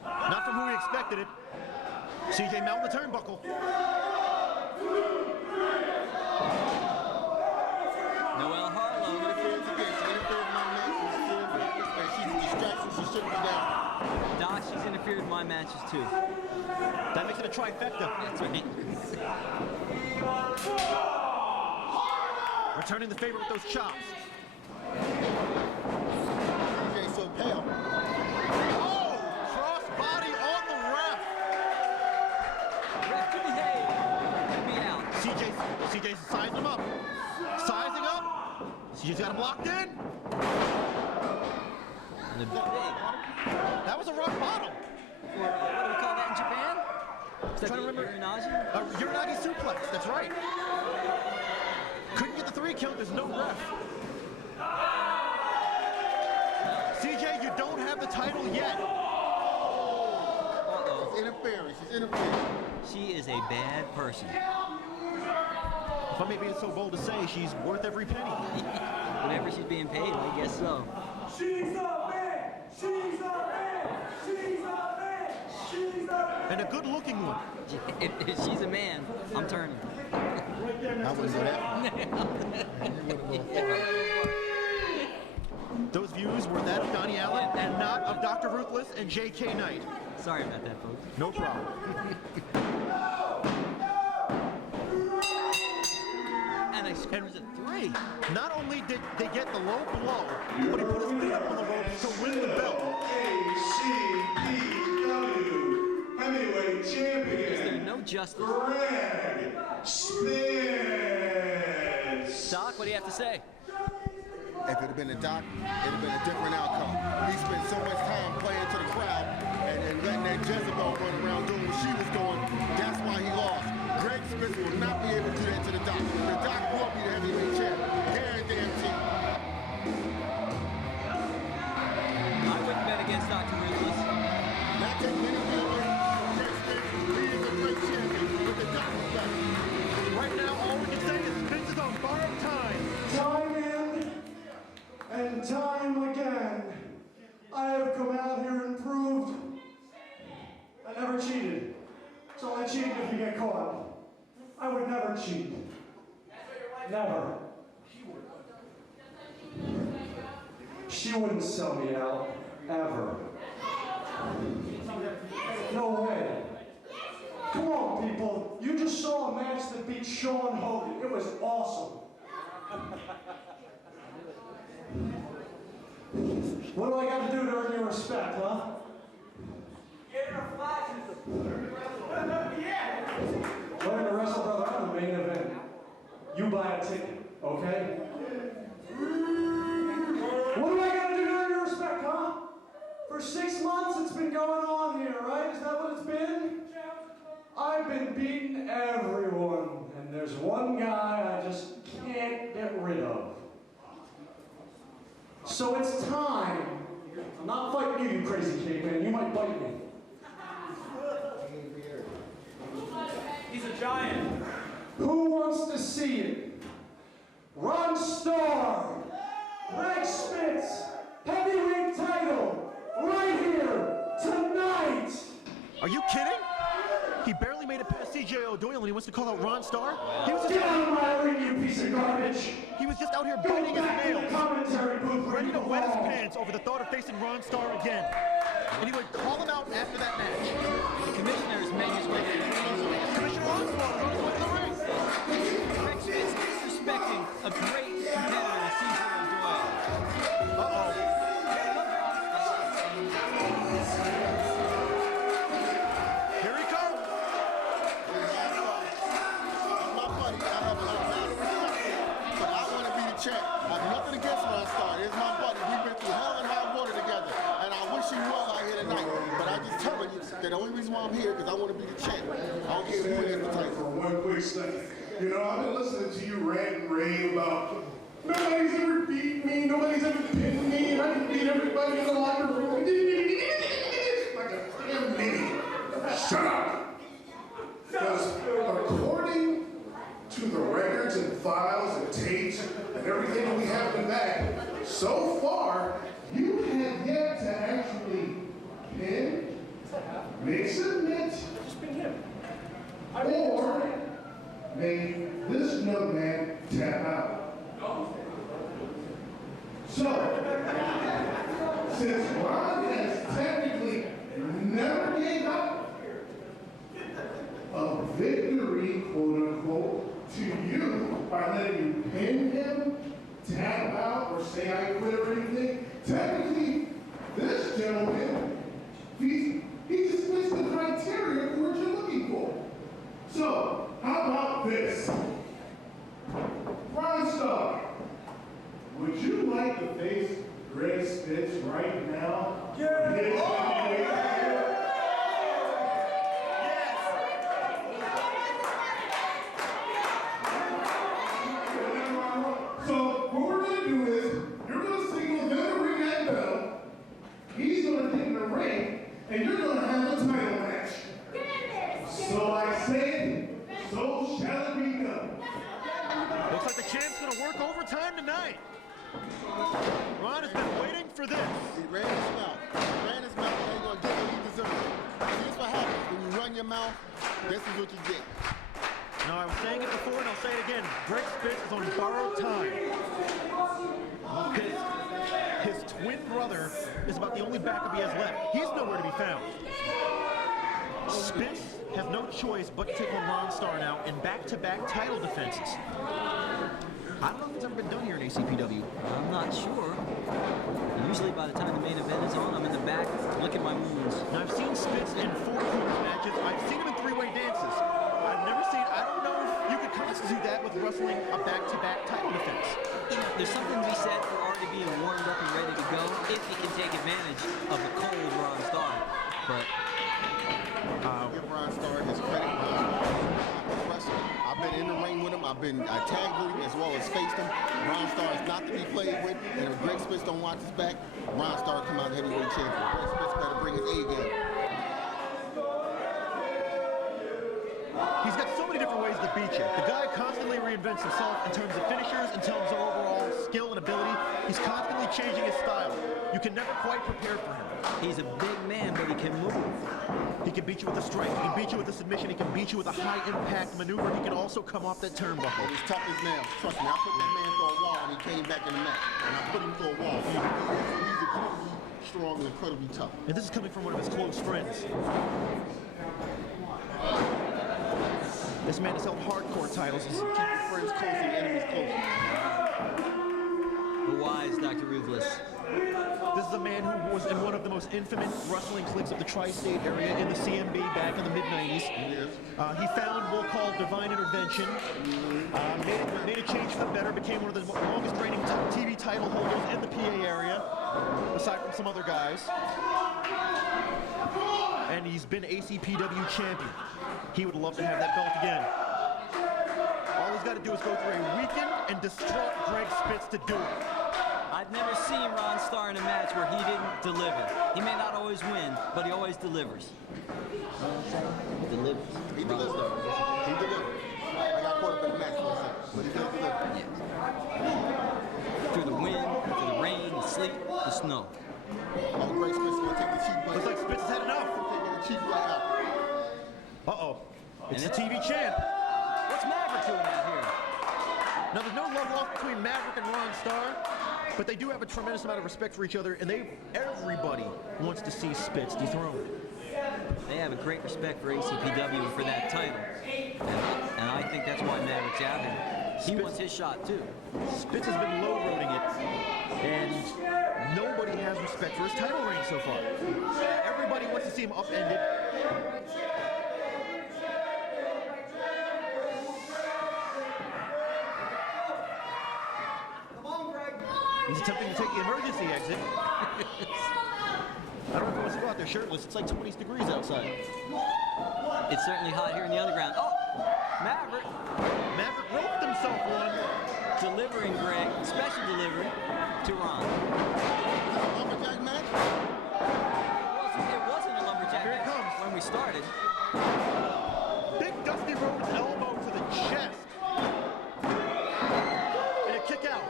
Not from who he expected it. CJ mounting the turnbuckle. Noel Harlow. She's a distraction. She shouldn't be down. Doc, she's interfered in my matches too. That makes it a trifecta. That's right. Returning the favor with those chops. CJ's so pale. Oh! Cross body on the ref. Ref to behave. Let me out. CJ's sizing him up. Sizing up. CJ's got him locked in. And a big. That was a rock bottom. What do we call that in Japan? Is that Trying to remember. Uranagi? Uranagi suplex, that's right. Couldn't get the 3 count, there's no ref. CJ, you don't have the title yet. Uh-oh. She's interfering. She's interfering. She is a bad person. If I may be so bold to say, she's worth every penny. Whatever she's being paid, I guess so. She's a man! She's a man! She's a man! She's a man! And a good-looking one. If she's a man, I'm turning. I wouldn't go that far. Those views were that of Donnie Allen and not of Dr. Ruthless and J.K. Knight. Sorry about that, folks. No problem. And I scores a 3. Not only did they get the low blow, but he put his feet up on the ropes to win the belt. ACPW Heavyweight Champion. Is there no justice? Greg Spitz. Doc, what do you have to say? If it had been a Doc, it would have been a different outcome. He spent so much time playing to the crowd and letting that Jezebel run around doing what she was doing. That's why he lost. Greg Spitz will not be able to do that to the Doc. The Doc will be the heavyweight champ. Guarantee. I wouldn't bet against Dr. Ruthless. Not taking anything away from Greg Spitz. He is a great champion, but the Doc is better. Right now, all we can say is Spitz is on borrowed time. Time in and time again, I have come out here and proved I never cheated. So I cheated if you get caught. I would never cheat. Never. She wouldn't sell me out, ever. No way. Come on, people. You just saw a match that beat Sean Hogan. It was awesome. What do I got to do to earn your respect, huh? Get her flashes. Wait a okay? What do I gotta do to earn your respect, huh? For 6 months it's been going on here, right? Is that what it's been? I've been beating everyone, and there's one guy I just can't get rid of. So it's time. I'm not fighting you, you crazy caveman. You might bite me. He's a giant. Who wants to see it? Ron Starr, Greg Spitz, heavyweight title, right here, tonight! Are you kidding? He barely made it past CJ O'Doyle and he wants to call out Ron Starr? He was just Get out of my ring, you piece of garbage! He was just out here Go biting his back to the nails, commentary booth, ready to wet his belong. pants over the thought of facing Ron Starr again. And he would call him out after that match. The commissioner has made his way to the ring. Commissioner Oswald is on his way to the ring. Greg Spitz disrespecting a great competitor, CJ O'Doyle. Uh-oh. Here he comes. My buddy, I have a lot of respect, but I want to be the champ. I have nothing against Ron Starr. He's my buddy. We've been through hell and high water together, and I wish him well out here tonight. But I'm just telling you that the only reason why I'm here is because I want to be the champ. I don't care who gets the title. For one quick second. You know, I've been listening to you rant and rave about nobody's ever beat me, nobody's ever pinned me, and I can beat everybody in the locker room. Like a damn idiot. Shut up! Because according to the records and files and tapes and everything we have in the back, so far, you have yet to actually pin, make submit, or make this young man tap out. So, since Ron has technically never gave up a victory, quote unquote, to you by letting you pin him, tap out, or say I quit or anything, technically, this gentleman, he just fits the criteria for what you're looking for. So, how about this? Ron Starr, would you like to face Greg Spitz right now? So, what we're going to do is, you're going to signal them to ring that bell, he's going to get in the ring, and you're going to have a title match. So I say, so shall it be done. Looks like the champ's gonna work overtime tonight. Ron has been waiting for this. He ran his mouth. He ran his mouth. He ain't gonna get what he deserves. Here's what happens when you run your mouth. This is what you get. Now, I was saying it before and I'll say it again. Greg Spitz is on borrowed time. His twin brother is about the only backup he has left. He's nowhere to be found. Spitz has no choice but to take on Ron Starr now in back-to-back title defenses. I don't know if it's ever been done here in ACPW. I'm not sure. Usually by the time the main event is on, I'm in the back licking my wounds. Now, I've seen Spitz in 4-quarters matches. I've seen him in three-way dances. I've never seen, I don't know if you could constitute that with wrestling a back-to-back title defense. You know, there's something to be said for already being warmed up and ready to go if he can take advantage of the cold Ron Starr. But give Ron Starr his credit. Ron Starr is a wrestler. I've been in the ring with him. I tagged with him as well as faced him. Ron Starr is not to be played with. And if Greg Spitz don't watch his back, Ron Starr come out heavyweight champion. Greg Spitz better bring his A game. He's got so many different ways to beat you. The guy constantly reinvents himself in terms of finishers, in terms of overall skill and ability. He's constantly changing his style. You can never quite prepare for him. he's a big man, but he can move. He can beat you with a strike. He can beat you with a submission. He can beat you with a high-impact maneuver. He can also come off that turnbuckle. He's tough as nails. Trust me, I put that man through a wall and he came back in the match. And I put him through a wall. He's incredibly strong and incredibly tough. And this is coming from one of his close friends. This man has held hardcore titles. Keep your friends close and your enemies close. the wise Dr. Ruthless. This is a man who was in one of the most infamous wrestling cliques of the tri-state area in the CMB back in the mid-90s. He found, we'll call divine intervention, made a change for the better, became one of the longest reigning TV title holders in the PA area, aside from some other guys. And he's been ACPW champion. He would love to have that belt again. All he's got to do is go through a weekend and distraught Greg Spitz to do it. I've never seen Ron Starr in a match where he didn't deliver. He may not always win, but he always delivers. He delivers. He delivers. He delivers. I got caught up in the match for a second, but he does deliver. Yeah. Through the wind, through the rain, the sleet, the snow. Oh, Greg Spitz is gonna take the cheap Looks like Spitz has had enough. Taking the cheap right out. Uh-oh. It's the TV champ. What's Maverick doing out here? Now, there's no love lost between Maverick and Ron Starr, but they do have a tremendous amount of respect for each other, and everybody wants to see Spitz dethroned. They have a great respect for ACPW and for that title. And I think that's why Maverick's out here. He wants his shot, too. Spitz has been low-roading it, and nobody has respect for his title reign so far. Everybody wants to see him upended. He's attempting to take the emergency exit. I don't know if he wants to go out there shirtless. It's like 20 degrees outside. It's certainly hot here in the underground. Oh, Maverick. Maverick roped himself one. Delivering Greg, special delivery to Ron. Lumberjack match? It wasn't a lumberjack Here it match comes. when we started. Big Dusty Rhodes elbow to the chest. And a kick out.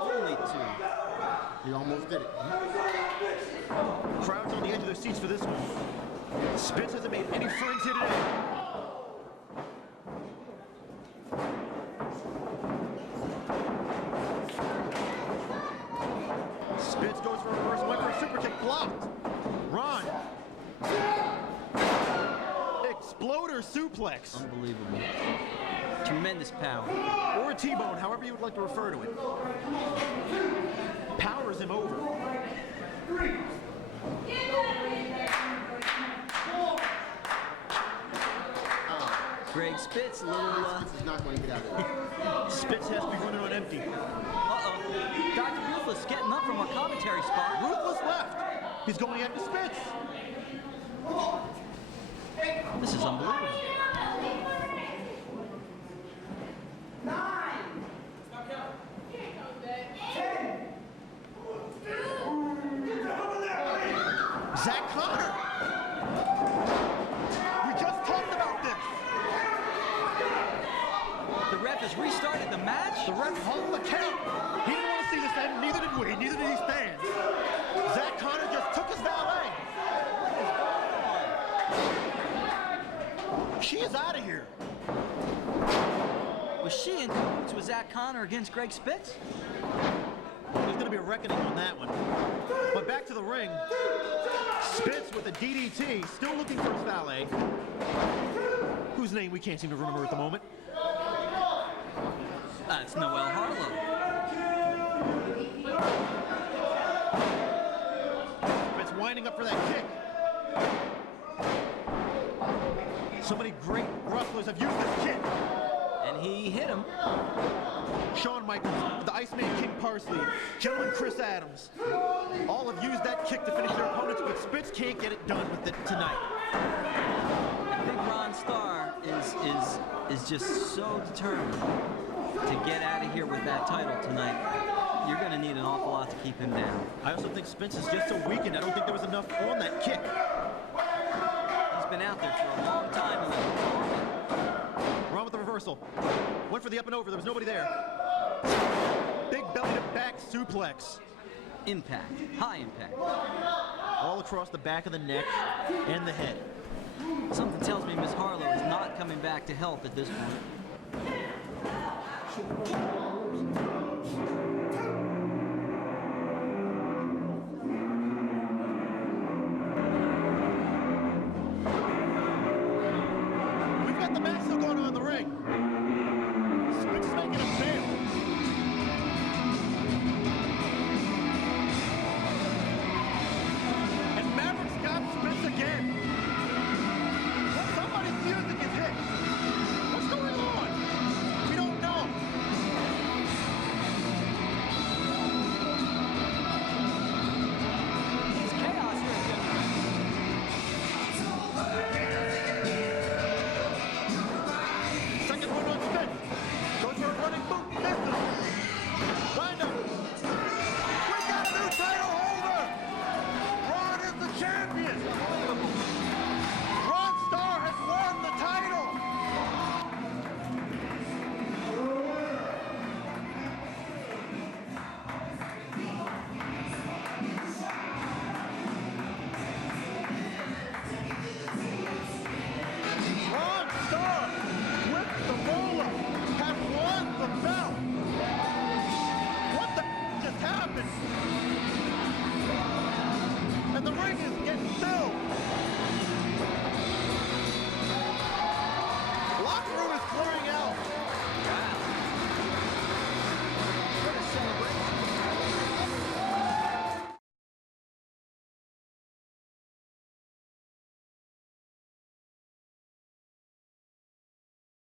Only two. He almost did it. Crowds on the edge of their seats for this one. Spitz hasn't made any friends here today. Spitz goes for a reverse, went for a super kick, blocked. Ron. Exploder suplex. Unbelievable. Tremendous power. Or a T-bone, however you would like to refer to it. Powers him over. Greg Spitz, a little, Spitz is not going to get out of there. Spitz has to be running on empty. Uh-oh. Dr. Ruthless getting up from a commentary spot. Ruthless left. He's going after Spitz. This is unbelievable. Zach Connor. We just talked about this. The ref has restarted the match. The ref hung the count. He didn't want to see this end, neither did we, neither did his fans. Zach Connor just took his valet. She is out of here. Was she in cahoots with Zach Connor against Greg Spitz? There's going to be a reckoning on that one. But back to the ring. Spitz with a DDT, still looking for his valet. Whose name we can't seem to remember at the moment. It's Noel Harlow. Spitz winding up for that kick. So many great wrestlers have used this kick. And he hit him. Shawn Michaels, the Iceman King Parsley, Gentleman Chris Adams, all have used that kick to finish their opponents, but Spitz can't get it done with it tonight. I think Ron Starr is just so determined to get out of here with that title tonight. You're going to need an awful lot to keep him down. I also think Spitz is just so weakened. I don't think there was enough on that kick. He's been out there for a long time. Ron with the reversal. Went for the up and over. There was nobody there. Big belly to back suplex. Impact. High impact. All across the back of the neck and the head. Something tells me Miss Harlow is not coming back to help at this point.